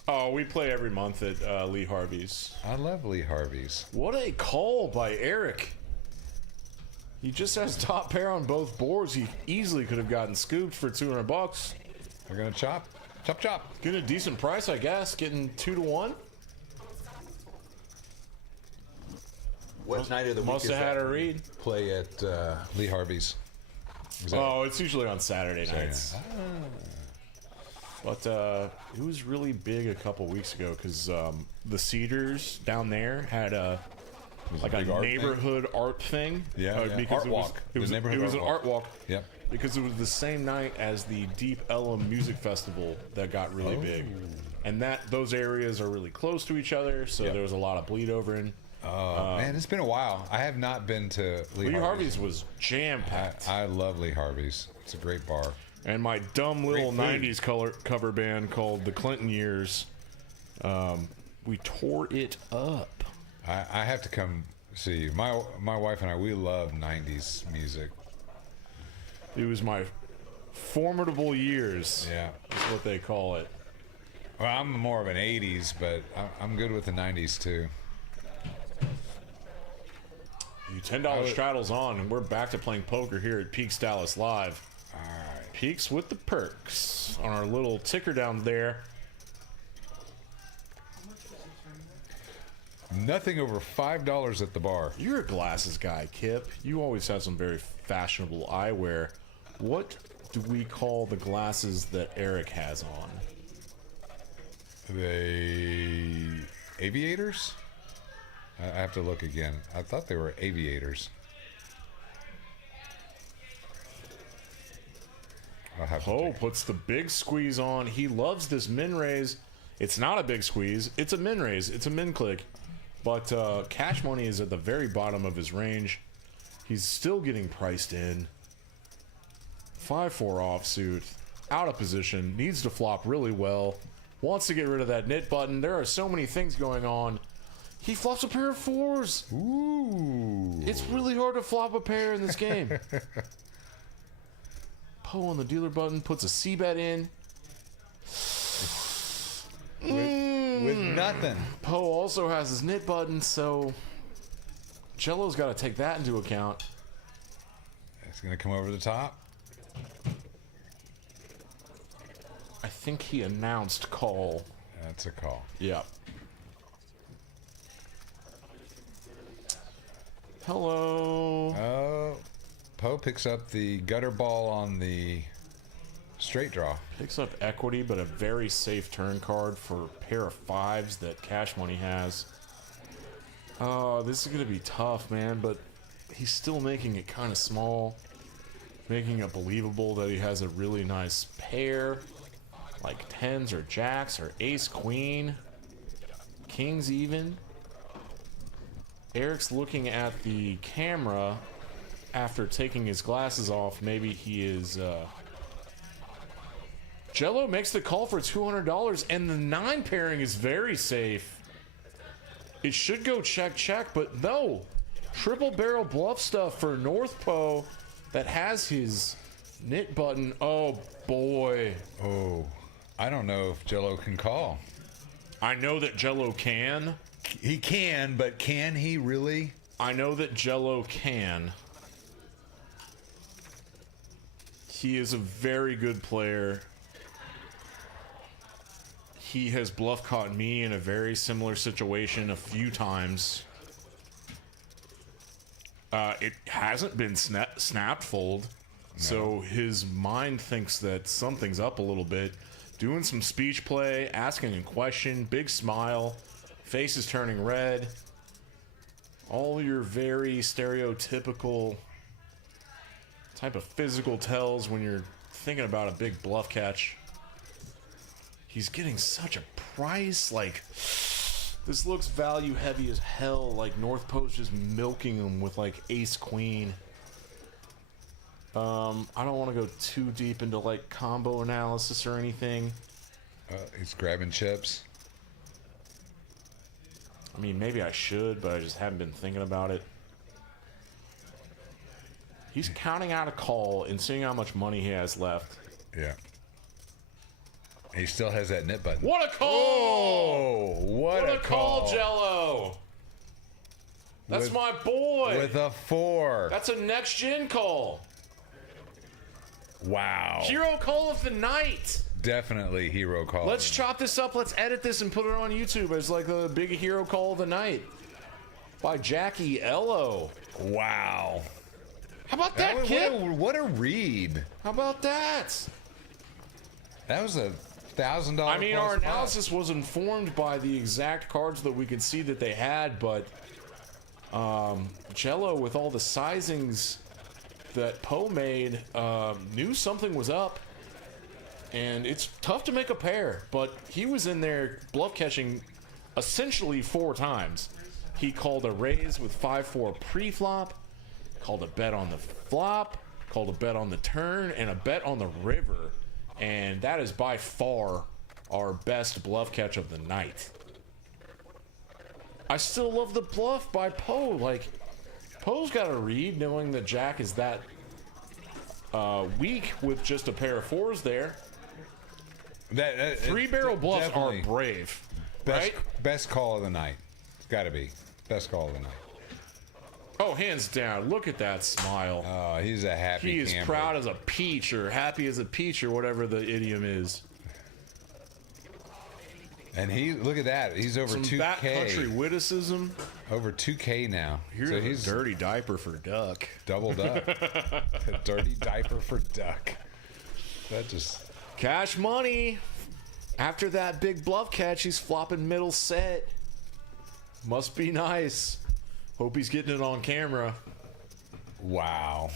Oh, we play every month at Lee Harvey's. I love Lee Harvey's. What a call by Eric. He just has top pair on both boards. He easily could have gotten scooped for $200. We're gonna chop. Chop, chop. Getting a decent price, I guess. Getting 2 to 1. What night of the week Must is have had that? a read. Play at Lee Harvey's. Is that- Oh, it's usually on Saturday nights. Ah. But it was really big a couple weeks ago because the Cedars down there had a like a big art thing? neighborhood art thing. Yeah, yeah. Because Art it walk. was The neighborhood it was art an walk. art walk. Yep. Because it was the same night as the Deep Ellum Music Festival that got really big, and those areas are really close to each other, so Yep. there was a lot of bleed over in. Man, it's been a while. I have not been to Lee Harvey's was jam packed. I love Lee Harvey's. It's a great bar. And my dumb little Great food. 90s cover band called the Clinton Years, we tore it up. I have to come see you. My wife and I, we love 90s music. It was my formidable years, Yeah. is what they call it. Well, I'm more of an 80s, but I'm good with the 90s too. You $10 straddles on, and we're back to playing poker here at Peaks Dallas Live. All right. Peaks with the perks on our little ticker down there. Nothing over $5 at the bar. You're a glasses guy, Kip. You always have some very fashionable eyewear. What do we call the glasses that Eric has on? The aviators? I have to look again. I thought they were aviators. I'll have to Oh, puts the big squeeze on. He loves this min raise. It's not a big squeeze. It's a min raise. It's a min click. But cash money is at the very bottom of his range. He's still getting priced in. 5-4 offsuit. Out of position. Needs to flop really well. Wants to get rid of that knit button. There are so many things going on. He flops a pair of 4s. Ooh. It's really hard to flop a pair in this game. Poe on the dealer button. Puts a C-bet in. With nothing. Poe also has his knit button, so Jello's got to take that into account. It's going to come over the top. I think he announced call. That's a call. Yeah. Hello. Oh, Poe picks up the gutter ball on the Straight draw. Picks up equity, but a very safe turn card for a pair of 5s that Cash Money has. Oh, this is going to be tough, man, but he's still making it kind of small. Making it believable that he has a really nice pair. Like 10s or jacks or ace queen. Kings even. Eric's looking at the camera after taking his glasses off. Maybe he is... Jello makes the call for $200, and the 9 pairing is very safe. It should go check, check, but no. Triple barrel bluff stuff for North Po that has his knit button. Oh, boy. Oh, I don't know if Jello can call. I know that Jello can. He can, but can he really? I know that Jello can. He is a very good player. He has bluff caught me in a very similar situation a few times. It hasn't been snapped fold, so his mind thinks that something's up a little bit. Doing some speech play, asking a question, big smile, face is turning red. All your very stereotypical type of physical tells when you're thinking about a big bluff catch. He's getting such a price, like, this looks value heavy as hell, like North Po's just milking him with like ace queen. I don't want to go too deep into like combo analysis or anything. He's grabbing chips. I mean, maybe I should, but I just haven't been thinking about it. He's counting out a call and seeing how much money he has left. Yeah. He still has that knit button. What a call! Oh, what a call, Jello! That's my boy! With a 4. That's a next gen call. Wow. Hero call of the night. Definitely hero call. Let's chop this up. Let's edit this and put it on YouTube as like a big hero call of the night by Jackie Ello. Wow. How about that, kid? What a read. How about that? That was a $1,000. I mean, our plus analysis was informed by the exact cards that we could see that they had, but Jello, with all the sizings that Poe made, knew something was up. And it's tough to make a pair, but he was in there bluff catching essentially 4 times. He called a raise with 5-4 pre-flop, called a bet on the flop, called a bet on the turn, and a bet on the river. And that is by far our best bluff catch of the night. I still love the bluff by Poe. Like, Poe's got a read knowing that Jack is that weak with just a pair of 4s there. That 3-barrel bluffs are brave, right? Best call of the night. Gotta be. Best call of the night. Oh, hands down. Look at that smile. Oh, he's a happy He is camper. proud as a peach, or happy as a peach, or whatever the idiom is. And he, look at that. He's over Some 2K. backcountry witticism. Over 2K now. Here's so a he's dirty diaper for Duck. doubled up. A dirty diaper for Duck. That just... Cash money. After that big bluff catch, he's flopping middle set. Must be nice. Hope he's getting it on camera. Wow.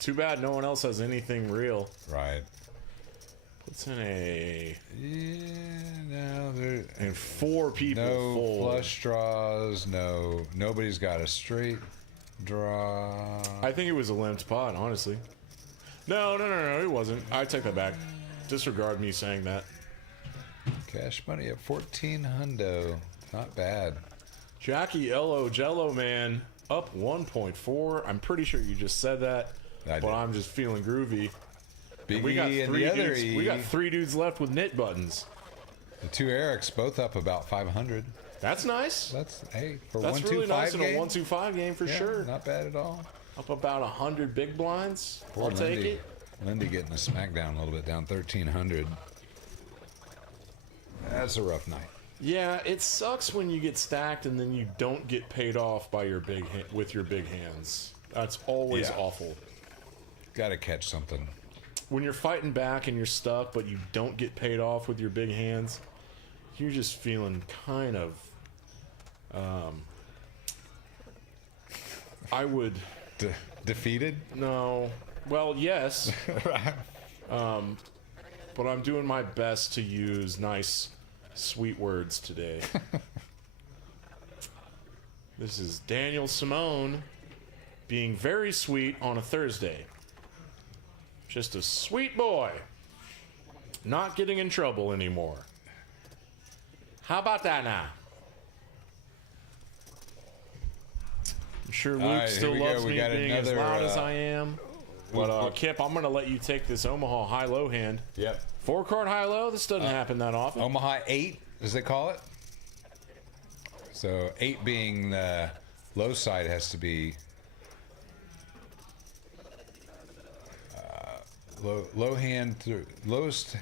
Too bad no one else has anything real. Right. Puts in a... Yeah, no, there... And 4 people No fold. flush draws, nobody's got a straight draw. I think it was a limped pot, honestly. No, it wasn't. I take that back. Disregard me saying that. Cash money at 14 hundo. Not bad. Jackie Ello Jello Man up 1.4. I'm pretty sure you just said that, but I'm just feeling groovy. Big We got E and 3 the other dudes. E. We got 3 dudes left with knit buttons. The 2 Erics both up about 500. That's nice. That's, hey, for That's 1-2-5 really nice in a game, 1-2-5 game for yeah, sure. Not bad at all. Up about 100 big blinds. Poor I'll take Lindy. it. Lindy getting a smackdown a little bit, down 1,300. That's a rough night. Yeah, it sucks when you get stacked and then you don't get paid off by your with your big hands. That's always Yeah. awful. Got to catch something. when you're fighting back and you're stuck, but you don't get paid off with your big hands, you're just feeling kind of. I would. Defeated? No. Well, yes. But I'm doing my best to use nice, sweet words today. This is Daniel Simone being very sweet on a Thursday. Just a sweet boy. Not getting in trouble anymore. How about that now? I'm sure Luke right, still here we loves go. We me got being as another, loud as I am. But Kip, I'm going to let you take this Omaha high-low hand. Yep. 4-card high-low? This doesn't happen that often. Omaha 8, as they call it. So 8 being the low side has to be low hand through lowest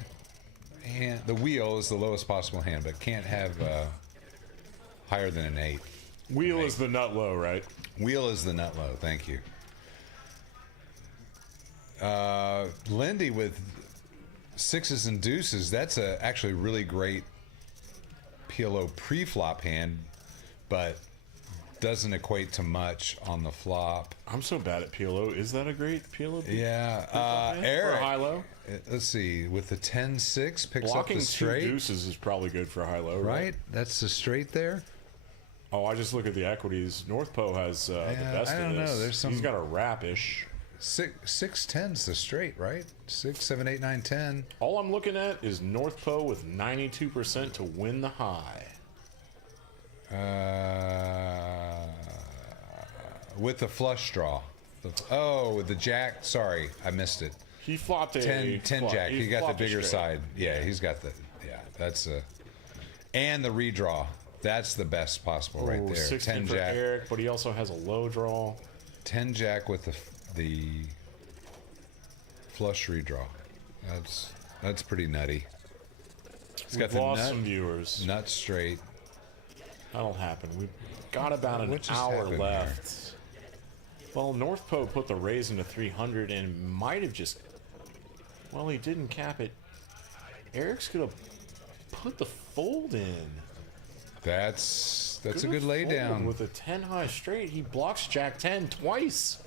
hand. The wheel is the lowest possible hand, but can't have higher than an 8. Wheel is the nut low, right? Wheel is the nut low. Thank you. Lindy with 6s and deuces. That's a actually really great PLO pre-flop hand, but doesn't equate to much on the flop. I'm so bad at PLO. Is that a great PLO? Yeah. Eric. For a high-low? Let's see. With the 10-6, picks Blocking up the straight. 2 deuces is probably good for a high-low, Right? That's the straight there. Oh, I just look at the equities. North Po has the best I don't of this. know. There's some. He's got a rap-ish. 6-10's the straight, right? 6, 7, 8, 9, 10. All I'm looking at is North Po with 92% to win the high. With the flush draw. With the jack. Sorry, I missed it. He flopped a 10 jack. He got the bigger straight. side. Yeah, he's got the. Yeah, that's a. And the redraw. That's the best possible right there. 16 10 for jack. Eric, but he also has a low draw. 10 jack with the flush redraw. That's pretty nutty. He's got We've the lost some viewers. nut straight. That'll happen. We've got about an What just hour happened left. Well, North Po put the raise into 300 and might have just. Well, he didn't cap it. Eric's gonna put the fold in. That's a good lay fold down. with a 10 high straight. He blocks Jack 10 twice.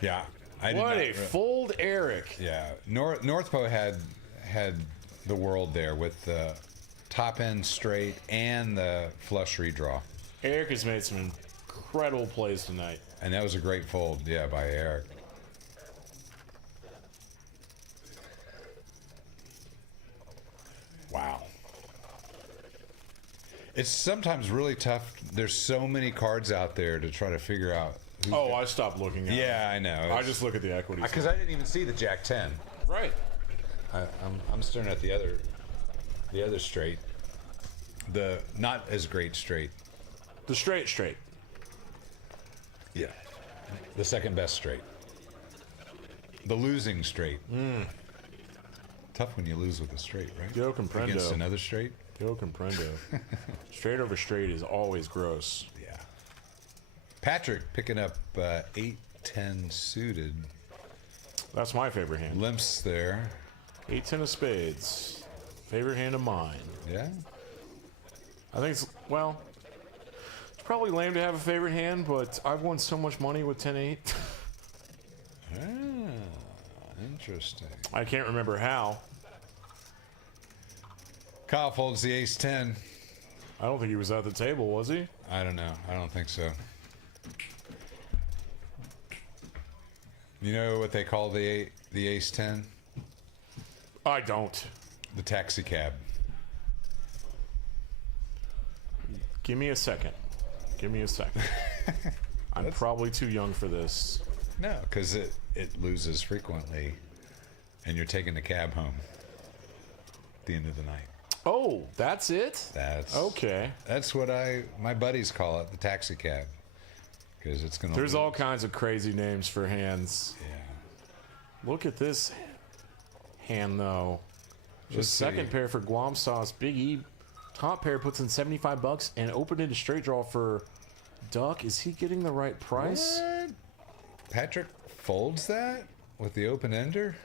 Yeah, What a fold, Eric. Yeah, North Po had the world there with the top end straight and the flush redraw. Eric has made some incredible plays tonight. And that was a great fold, yeah, by Eric. Wow. It's sometimes really tough. There's so many cards out there to try to figure out. I stopped looking at Yeah, I know. I just look at the equities. Because I didn't even see the Jack 10. Right. I'm staring at the other straight. The not as great straight. The straight. Yeah. The second best straight. The losing straight. Tough when you lose with a straight, right? Yo comprendo. Against another straight. Yo comprendo. Straight over straight is always gross. Yeah. Patrick picking up 8-10 suited. That's my favorite hand. Limps there. 8-10 of spades. Favorite hand of mine. Yeah. I think it's, well, it's probably lame to have a favorite hand, but I've won so much money with 10-8. Interesting. I can't remember how. Kyle folds the ace-10. I don't think he was at the table, was he? I don't know. I don't think so. You know what they call the ace-10? I don't. The taxi cab. Give me a second. I'm probably too young for this. No, because it loses frequently, and you're taking the cab home at the end of the night. Oh, that's it? That's okay. That's what my buddies call it, the taxi cab, because it's gonna. There's all kinds of crazy names for hands. Yeah. Look at this hand though. Just second pair for Guam Sauce. Big E. Top pair puts in $75 and opened into straight draw for Duck. Is he getting the right price? What? Patrick folds that? with the open ender?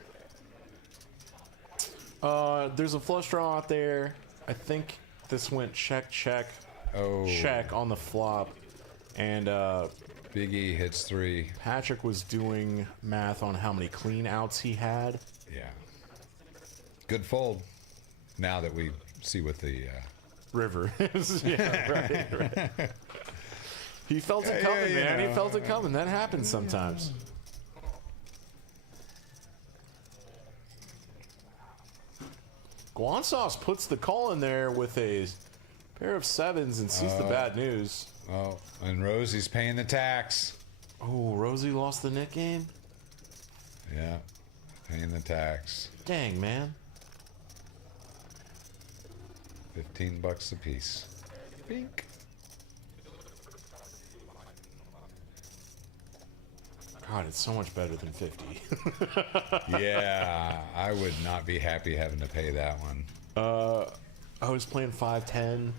There's a flush draw out there. I think this went check, check, check on the flop. And Big E hits 3. Patrick was doing math on how many clean outs he had. Yeah. Good fold. Now that we see what the river is. Yeah, right. He felt it coming, man. He felt it coming. That happens sometimes. Guansauce puts the call in there with a pair of 7s and sees the bad news. Oh, and Rosie's paying the tax. Oh, Rosie lost the Nick game? Yeah, paying the tax. Dang, man. $15 a piece. Bink. God, it's so much better than 50. Yeah, I would not be happy having to pay that one. I was playing 5-10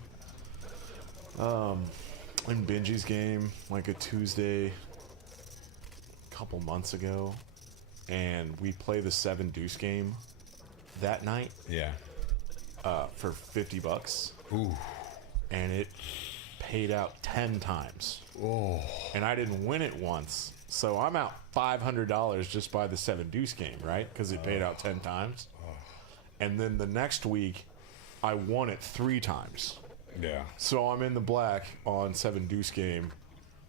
in Benji's game, like a Tuesday a couple months ago, and we played the 7 deuce game that night. Yeah. For $50. Ooh. And it paid out 10 times. Oh. And I didn't win it once. So I'm out $500 just by the 7 deuce game, right? Because it paid out 10 times. And then the next week, I won it 3 times. Yeah. So I'm in the black on 7 deuce game,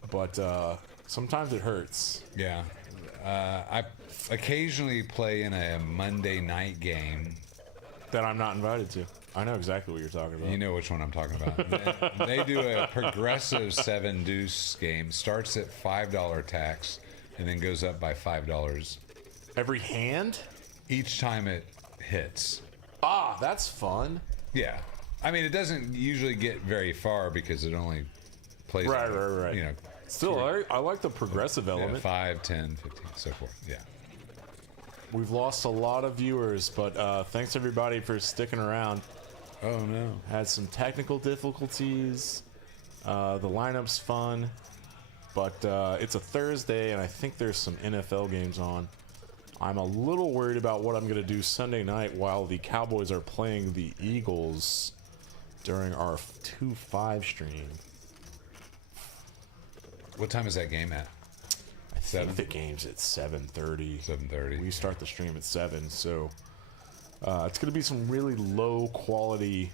but sometimes it hurts. Yeah. I occasionally play in a Monday night game that I'm not invited to. I know exactly what you're talking about. You know which one I'm talking about. They do a progressive 7 deuce game. Starts at $5 tax and then goes up by $5 every hand. Each time it hits. Ah, that's fun. Yeah. I mean, it doesn't usually get very far because it only plays. Right. You know. Still, I like the progressive element. 5, 10, 15, so forth. Yeah. We've lost a lot of viewers, but thanks everybody for sticking around. Oh no. Had some technical difficulties. The lineup's fun, but it's a Thursday, and I think there's some NFL games on. I'm a little worried about what I'm going to do Sunday night while the Cowboys are playing the Eagles during our 2-5 stream. What time is that game at? I think the game's at 7:30. 7:30. We start the stream at 7, so it's going to be some really low quality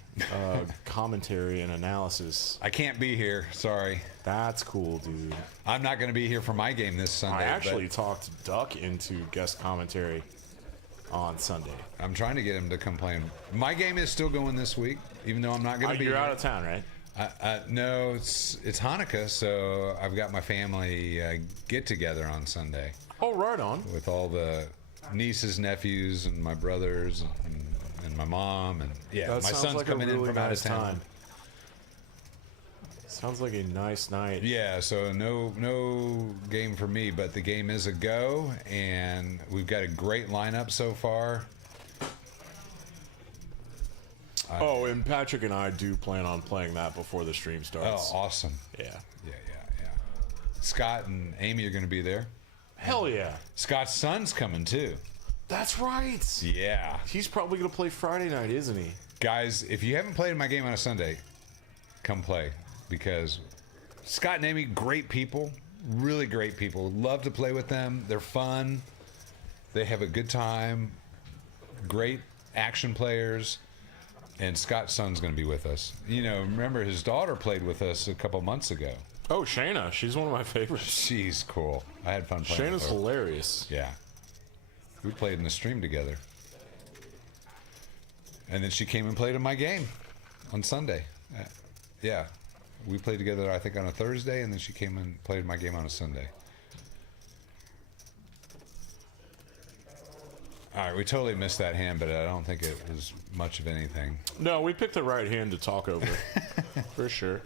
commentary and analysis. I can't be here. Sorry. That's cool, dude. I'm not going to be here for my game this Sunday. I actually talked Duck into guest commentary on Sunday. I'm trying to get him to come play. My game is still going this week, even though I'm not going to be You're here. out of town, right? No, it's Hanukkah, so I've got my family get together on Sunday. Oh, right on. With all the nieces, nephews, and my brothers, and my mom, and yeah, That my sounds son's like coming a really in from out of nice town. time. Sounds like a nice night. Yeah, so no game for me, but the game is a go, and we've got a great lineup so far. Oh, and Patrick and I do plan on playing that before the stream starts. Oh, awesome. Yeah. Scott and Amy are going to be there. Hell yeah. Scott's son's coming too. That's right. Yeah. He's probably going to play Friday night, isn't he? Guys, if you haven't played my game on a Sunday, come play. Because Scott and Amy, great people. Really great people. Love to play with them. They're fun. They have a good time. Great action players. And Scott's son's going to be with us. You know, remember his daughter played with us a couple months ago. Oh, Shayna. She's one of my favorites. She's cool. I had fun playing with Shayna's her. hilarious. Yeah. We played in the stream together. And then she came and played in my game on Sunday. Yeah. We played together, I think, on a Thursday, and then she came and played my game on a Sunday. All right, we totally missed that hand, but I don't think it was much of anything. No, we picked the right hand to talk over. For sure.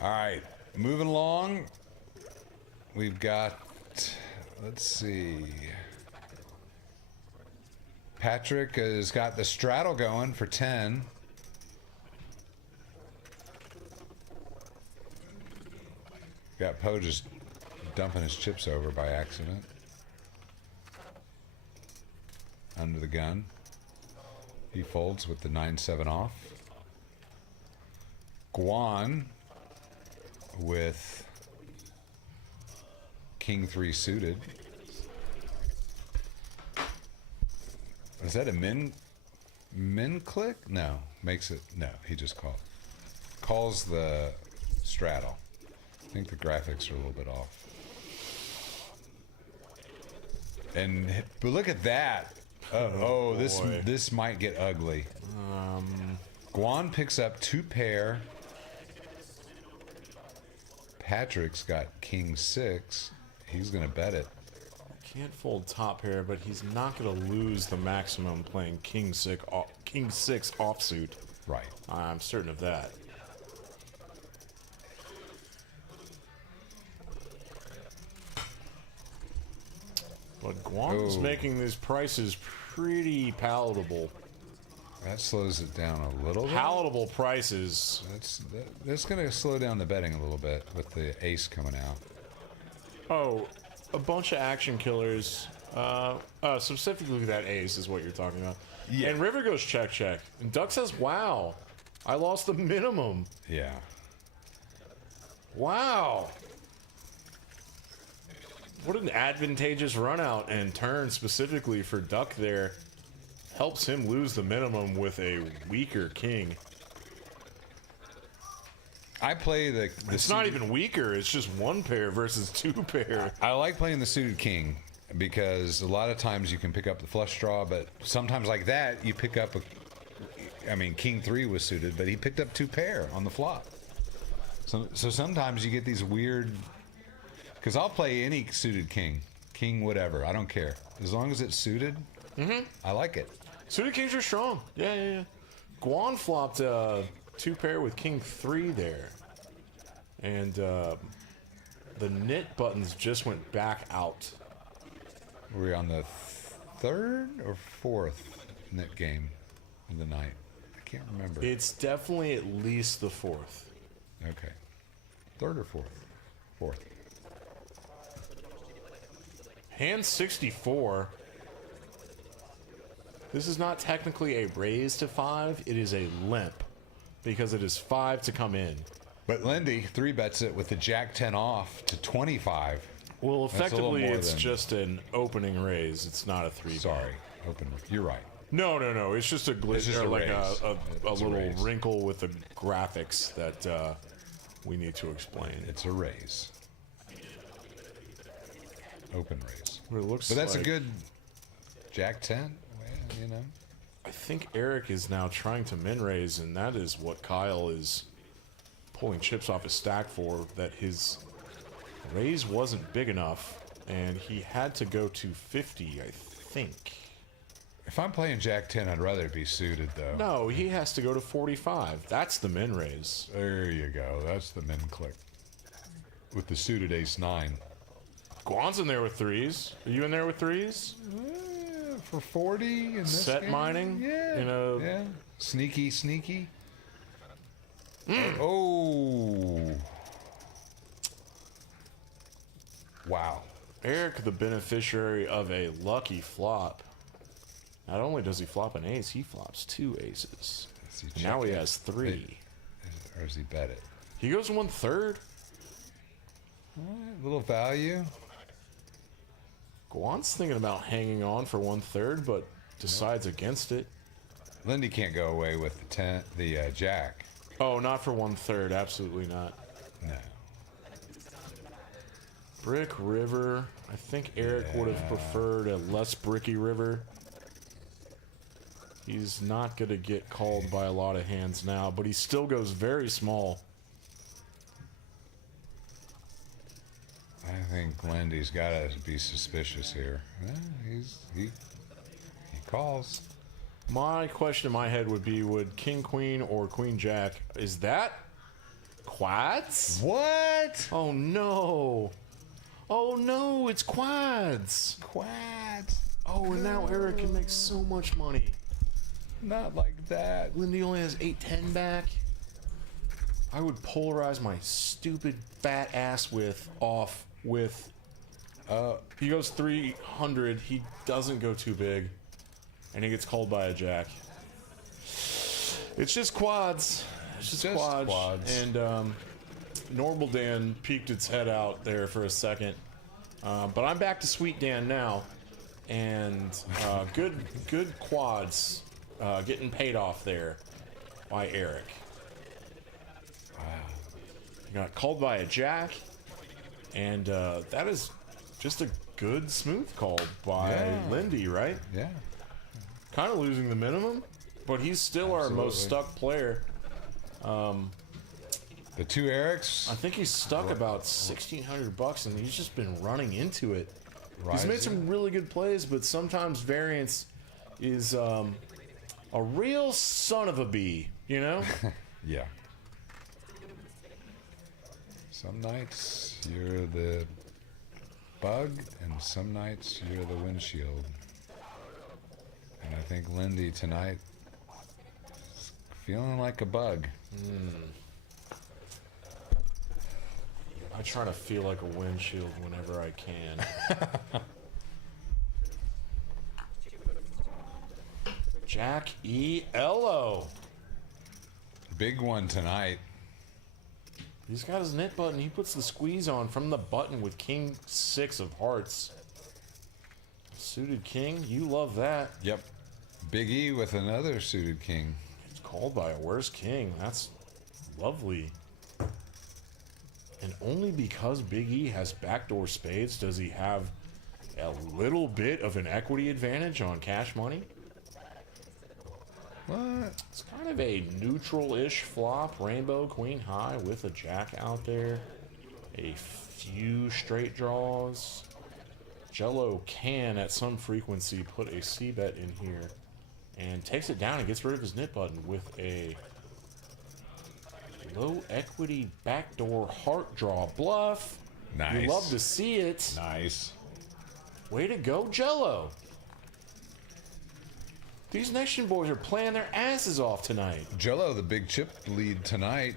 All right, moving along. We've got, let's see. Patrick has got the straddle going for 10. Got Poe just dumping his chips over by accident. Under the gun. He folds with the 9-7 off. Guan with King 3 suited. Is that a min click? No. Makes it, no, he just calls the straddle. I think the graphics are a little bit off. But look at that. This might get ugly. Guan picks up 2 pair. Patrick's got King 6. He's gonna bet it. Can't fold top pair, but he's not gonna lose the maximum playing King 6 offsuit. Right. I'm certain of that. But Guan's making these prices pretty palatable. That slows it down a little bit. Palatable prices. That's going to slow down the betting a little bit with the ace coming out. Oh, a bunch of action killers. Specifically that ace is what you're talking about. Yeah. And River goes check, check. And Duck says, wow, I lost the minimum. Yeah. Wow. What an advantageous run out and turn specifically for Duck there. Helps him lose the minimum with a weaker king. I play the it's not even weaker, it's just 1 pair versus 2 pair. I like playing the suited king because a lot of times you can pick up the flush draw, but sometimes like that you pick up King 3 was suited, but he picked up 2 pair on the flop. So sometimes you get these weird, because I'll play any suited king whatever, I don't care. As long as it's suited, I like it. Suited kings are strong. Yeah. Guan flopped 2 pair with King 3 there. And the knit buttons just went back out. Were we on the 3rd or 4th knit game of the night? I can't remember. It's definitely at least the 4th. Okay. 3rd or 4th? 4th. Hand 64. This is not technically a raise to 5, it is a limp. Because it is 5 to come in. But Lindy 3-bets it with the Jack 10 off to 25. Well, effectively, it's just an opening raise. It's not a 3-bet. Sorry, open. You're right. No. It's just a glitch, or like a little raise. wrinkle with the graphics that we need to explain. It's a raise. Open raise. But it looks. But that's like, a good Jack 10. Well, you know. I think Eric is now trying to min raise, and that is what Kyle is pulling chips off his stack for. That his raise wasn't big enough, and he had to go to 50, I think. If I'm playing Jack 10, I'd rather it be suited, though. No, he has to go to 45. That's the min raise. There you go. That's the min click. With the suited ace 9. Guan's in there with 3s. Are you in there with 3s? For 40 in this Set game? mining? Yeah. Yeah. Sneaky. Oh. Wow. Eric, the beneficiary of a lucky flop. Not only does he flop an ace, he flops 2 aces. Now he has 3. Or does he bet it? He goes 1/3. Alright, little value. Guan's thinking about hanging on for 1/3, but decides against it. Lindy can't go away with the Jack. Oh, not for 1/3. Absolutely not. No. Brick river. I think Eric would have preferred a less bricky river. He's not going to get called by a lot of hands now, but he still goes very small. I think Lindy's got to be suspicious here. He calls. My question in my head would be, would King Queen or Queen Jack, is that quads? What? Oh no. Oh no, it's quads. Quads. Oh, and now Eric can make so much money. Not like that. Lindy only has 8-10 back. I would polarize my stupid fat ass off with. He goes 300. He doesn't go too big, and he gets called by a jack. It's just quads. It's just quads. And Normal Dan peeked its head out there for a second, but I'm back to Sweet Dan now, and good quads getting paid off there by Eric. Wow. He got called by a jack, and that is just a good smooth call by Lindy, right? Yeah. Kind of losing the minimum, but he's still our most stuck player. The two Erics. I think he's stuck about $1,600, and he's just been running into it. Rising. He's made some really good plays, but sometimes variance is a real son of a bee, you know? Yeah. Some nights you're the bug, and some nights you're the windshield. And I think Lindy tonight is feeling like a bug. I try to feel like a windshield whenever I can. Jack E. Ello. Big one tonight. He's got his knit button. He puts the squeeze on from the button with King 6 of hearts. Suited king, you love that. Yep. Big E with another suited king. It's called by a worse king. That's lovely. And only because Big E has backdoor spades does he have a little bit of an equity advantage on cash money. What? It's kind of a neutral-ish flop. Rainbow, queen high with a jack out there. A few straight draws. Jello can, at some frequency, put a C-bet in here. And takes it down and gets rid of his knit button with a low equity backdoor heart draw bluff. Nice. You love to see it. Nice. Way to go, Jello. These Nation boys are playing their asses off tonight. Jello, the big chip lead tonight,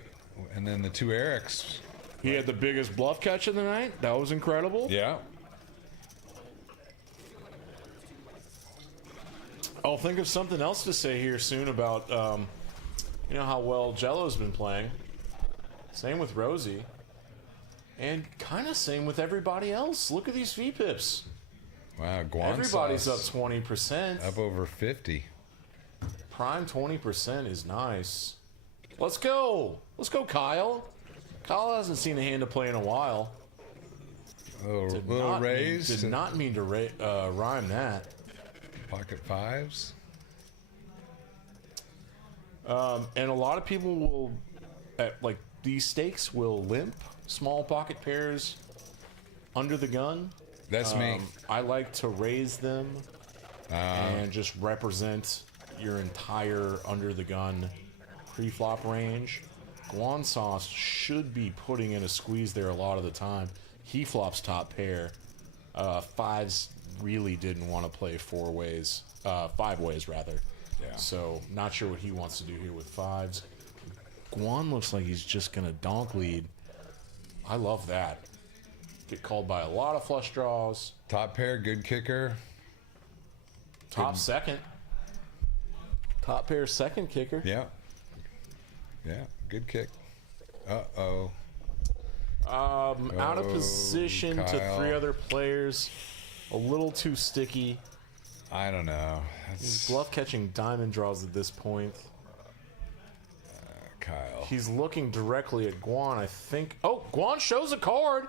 and then the two Erics. He had the biggest bluff catch of the night. That was incredible. Yeah. I'll think of something else to say here soon about, you know, how well Jello's been playing. Same with Rosie. And kind of same with everybody else. Look at these V-pips. Wow, Guan Everybody's up sauce 20%. up over 50. Prime 20% is nice. Let's go. Let's go, Kyle. Kyle hasn't seen a hand to play in a while. Little raise. Did not mean to rhyme that. Pocket fives. And a lot of people will, like, these stakes will limp small pocket pairs under the gun. That's me. I like to raise them and just represent your entire under the gun pre-flop range. Guan Sauce should be putting in a squeeze there a lot of the time. He flops top pair. Fives really didn't want to play 4 ways, 5 ways rather. Yeah. So not sure what he wants to do here with fives. Guan looks like he's just gonna donk lead. I love that. Get called by a lot of flush draws. Top pair, good kicker. Top second. Top pair second kicker. Yeah. Yeah, good kick. Uh-oh. Out of position Kyle. to 3 other players. A little too sticky. I don't know. He's bluff catching diamond draws at this point. Kyle. He's looking directly at Guan, I think. Oh, Guan shows a card.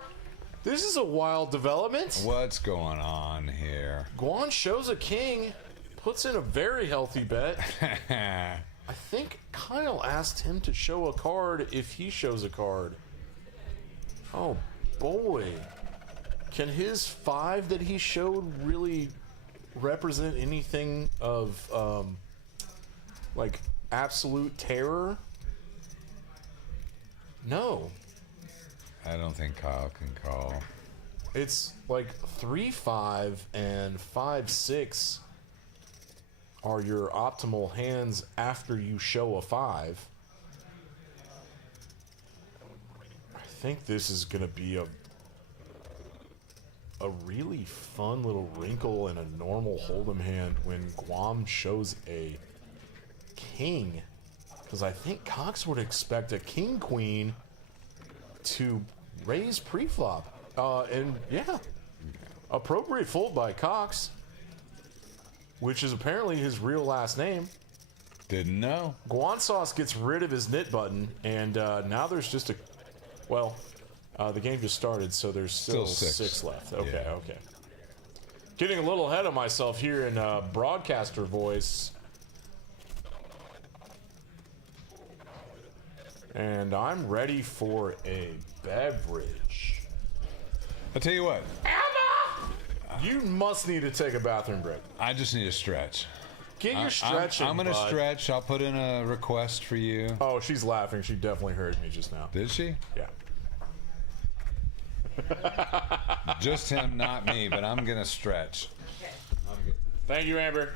This is a wild development. What's going on here? Guan shows a king. Puts in a very healthy bet. I think Kyle asked him to show a card if he shows a card. Oh, boy. Can his 5 that he showed really represent anything of, like, absolute terror? No. I don't think Kyle can call. It's like 3-5 and 5-6 are your optimal hands after you show a 5. think this is gonna be a really fun little wrinkle in a normal Hold'em hand when Guam shows a king, because I think Cox would expect a king-queen to raise pre-flop. And yeah, appropriate fold by Cox, which is apparently his real last name. Didn't know. Guan Sauce gets rid of his knit button, and now there's just a... Well, the game just started, so there's still six left. Okay, Yeah. okay. Getting a little ahead of myself here in broadcaster voice. And I'm ready for a beverage. I'll tell you what. You must need to take a bathroom break. I just need to stretch. Get your stretching, I'm gonna bud. stretch. I'll put in a request for you. Oh, she's laughing. She definitely heard me just now. Did she? Yeah. Just him, not me, but I'm gonna stretch. Thank you, Amber.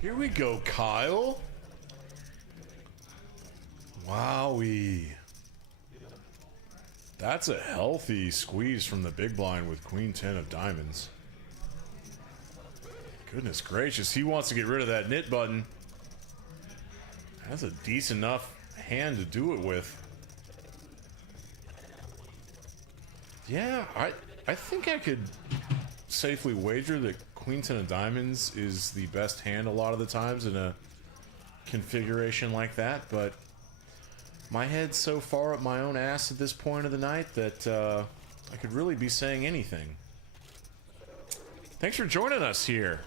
Here we go, Kyle. Wowie. That's a healthy squeeze from the big blind with Queen 10 of diamonds. Goodness gracious, he wants to get rid of that knit button. That's a decent enough hand to do it with. Yeah, I think I could safely wager that Queen 10 of diamonds is the best hand a lot of the times in a configuration like that, but my head's so far up my own ass at this point of the night that I could really be saying anything. Thanks for joining us here.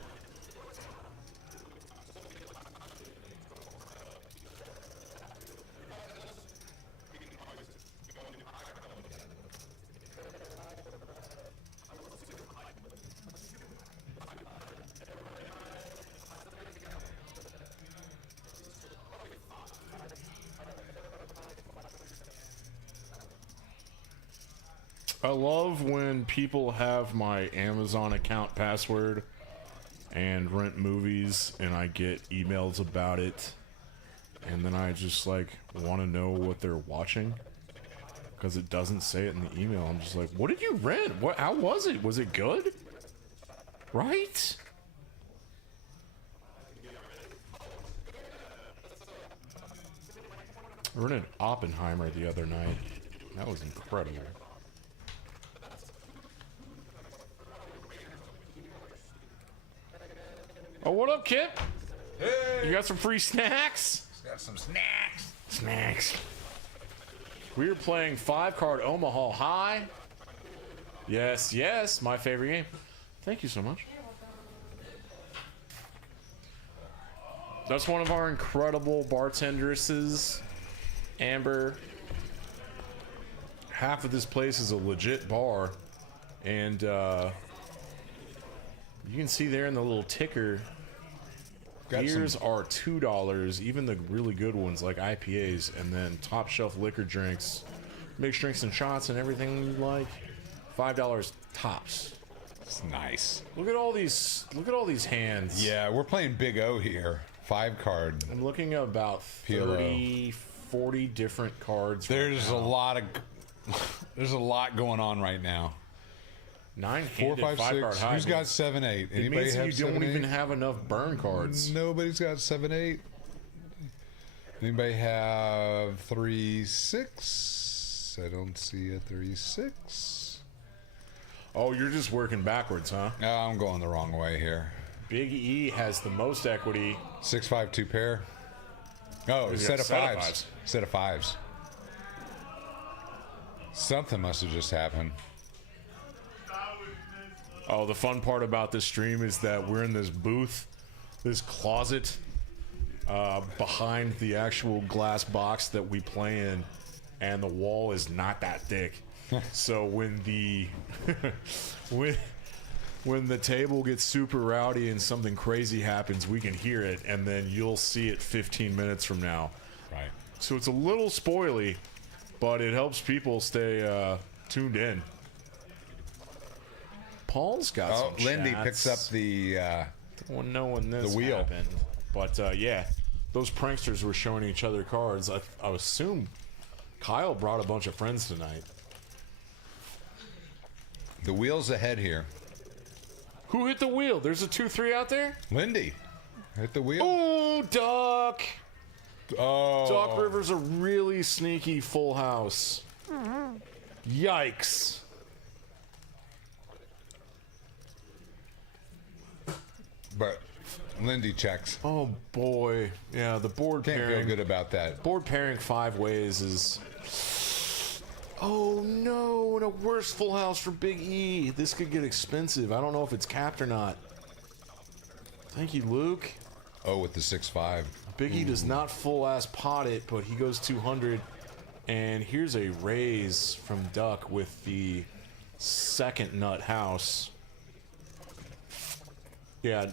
I love when people have my Amazon account password and rent movies and I get emails about it and then I just like want to know what they're watching because it doesn't say it in the email. I'm just like, what did you rent? How was it? Was it good? Right? I rented Oppenheimer the other night. That was incredible. Oh, what up, Kip? Hey! You got some free snacks? Got some snacks. Snacks. We are playing 5-card Omaha High. Yes, yes, my favorite game. Thank you so much. That's one of our incredible bartenderesses, Amber. Half of this place is a legit bar, and you can see there in the little ticker, beers are $2, even the really good ones like IPAs, and then top shelf liquor drinks, mixed drinks and shots and everything you like, $5 tops. It's nice. Look at all these hands. Yeah, we're playing Big O here. 5-card. I'm looking at about 30, 40 different cards. There's a lot of there's a lot going on right now. 9-handed 4, 5, 5-card 6. high. Who's got 7, 8? It Anybody means that have you 7, don't 8? even have enough burn cards. Nobody's got 7, 8. Anybody have 3, 6? I don't see a 3, 6. Oh, you're just working backwards, huh? No, I'm going the wrong way here. Big E has the most equity. 6, 5, 2 pair. Oh, set of 5s. Set of 5s. Something must have just happened. Oh, the fun part about this stream is that we're in this booth, this closet behind the actual glass box that we play in, and the wall is not that thick. So when the when the table gets super rowdy and something crazy happens, we can hear it, and then you'll see it 15 minutes from now. Right. So it's a little spoily, but it helps people stay tuned in. Paul's got some Lindy chats. picks up the Don't know when this the wheel. happened. But yeah, those pranksters were showing each other cards. I assume Kyle brought a bunch of friends tonight. the wheel's ahead here. Who hit the wheel? There's a 2-3 out there? Lindy hit the wheel. Oh, Duck! Oh. Doc Rivers a really sneaky full house. Yikes. But Lindy checks. Oh boy. Yeah, the board Can't pairing. feel good about that. Board pairing 5 ways is. Oh no, and a worse full house for Big E. This could get expensive. I don't know if it's capped or not. Thank you, Luke. Oh, with the 6-5. Big E does not full ass pot it, but he goes 200. And here's a raise from Duck with the second nut house. Yeah,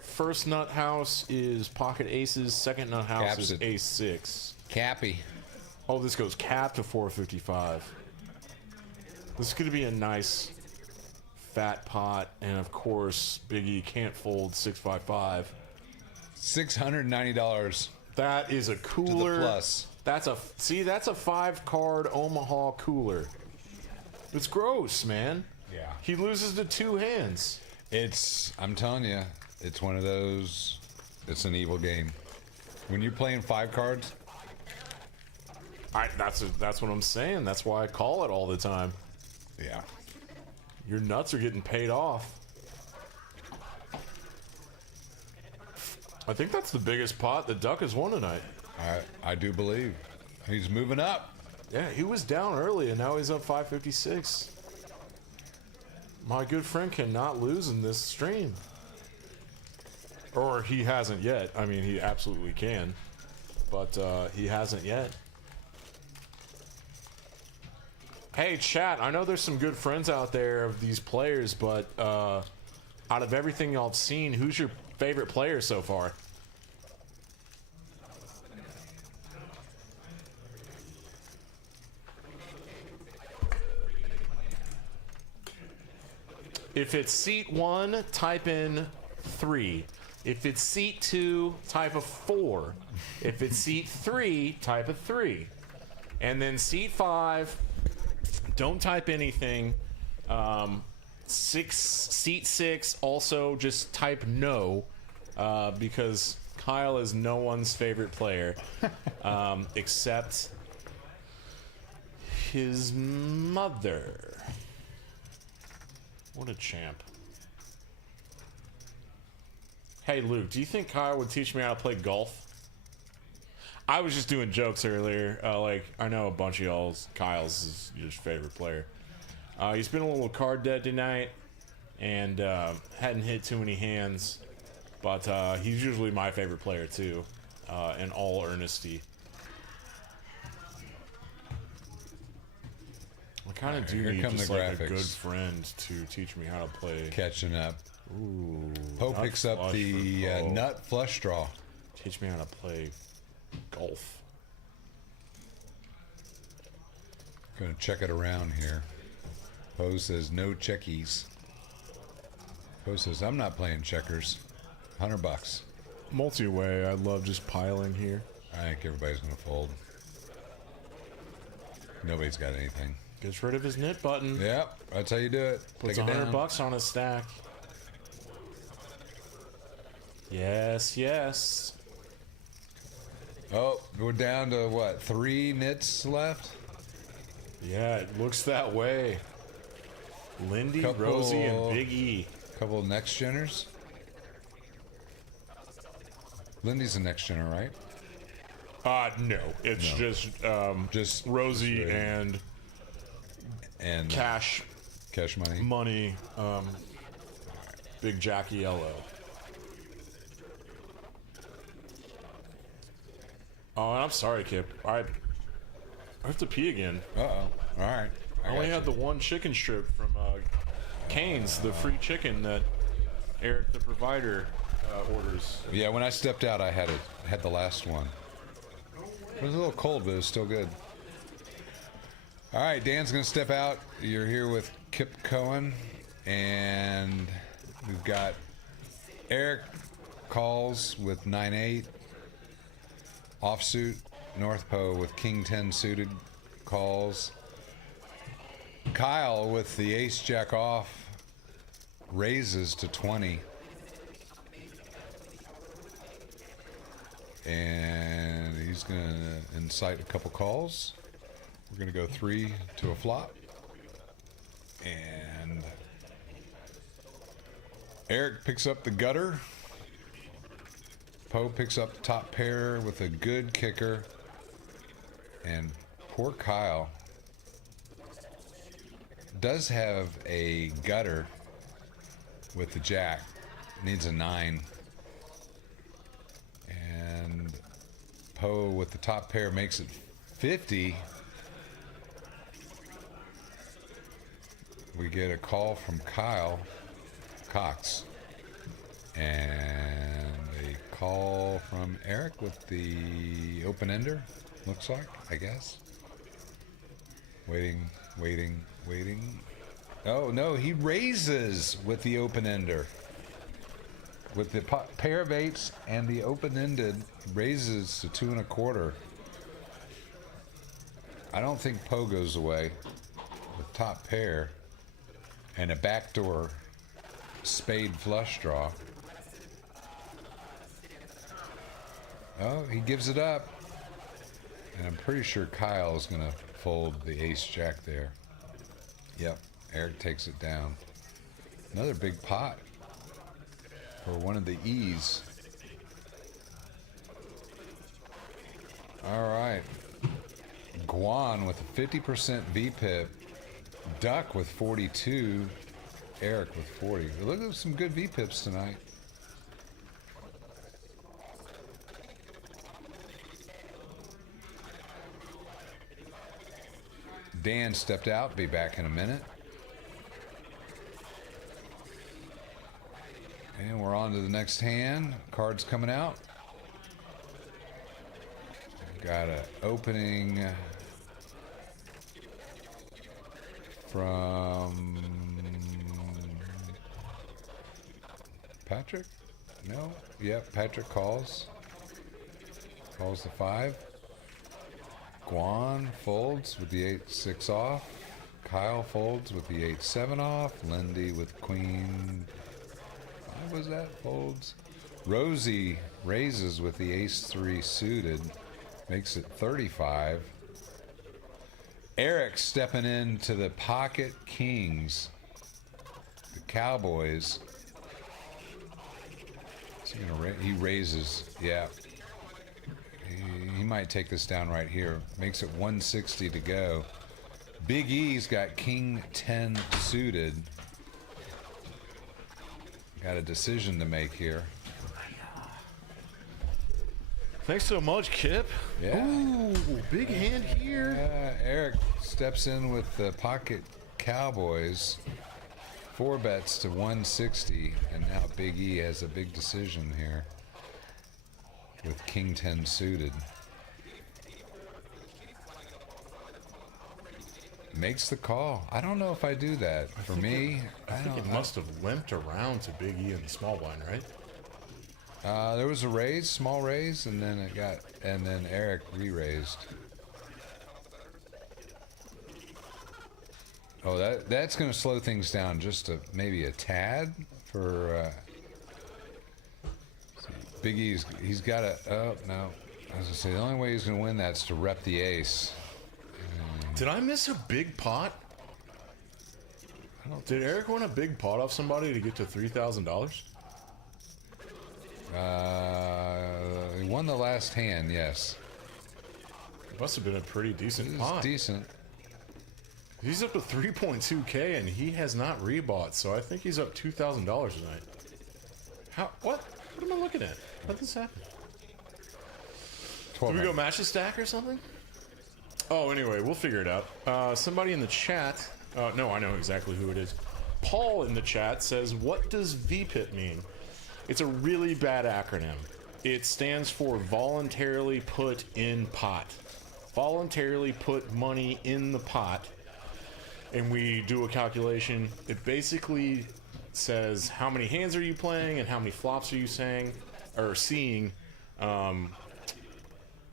first nut house is pocket aces, second nut house Caps is it. ace 6. Cappy. Oh, this goes cap to 455. This is going to be a nice fat pot, and of course, Big E can't fold 655. $690 That is a to cooler. the plus. That's a 5-card Omaha cooler. It's gross, man. Yeah. He loses to 2 hands. I'm telling you, it's one of those, it's an evil game. When you're playing 5 cards, That's what I'm saying. That's why I call it all the time. yeah. Your nuts are getting paid off. I think that's the biggest pot the Duck has won tonight. I do believe. He's moving up. Yeah, he was down early, and now he's up 556. My good friend cannot lose in this stream. Or he hasn't yet. I mean, he absolutely can. But he hasn't yet. Hey, chat, I know there's some good friends out there of these players, but out of everything y'all have seen, who's your favorite player so far? If it's seat 1, type in 3. If it's seat 2, type a 4. If it's seat 3, type a 3. And then seat 5, don't type anything. Seat 6, also just type no, because Kyle is no one's favorite player, except his mother. What a champ. Hey, Luke, do you think Kyle would teach me how to play golf? I was just doing jokes earlier. I know a bunch of Kyle's is your favorite player. He's been a little card dead tonight and hadn't hit too many hands. But he's usually my favorite player, too, in all earnesty. I kind of do Here need come just the like a graphics. good friend to teach me how to play. Catching up. Ooh, Poe nut picks up flush the for Poe. nut flush draw. Teach me how to play golf. Gonna check it around here. Poe says no checkies. Poe says I'm not playing checkers. $100. Multi-way, I love just piling here. I think everybody's gonna fold. Nobody's got anything. Gets rid of his knit button. Yep, that's how you do it. Puts Take it down. $100 on his stack. Yes, yes. Oh, we're down to what? 3 nits left? Yeah, it looks that way. Lindy, Couple- Rosie, and Big E. Couple of next geners. Lindy's a next gener, right? No, it's Just Rosie just and and Cash cash money. Money, Big Jackie Yellow. Oh, I'm sorry, Kip. I have to pee again. Uh-oh. All right. I only had the one chicken strip from Cane's, the free chicken that Eric, the provider, orders. Yeah, when I stepped out, I had the last one. It was a little cold, but it was still good. All right, Dan's going to step out. You're here with Kip Cohen, and we've got Eric calls with 9-8, offsuit, North Po with King 10 suited calls. Kyle with the ace jack off raises to 20. And he's going to incite a couple calls. We're going to go 3 to a flop. And Eric picks up the gutter. Poe picks up the top pair with a good kicker. And poor Kyle does have a gutter with the jack. Needs a 9. And Poe with the top pair makes it 50. We get a call from Kyle Cox. And a call from Eric with the open ender. Looks like, I guess. Waiting. Oh, no, he raises with the open ender. With the pair of 8s and the open-ended, raises to 2 1/4. I don't think Poe goes away with top pair and a backdoor spade flush draw. Oh, he gives it up. And I'm pretty sure Kyle is going to fold the ace jack there. Yep, Eric takes it down. Another big pot for one of the E's. All right. Guan with a 50% VPIP. Duck with 42. Eric with 40. Look at some good VPIPs tonight. Dan stepped out. Be back in a minute. And we're on to the next hand. Cards coming out. Got an opening from Patrick? No? Yep, Patrick calls. Calls the 5. Guan folds with the 8-6 off. Kyle folds with the 8-7 off. Lindy with queen. What was that? Folds. Rosie raises with the ace-3 suited. Makes it 35. Eric stepping into the pocket kings. The Cowboys. Is he gonna he raises. Yeah. He might take this down right here. Makes it 160 to go. Big E's got king 10 suited. Got a decision to make here. Thanks so much, Kip. Yeah. Ooh, big hand here. Eric steps in with the pocket Cowboys. 4 bets to 160, and now Big E has a big decision here with king 10 suited. Makes the call. I don't know if I do that. For me, I think it must have limped around to Big E in the small blind, right? There was a raise, small raise, and then then Eric re-raised. Oh, that's going to slow things down just maybe a tad for Big E's. He's got a. Oh no, I was going to say the only way he's going to win that's to rep the ace. Did I miss a big pot? Did Eric win a big pot off somebody to get to $3,000? He won the last hand, yes. It must have been a pretty decent pot. Decent. He's up to 3.2K and he has not rebought, so I think he's up $2,000 tonight. How? What? What am I looking at? How did this happen? Did we go match the stack or something? Oh, anyway, we'll figure it out. Somebody in the chat, no, I know exactly who it is. Paul in the chat says, what does VPIP mean? It's a really bad acronym. It stands for voluntarily put in pot. Voluntarily put money in the pot, and we do a calculation. It basically says how many hands are you playing and how many flops are you seeing,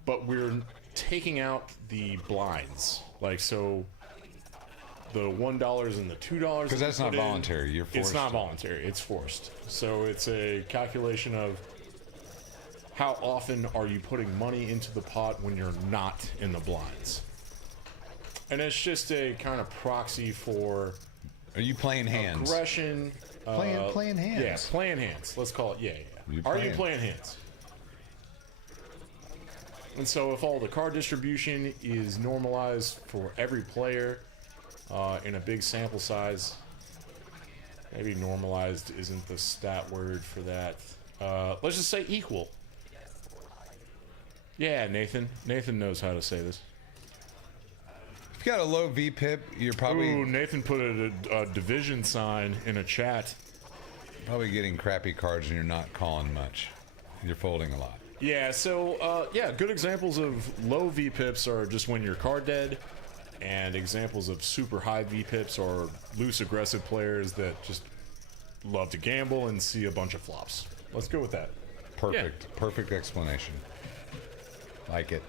but we're taking out the blinds, like, so the $1 and the $2, Because that's not voluntary. You're forced. It's not voluntary, it's forced. So it's a calculation of how often are you putting money into the pot when you're not in the blinds. And it's just a kind of proxy for... Are you playing hands? Aggression. Playing hands. Yeah, playing hands. Let's call it, yeah. Are you playing hands? And so if all the card distribution is normalized for every player in a big sample size, maybe normalized isn't the stat word for that. Let's just say equal. Yeah, Nathan. Nathan knows how to say this. If you got a low VPIP, you're probably... Ooh, Nathan put a division sign in a chat. Probably getting crappy cards and you're not calling much. You're folding a lot. Yeah, so, yeah, good examples of low VPIPs are just when you're card dead, and examples of super high VPIPs are loose, aggressive players that just love to gamble and see a bunch of flops. Let's go with that. Perfect. Yeah. Perfect explanation. Like it.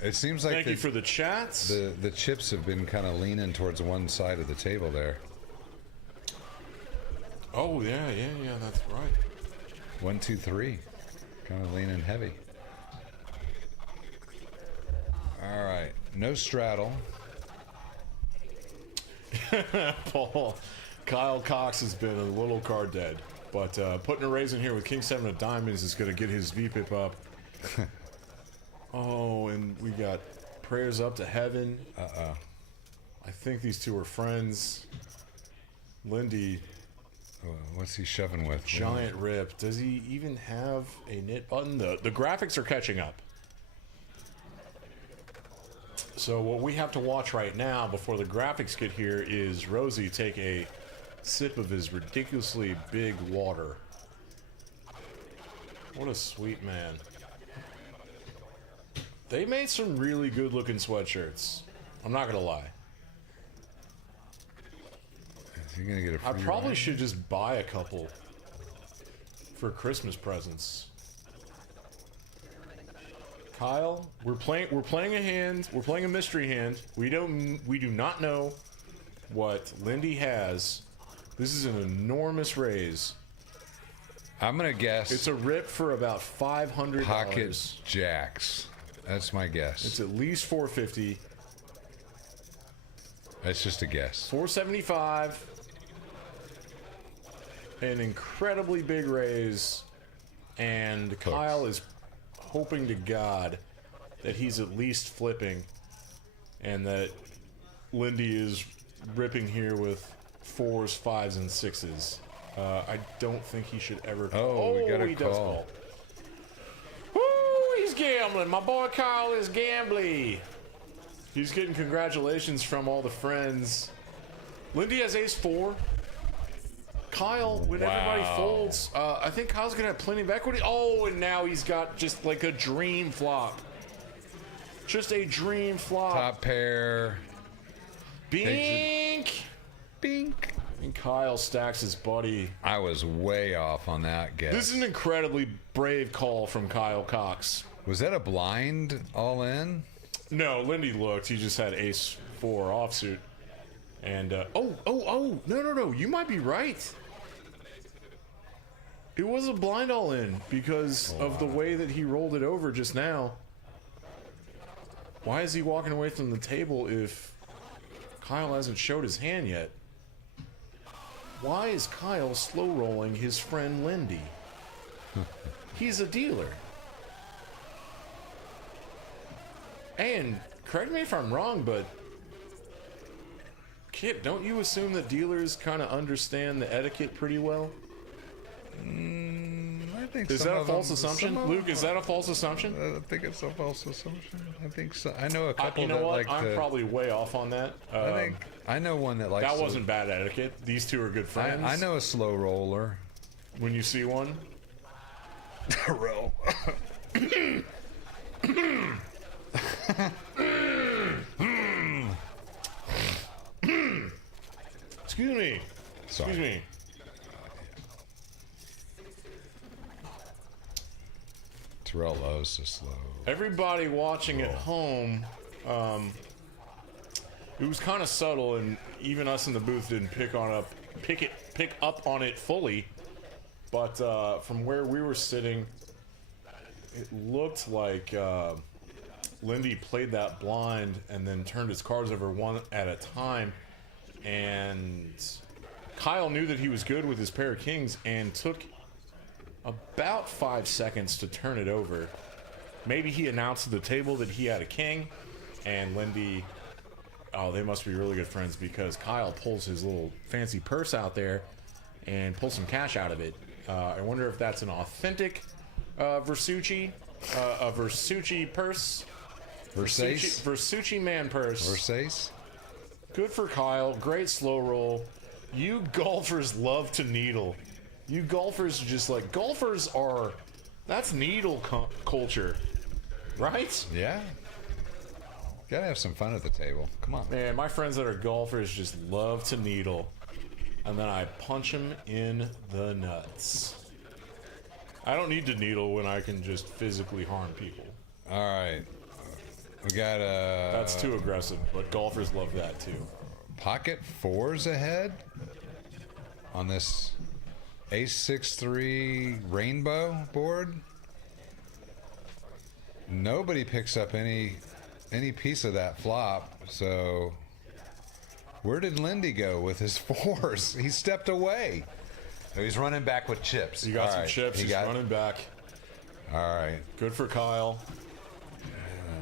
It seems like Thank you for the chats. The chips have been kind of leaning towards one side of the table there. Oh, yeah, that's right. 1, 2, 3. Kind of leaning heavy. All right. No straddle. Paul, Kyle Cox has been a little card dead, but putting a raise in here with King 7 of Diamonds is going to get his VPIP up. Oh, and we got prayers up to heaven. I think these two are friends. Lindy. What's he shoving with? Giant rip. Does he even have a knit button? The graphics are catching up. So what we have to watch right now before the graphics get here is Rosie take a sip of his ridiculously big water. What a sweet man. They made some really good looking sweatshirts. I'm not gonna lie. Is he gonna get a free I probably ride? should just buy a couple for Christmas presents. Kyle, we're playing a hand. We're playing a mystery hand. We do not know what Lindy has. This is an enormous raise. I'm gonna guess It's a rip for about $500. pocket jacks. That's my guess. It's at least $450. That's just a guess. $475. An incredibly big raise, and Kyle is hoping to God that he's at least flipping, and that Lindy is ripping here with 4s, 5s, and 6s. I don't think he should ever. Oh, we got a he call. does call. Woo! He's gambling. My boy Kyle is gambly. He's getting congratulations from all the friends. Lindy has ace-4. Kyle, when everybody folds, I think Kyle's gonna have plenty of equity. Oh, and now he's got just like a dream flop. Just a dream flop. Top pair. Bink! Bink. And Kyle stacks his buddy. I was way off on that guess. This is an incredibly brave call from Kyle Cox. Was that a blind all in? No, Lindy looked. He just had ace-4 offsuit. And, no, you might be right. It was a blind all in because of the way that he rolled it over just now. Why is he walking away from the table if Kyle hasn't showed his hand yet? Why is Kyle slow rolling his friend Lindy? He's a dealer. And correct me if I'm wrong, but Kip, don't you assume that dealers kind of understand the etiquette pretty well? I think Is some that a of false them- assumption, some of Luke? them- Is that a false assumption? I think it's a false assumption. I think so. I know a couple You know that what? like I'm to. probably way off on that. I know one that likes. That to- wasn't bad etiquette. These two are good friends. I know a slow roller. When you see one, Roll. excuse me. Sorry. Excuse me. Terrell loves to slow. Everybody watching at home, it was kind of subtle, and even us in the booth didn't pick up on it fully. But from where we were sitting, it looked like Lindy played that blind and then turned his cards over one at a time, and Kyle knew that he was good with his pair of kings and took about 5 seconds to turn it over. Maybe he announced to the table that he had a king, and Lindy, oh, they must be really good friends, because Kyle pulls his little fancy purse out there and pulls some cash out of it. I wonder if that's an authentic Versucci purse. Versucci man purse. Versace. Good for Kyle. Great slow roll. You golfers love to needle. You golfers just like, golfers are, that's needle culture, right? Yeah. Gotta have some fun at the table. Come on. Man, my friends that are golfers just love to needle. And then I punch them in the nuts. I don't need to needle when I can just physically harm people. All right. We got That's too aggressive, but golfers love that too. pocket fours ahead on this Ace-6-3 rainbow board. Nobody picks up any piece of that flop, so where did Lindy go with his fours? He stepped away. Oh, he's running back with chips. You got All some right. chips, he's running back. All right. Good for Kyle.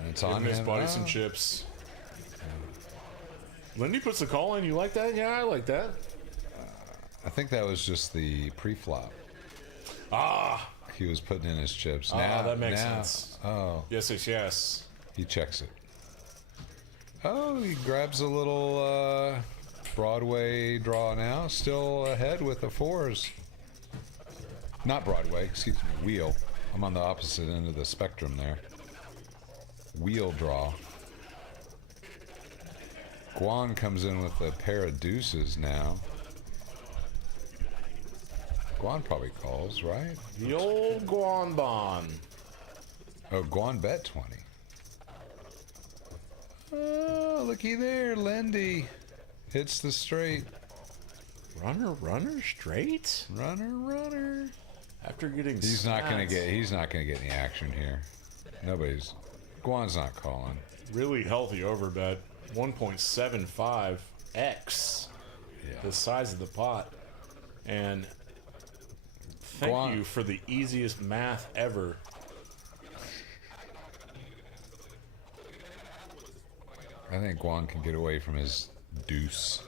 It's Giving on his him. buddy some chips. Lindy puts the call in. You like that? Yeah, I like that. I think that was just the pre-flop. Ah! He was putting in his chips. Ah, that makes sense. Oh. Yes, yes, yes. He checks it. Oh, he grabs a little Broadway draw now. Still ahead with the fours. Not Broadway, excuse me, wheel. I'm on the opposite end of the spectrum there. Wheel draw. Guan comes in with a pair of deuces now. Guan probably calls, right? The old Guanbon. Oh, Guan bet 20. Oh, looky there, Lindy hits the straight. Runner, runner, straight. Runner, runner. After getting, He's not gonna get any action here. Guan's not calling. really healthy overbet. 1.75x. Yeah. The size of the pot, and thank you for the easiest math ever. I think Guan can get away from his deuce.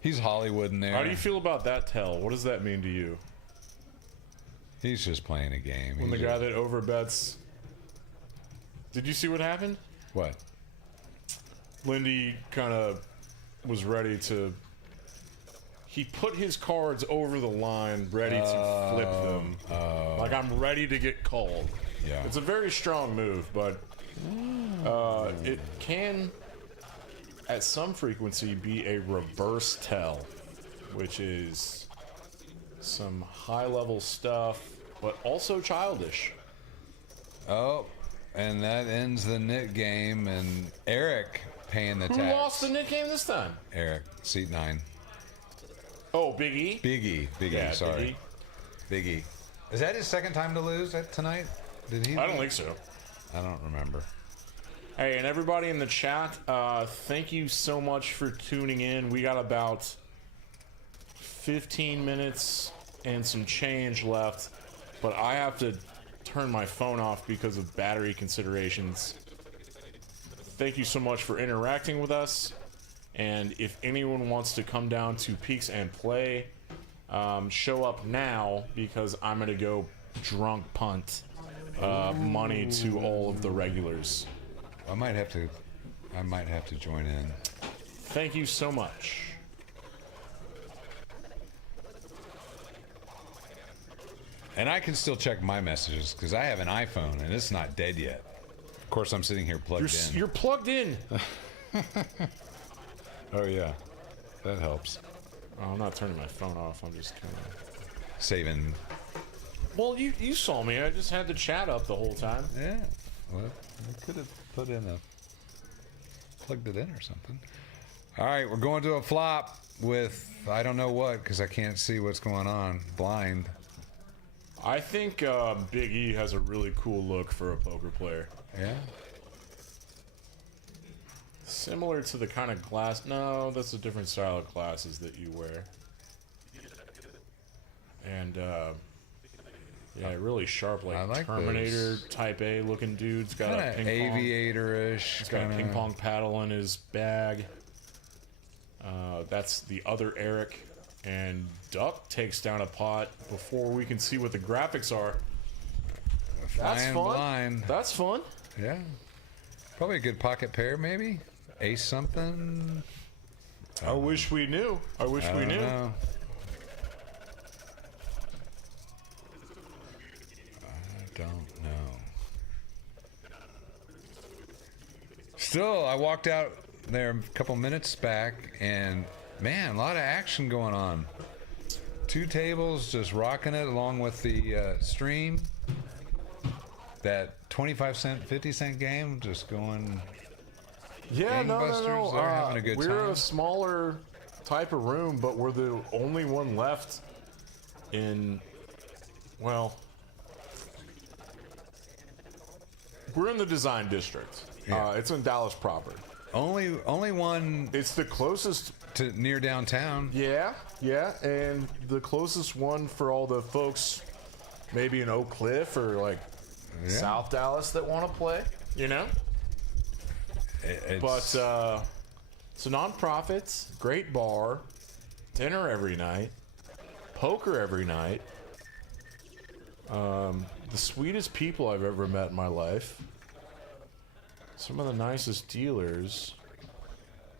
He's Hollywood in there. How do you feel about that tell? What does that mean to you? He's just playing a game. When the guy that overbets. Did you see what happened? What? Lindy kind of was ready to. He put his cards over the line, ready to flip them. Like, I'm ready to get called. Yeah. It's a very strong move, but it can, at some frequency, be a reverse tell, which is some high-level stuff, but also childish. Oh, and that ends the knit game, and Eric paying the tax. Who lost the knit game this time? Eric, seat 9. Oh, Big E? Big E. Yeah, Sorry. Big E. Is that his second time to lose tonight? Did he? I don't think so. I don't remember. Hey, and everybody in the chat, thank you so much for tuning in. We got about 15 minutes and some change left, but I have to turn my phone off because of battery considerations. Thank you so much for interacting with us. And if anyone wants to come down to Peaks and play, show up now because I'm gonna go drunk punt money to all of the regulars. I might have to join in. Thank you so much. And I can still check my messages because I have an iPhone and it's not dead yet. Of course, I'm sitting here plugged in. You're plugged in. Oh yeah, that helps. Oh, I'm not turning my phone off. I'm just kind of Saving. Well, you saw me. I just had the chat up the whole time. Yeah. Well, I could have plugged it in or something. All right, we're going to a flop with I don't know what because I can't see what's going on. Blind. I think Big E has a really cool look for a poker player. Yeah. Similar to the kind of glass. No, that's a different style of glasses that you wear. And yeah, really sharp, like Terminator those. Type A looking dude's got Kinda a ping pong aviator-ish. He's got a ping pong paddle in his bag. That's the other Eric. And Duck takes down a pot before we can see what the graphics are. That's Flying fun. blind. That's fun. Yeah. Probably a good pocket pair, maybe. Ace something. I wish we knew. I wish we knew. Know. I don't know. Still, I walked out there a couple minutes back, and man, a lot of action going on. 2 tables just rocking it along with the stream. That 25-cent, 50-cent game just going. Yeah, no. They're having a good we're time. a smaller type of room, but we're the only one left in. Well, we're in the design district. Yeah. It's in Dallas proper. Only one It's the closest. to near downtown. Yeah, and the closest one for all the folks, maybe in Oak Cliff or like South Dallas that want to play. You know. But it's a nonprofit, great bar, dinner every night, poker every night. The sweetest people I've ever met in my life. Some of the nicest dealers.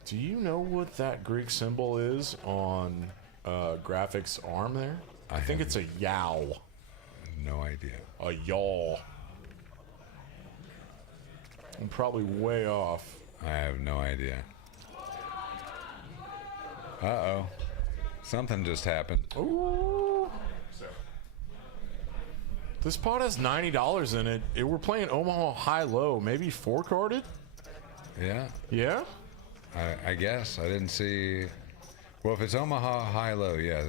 Do you know what that Greek symbol is on Graphics' arm there? I think it's a yow. No idea. A yaw. I'm probably way off. I have no idea. Uh-oh. Something just happened. Ooh. This pot has $90 in it. We're playing Omaha high-low, maybe 4-carded? Yeah, Yeah? I guess. I didn't see. Well, if it's Omaha high-low, yeah.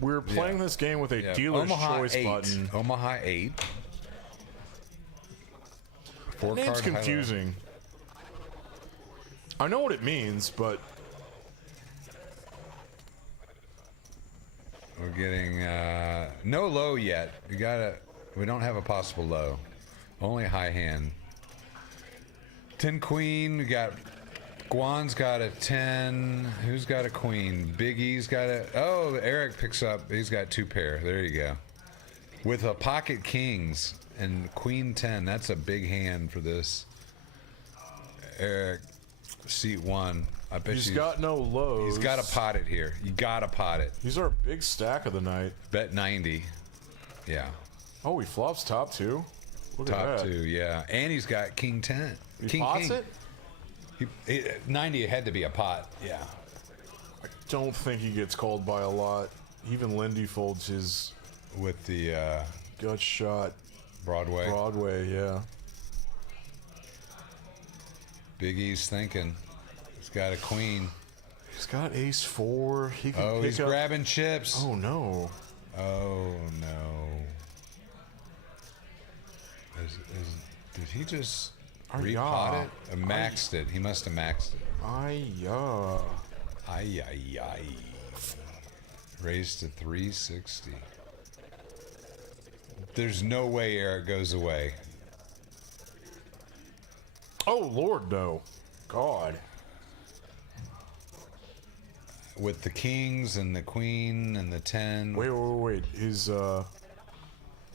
We're playing this game with a dealer's Omaha choice 8. button. Omaha 8. That name's confusing. I know what it means, but We're getting no low yet. We don't have a possible low. Only a high hand. 10 queen. We got Guan's got a 10. Who's got a queen? Big E's got a. Oh, Eric picks up. He's got 2 pair. There you go. With a pocket kings and queen 10. That's a big hand for this. Eric, seat 1. I bet he's got no lows. He's got to pot it here. You got to pot it. He's our big stack of the night. Bet 90. Yeah. Oh, he flops top 2. Look at Top that. 2, yeah. And he's got king 10. He pots it? 90 had to be a pot. Yeah. I don't think he gets called by a lot. Even Lindy folds his with the gut shot. Broadway. Broadway, yeah. Big E's thinking. He's got a queen. He's got ace 4. He can pick he's up... grabbing chips. Oh no. Oh no. Did he just repot it? Or maxed it. He must have maxed it. Ay-ya. Ay. Raised to 360. There's no way Eric goes away. Oh, Lord, no. God. with the kings and the queen and the 10. Wait.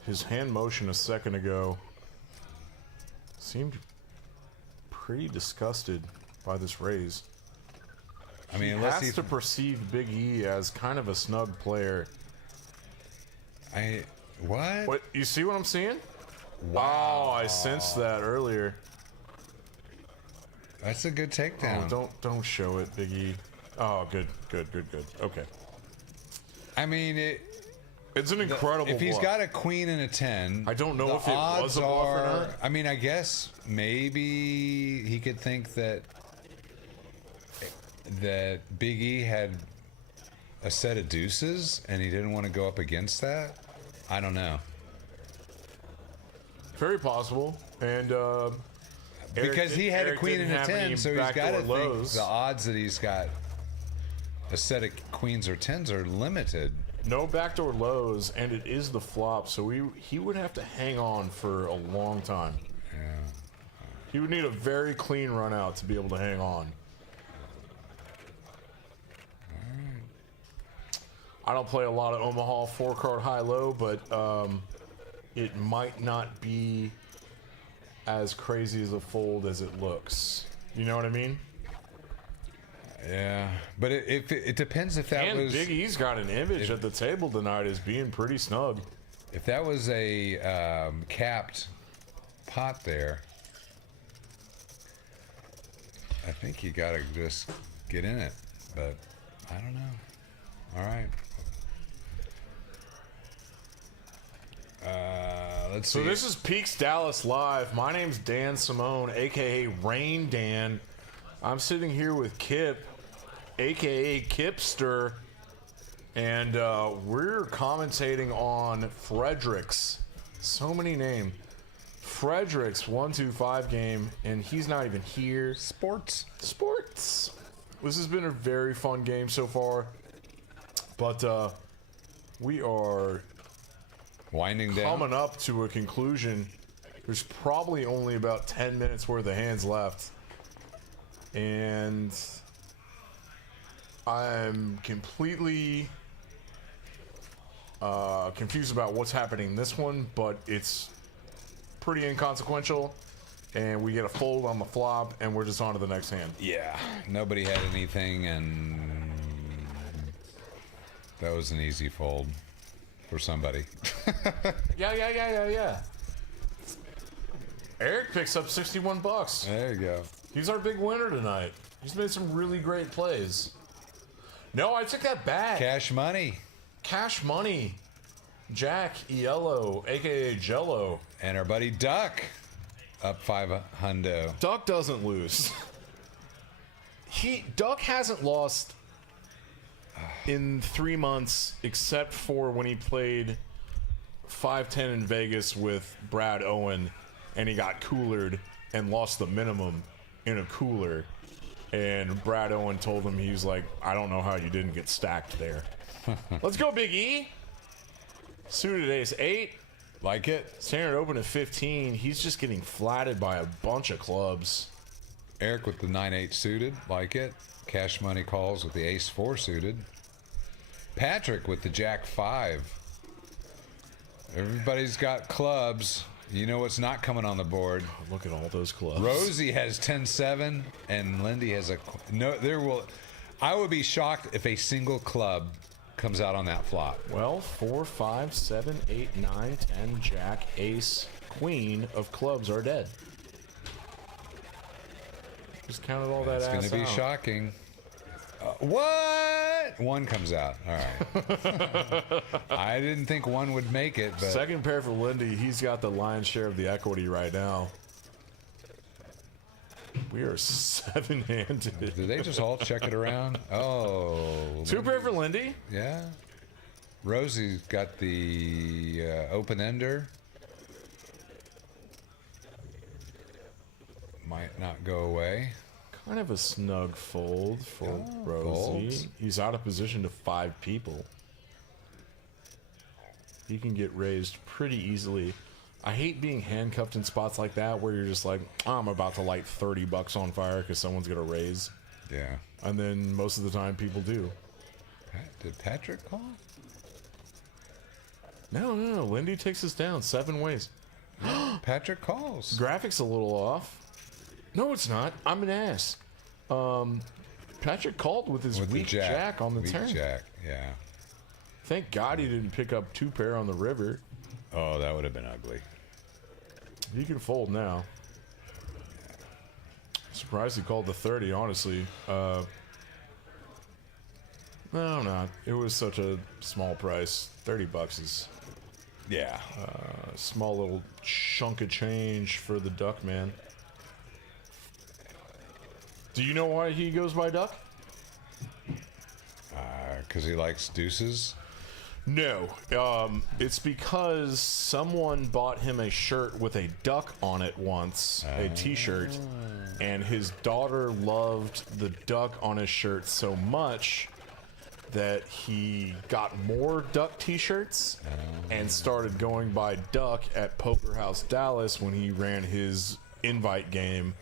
His hand motion a second ago seemed pretty disgusted by this raise. I mean, he unless has to perceive Big E as kind of a snug player. What? You see what I'm seeing? Wow. Oh, I sensed that earlier. That's a good takedown. Oh, don't show it, Big E. Oh, good. Okay. I mean, it's an incredible if he's bluff. got a queen and a 10, I don't know if it was a bluff or not. I mean, I guess maybe he could think that Big E had a set of deuces and he didn't want to go up against that. I don't know. Very possible. And because he had a queen and a didn't have 10, any so he's got to backdoor think lows. the odds that he's got a set of queens or 10s are limited. No backdoor lows, and it is the flop, so he would have to hang on for a long time. Yeah. He would need a very clean run out to be able to hang on. I don't play a lot of Omaha 4-card high-low, but it might not be as crazy as a fold as it looks. You know what I mean? Yeah, but it depends if that was... Big E's got an image at the table tonight as being pretty snug. If that was a capped pot there, I think you gotta just get in it, but I don't know. All right. Let's see. So this is Peaks Dallas Live. My name's Dan Simone, aka Rain Dan. I'm sitting here with Kip, aka Kipster, and we're commentating on Frederic'S. So many names. Frederic'S 1-2-5 game, and he's not even here. Sports. This has been a very fun game so far, but we are winding down, coming up to a conclusion. There's probably only about 10 minutes worth of hands left, and I'm completely confused about what's happening in this one, but it's pretty inconsequential, and we get a fold on the flop, and we're just on to the next hand. Yeah, nobody had anything, and that was an easy fold for somebody. Yeah. Eric picks up 61 bucks. There you go. He's our big winner tonight. He's made some really great plays. No, I took that back. Cash money. Jack Yellow, aka Jello. And our buddy Duck up 500. Duck doesn't lose. Duck hasn't lost in 3 months, except for when he played 5-10 in Vegas with Brad Owen, and he got coolered and lost the minimum in a cooler. And Brad Owen told him, he was like, I don't know how you didn't get stacked there. Let's go, Big E. Suited ace 8. Like it. Standard open at 15. He's just getting flatted by a bunch of clubs. Eric with the 9-8 suited. Like it. Cash money calls with the ace 4 suited. Patrick with the jack 5. Everybody's got clubs. You know what's not coming on the board. Look at all those clubs. Rosie has 10-7 and Lindy has a I would be shocked if a single club comes out on that flop. Well, 4, 5, 7, 8, 9, 10, jack, ace, queen of clubs are dead. Just counted all that ass out. It's going to be shocking. What? 1 comes out. All right. I didn't think 1 would make it, but second pair for Lindy. He's got the lion's share of the equity right now. We are 7-handed. Did they just all check it around? Oh. 2 pair for Lindy. Yeah. Rosie's got the open ender. Might not go away. Kind of a snug fold for Rosie. Folds. He's out of position to 5 people. He can get raised pretty easily. I hate being handcuffed in spots like that where you're just like, oh, I'm about to light 30 bucks on fire because someone's going to raise. Yeah. And then most of the time people do. Did Patrick call? No. Lindy takes us down 7 ways. Patrick calls. Graphics a little off. No, it's not. I'm an ass. Patrick called with his weak jack on the turn. Weak jack, yeah. Thank God he didn't pick up 2 pair on the river. Oh, that would have been ugly. He can fold now. Surprised he called the 30, honestly. No, I'm not. It was such a small price. $30 is Yeah. a small little chunk of change for the duck man. Do you know why he goes by duck? Because he likes deuces. No, it's because someone bought him a shirt with a duck on it once, a t-shirt, and his daughter loved the duck on his shirt so much that he got more duck t-shirts and started going by duck at Poker House Dallas when he ran his invite game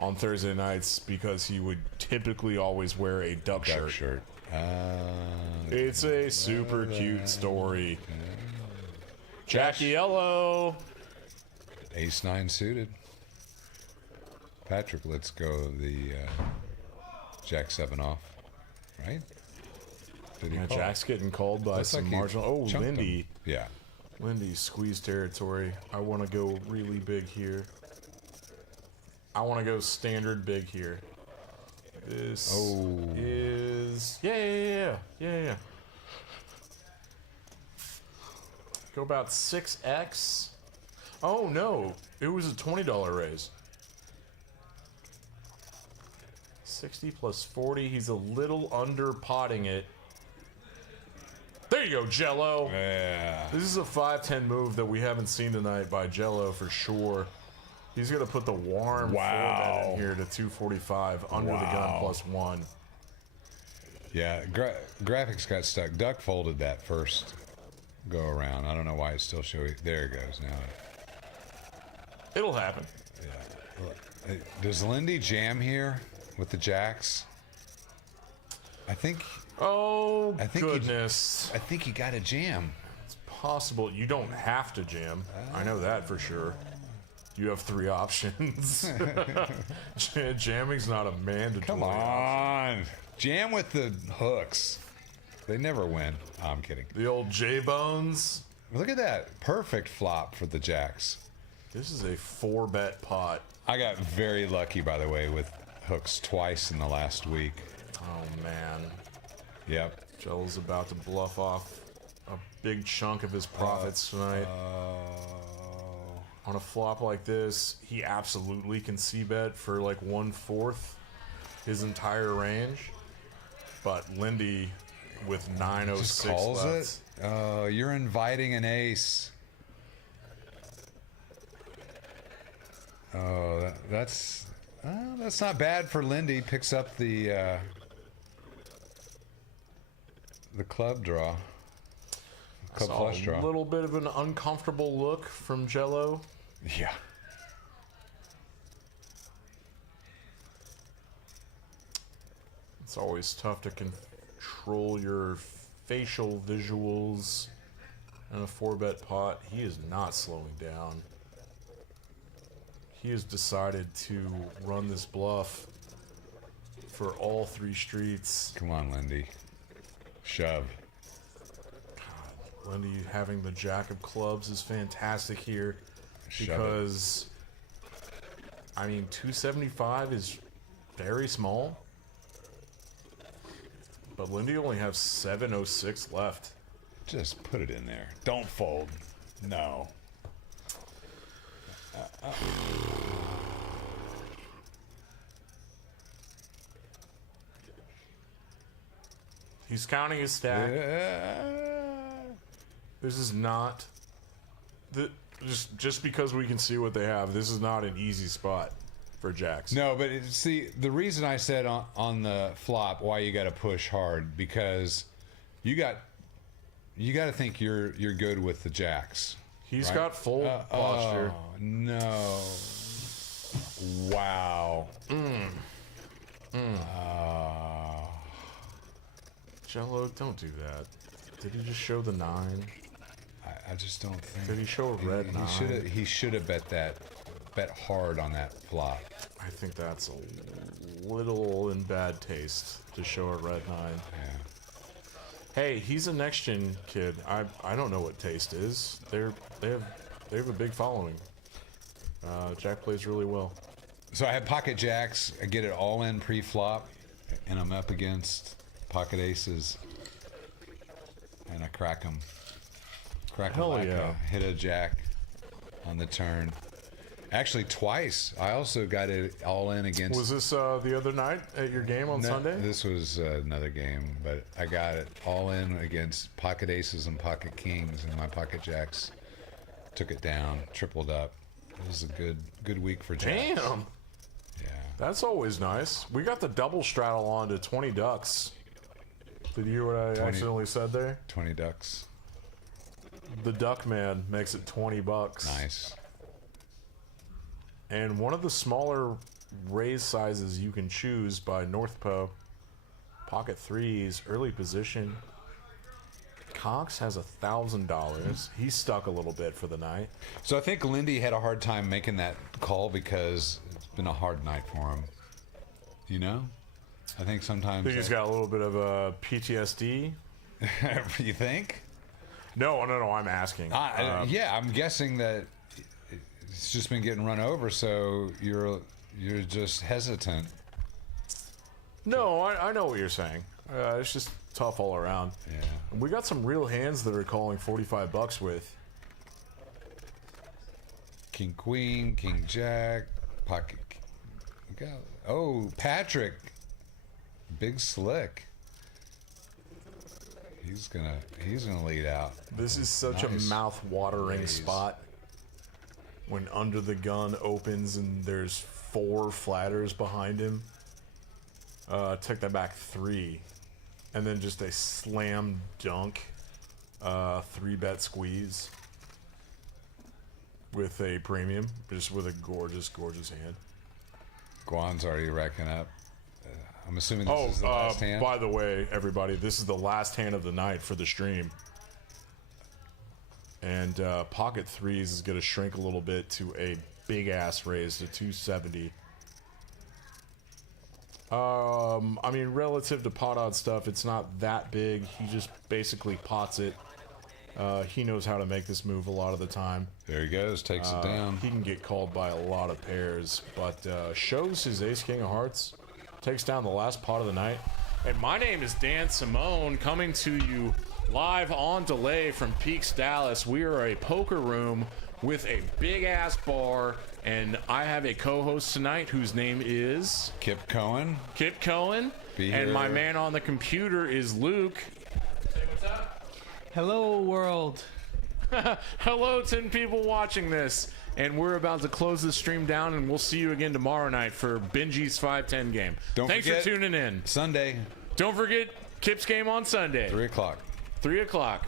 on Thursday nights, because he would typically always wear a duck shirt. It's a super cute story. Jackie Yellow. Ace-9 suited. Patrick lets go the Jack-7 off, right? Did he call? Jack's getting called by Looks some like he marginal. Oh, chunked him. Lindy. Yeah. Lindy squeeze territory. I want to go really big here. I want to go standard big here. This is yeah. Go about 6x. Oh no, it was a $20 raise. 60 plus 40. He's a little under potting it. There you go, Jello. Yeah. This is a 5-10 move that we haven't seen tonight by Jello for sure. He's gonna put the warm 4-bet in here to 245 under the gun +1. Yeah, graphics got stuck. Duck folded that first go around. I don't know why it's still showing. There it goes now. It'll happen. Yeah. Does Lindy jam here with the jacks? I think. Oh, I think goodness. I think you got to jam. It's possible. You don't have to jam. I know that for sure. You have 3 options. Jamming's not a mandatory Come on. Jam with the hooks. They never win. Oh, I'm kidding. The old J-Bones. Look at that. Perfect flop for the jacks. This is a 4-bet pot. I got very lucky, by the way, with hooks twice in the last week. Oh, man. Yep. Joel's about to bluff off a big chunk of his profits tonight. On a flop like this, he absolutely can c-bet for like 1/4 his entire range. But Lindy with 906 Just calls left. it. Oh, you're inviting an ace. Oh, that's not bad for Lindy. Picks up the club draw. Club flush draw. A little bit of an uncomfortable look from Jello. Yeah. It's always tough to control your facial visuals in a 4-bet pot. He is not slowing down. He has decided to run this bluff for all 3 streets. Come on, Lindy. Shove. God, Lindy having the jack of clubs is fantastic here. Shove Because, I mean, 275 is very small. But Lindy only has 706 left. Just put it in there. Don't fold. No. He's counting his stack. This is not... Just because we can see what they have, this is not an easy spot for jacks. No, but see, the reason I said on the flop why you got to push hard, because you got to think you're good with the jacks. He's right? got full posture. Oh, no. Wow. Jello, don't do that. Did he just show the 9? I just don't think. Did he show a red 9? He should have bet hard on that flop. I think that's a little in bad taste to show a red 9. Yeah. Hey, he's a next gen kid. I don't know what taste is. They have a big following. Jack plays really well. So I have pocket jacks. I get it all in pre-flop, and I'm up against pocket aces, and I crack them. Hell like yeah! Hit a jack on the turn. Actually, twice. I also got it all in against. Was this the other night at your game on Sunday? This was another game, but I got it all in against pocket aces and pocket kings, and my pocket jacks took it down, tripled up. It was a good week for jacks. Damn. Yeah. That's always nice. We got the double straddle on to 20 ducks. Did you hear what I accidentally said there? 20 ducks. The duck man makes it $20. Nice. And one of the smaller raise sizes you can choose by Northpo, pocket threes, early position. Cox has $1,000. He's stuck a little bit for the night. So I think Lindy had a hard time making that call because it's been a hard night for him. You know? I think sometimes... I think he's got a little bit of a PTSD. You think? No, I'm asking. Yeah, I'm guessing that it's just been getting run over, so you're just hesitant. No, I know what you're saying. It's just tough all around. Yeah. We got some real hands that are calling $45 with. King Queen, King Jack, pocket. Oh, Patrick, big slick. He's gonna lead out. This is such a mouth-watering spot. When Under the Gun opens and there's 4 flatters behind him. Take that back 3. And then just a slam dunk 3-bet squeeze with a premium, just with a gorgeous hand. Guan's already racking up. I'm assuming this is the last hand. By the way, everybody, this is the last hand of the night for the stream. And pocket threes is going to shrink a little bit to a big ass raise to 270. I mean, relative to pot odd stuff, it's not that big. He just basically pots it. He knows how to make this move a lot of the time. There he goes, takes it down. He can get called by a lot of pairs, but shows his ace king of hearts, takes down the last pot of the night. And my name is Dan Simone, coming to you live on delay from Peaks, Dallas. We are a poker room with a big ass bar, and I have a co-host tonight whose name is Kip Cohen. And my man on the computer is Luke. Say what's up. Hello, world. Hello, 10 people watching this. And we're about to close the stream down, and we'll see you again tomorrow night for Benji's 5-10 game. Thanks for tuning in. Sunday. Don't forget Kip's game on Sunday. 3 o'clock. 3 o'clock.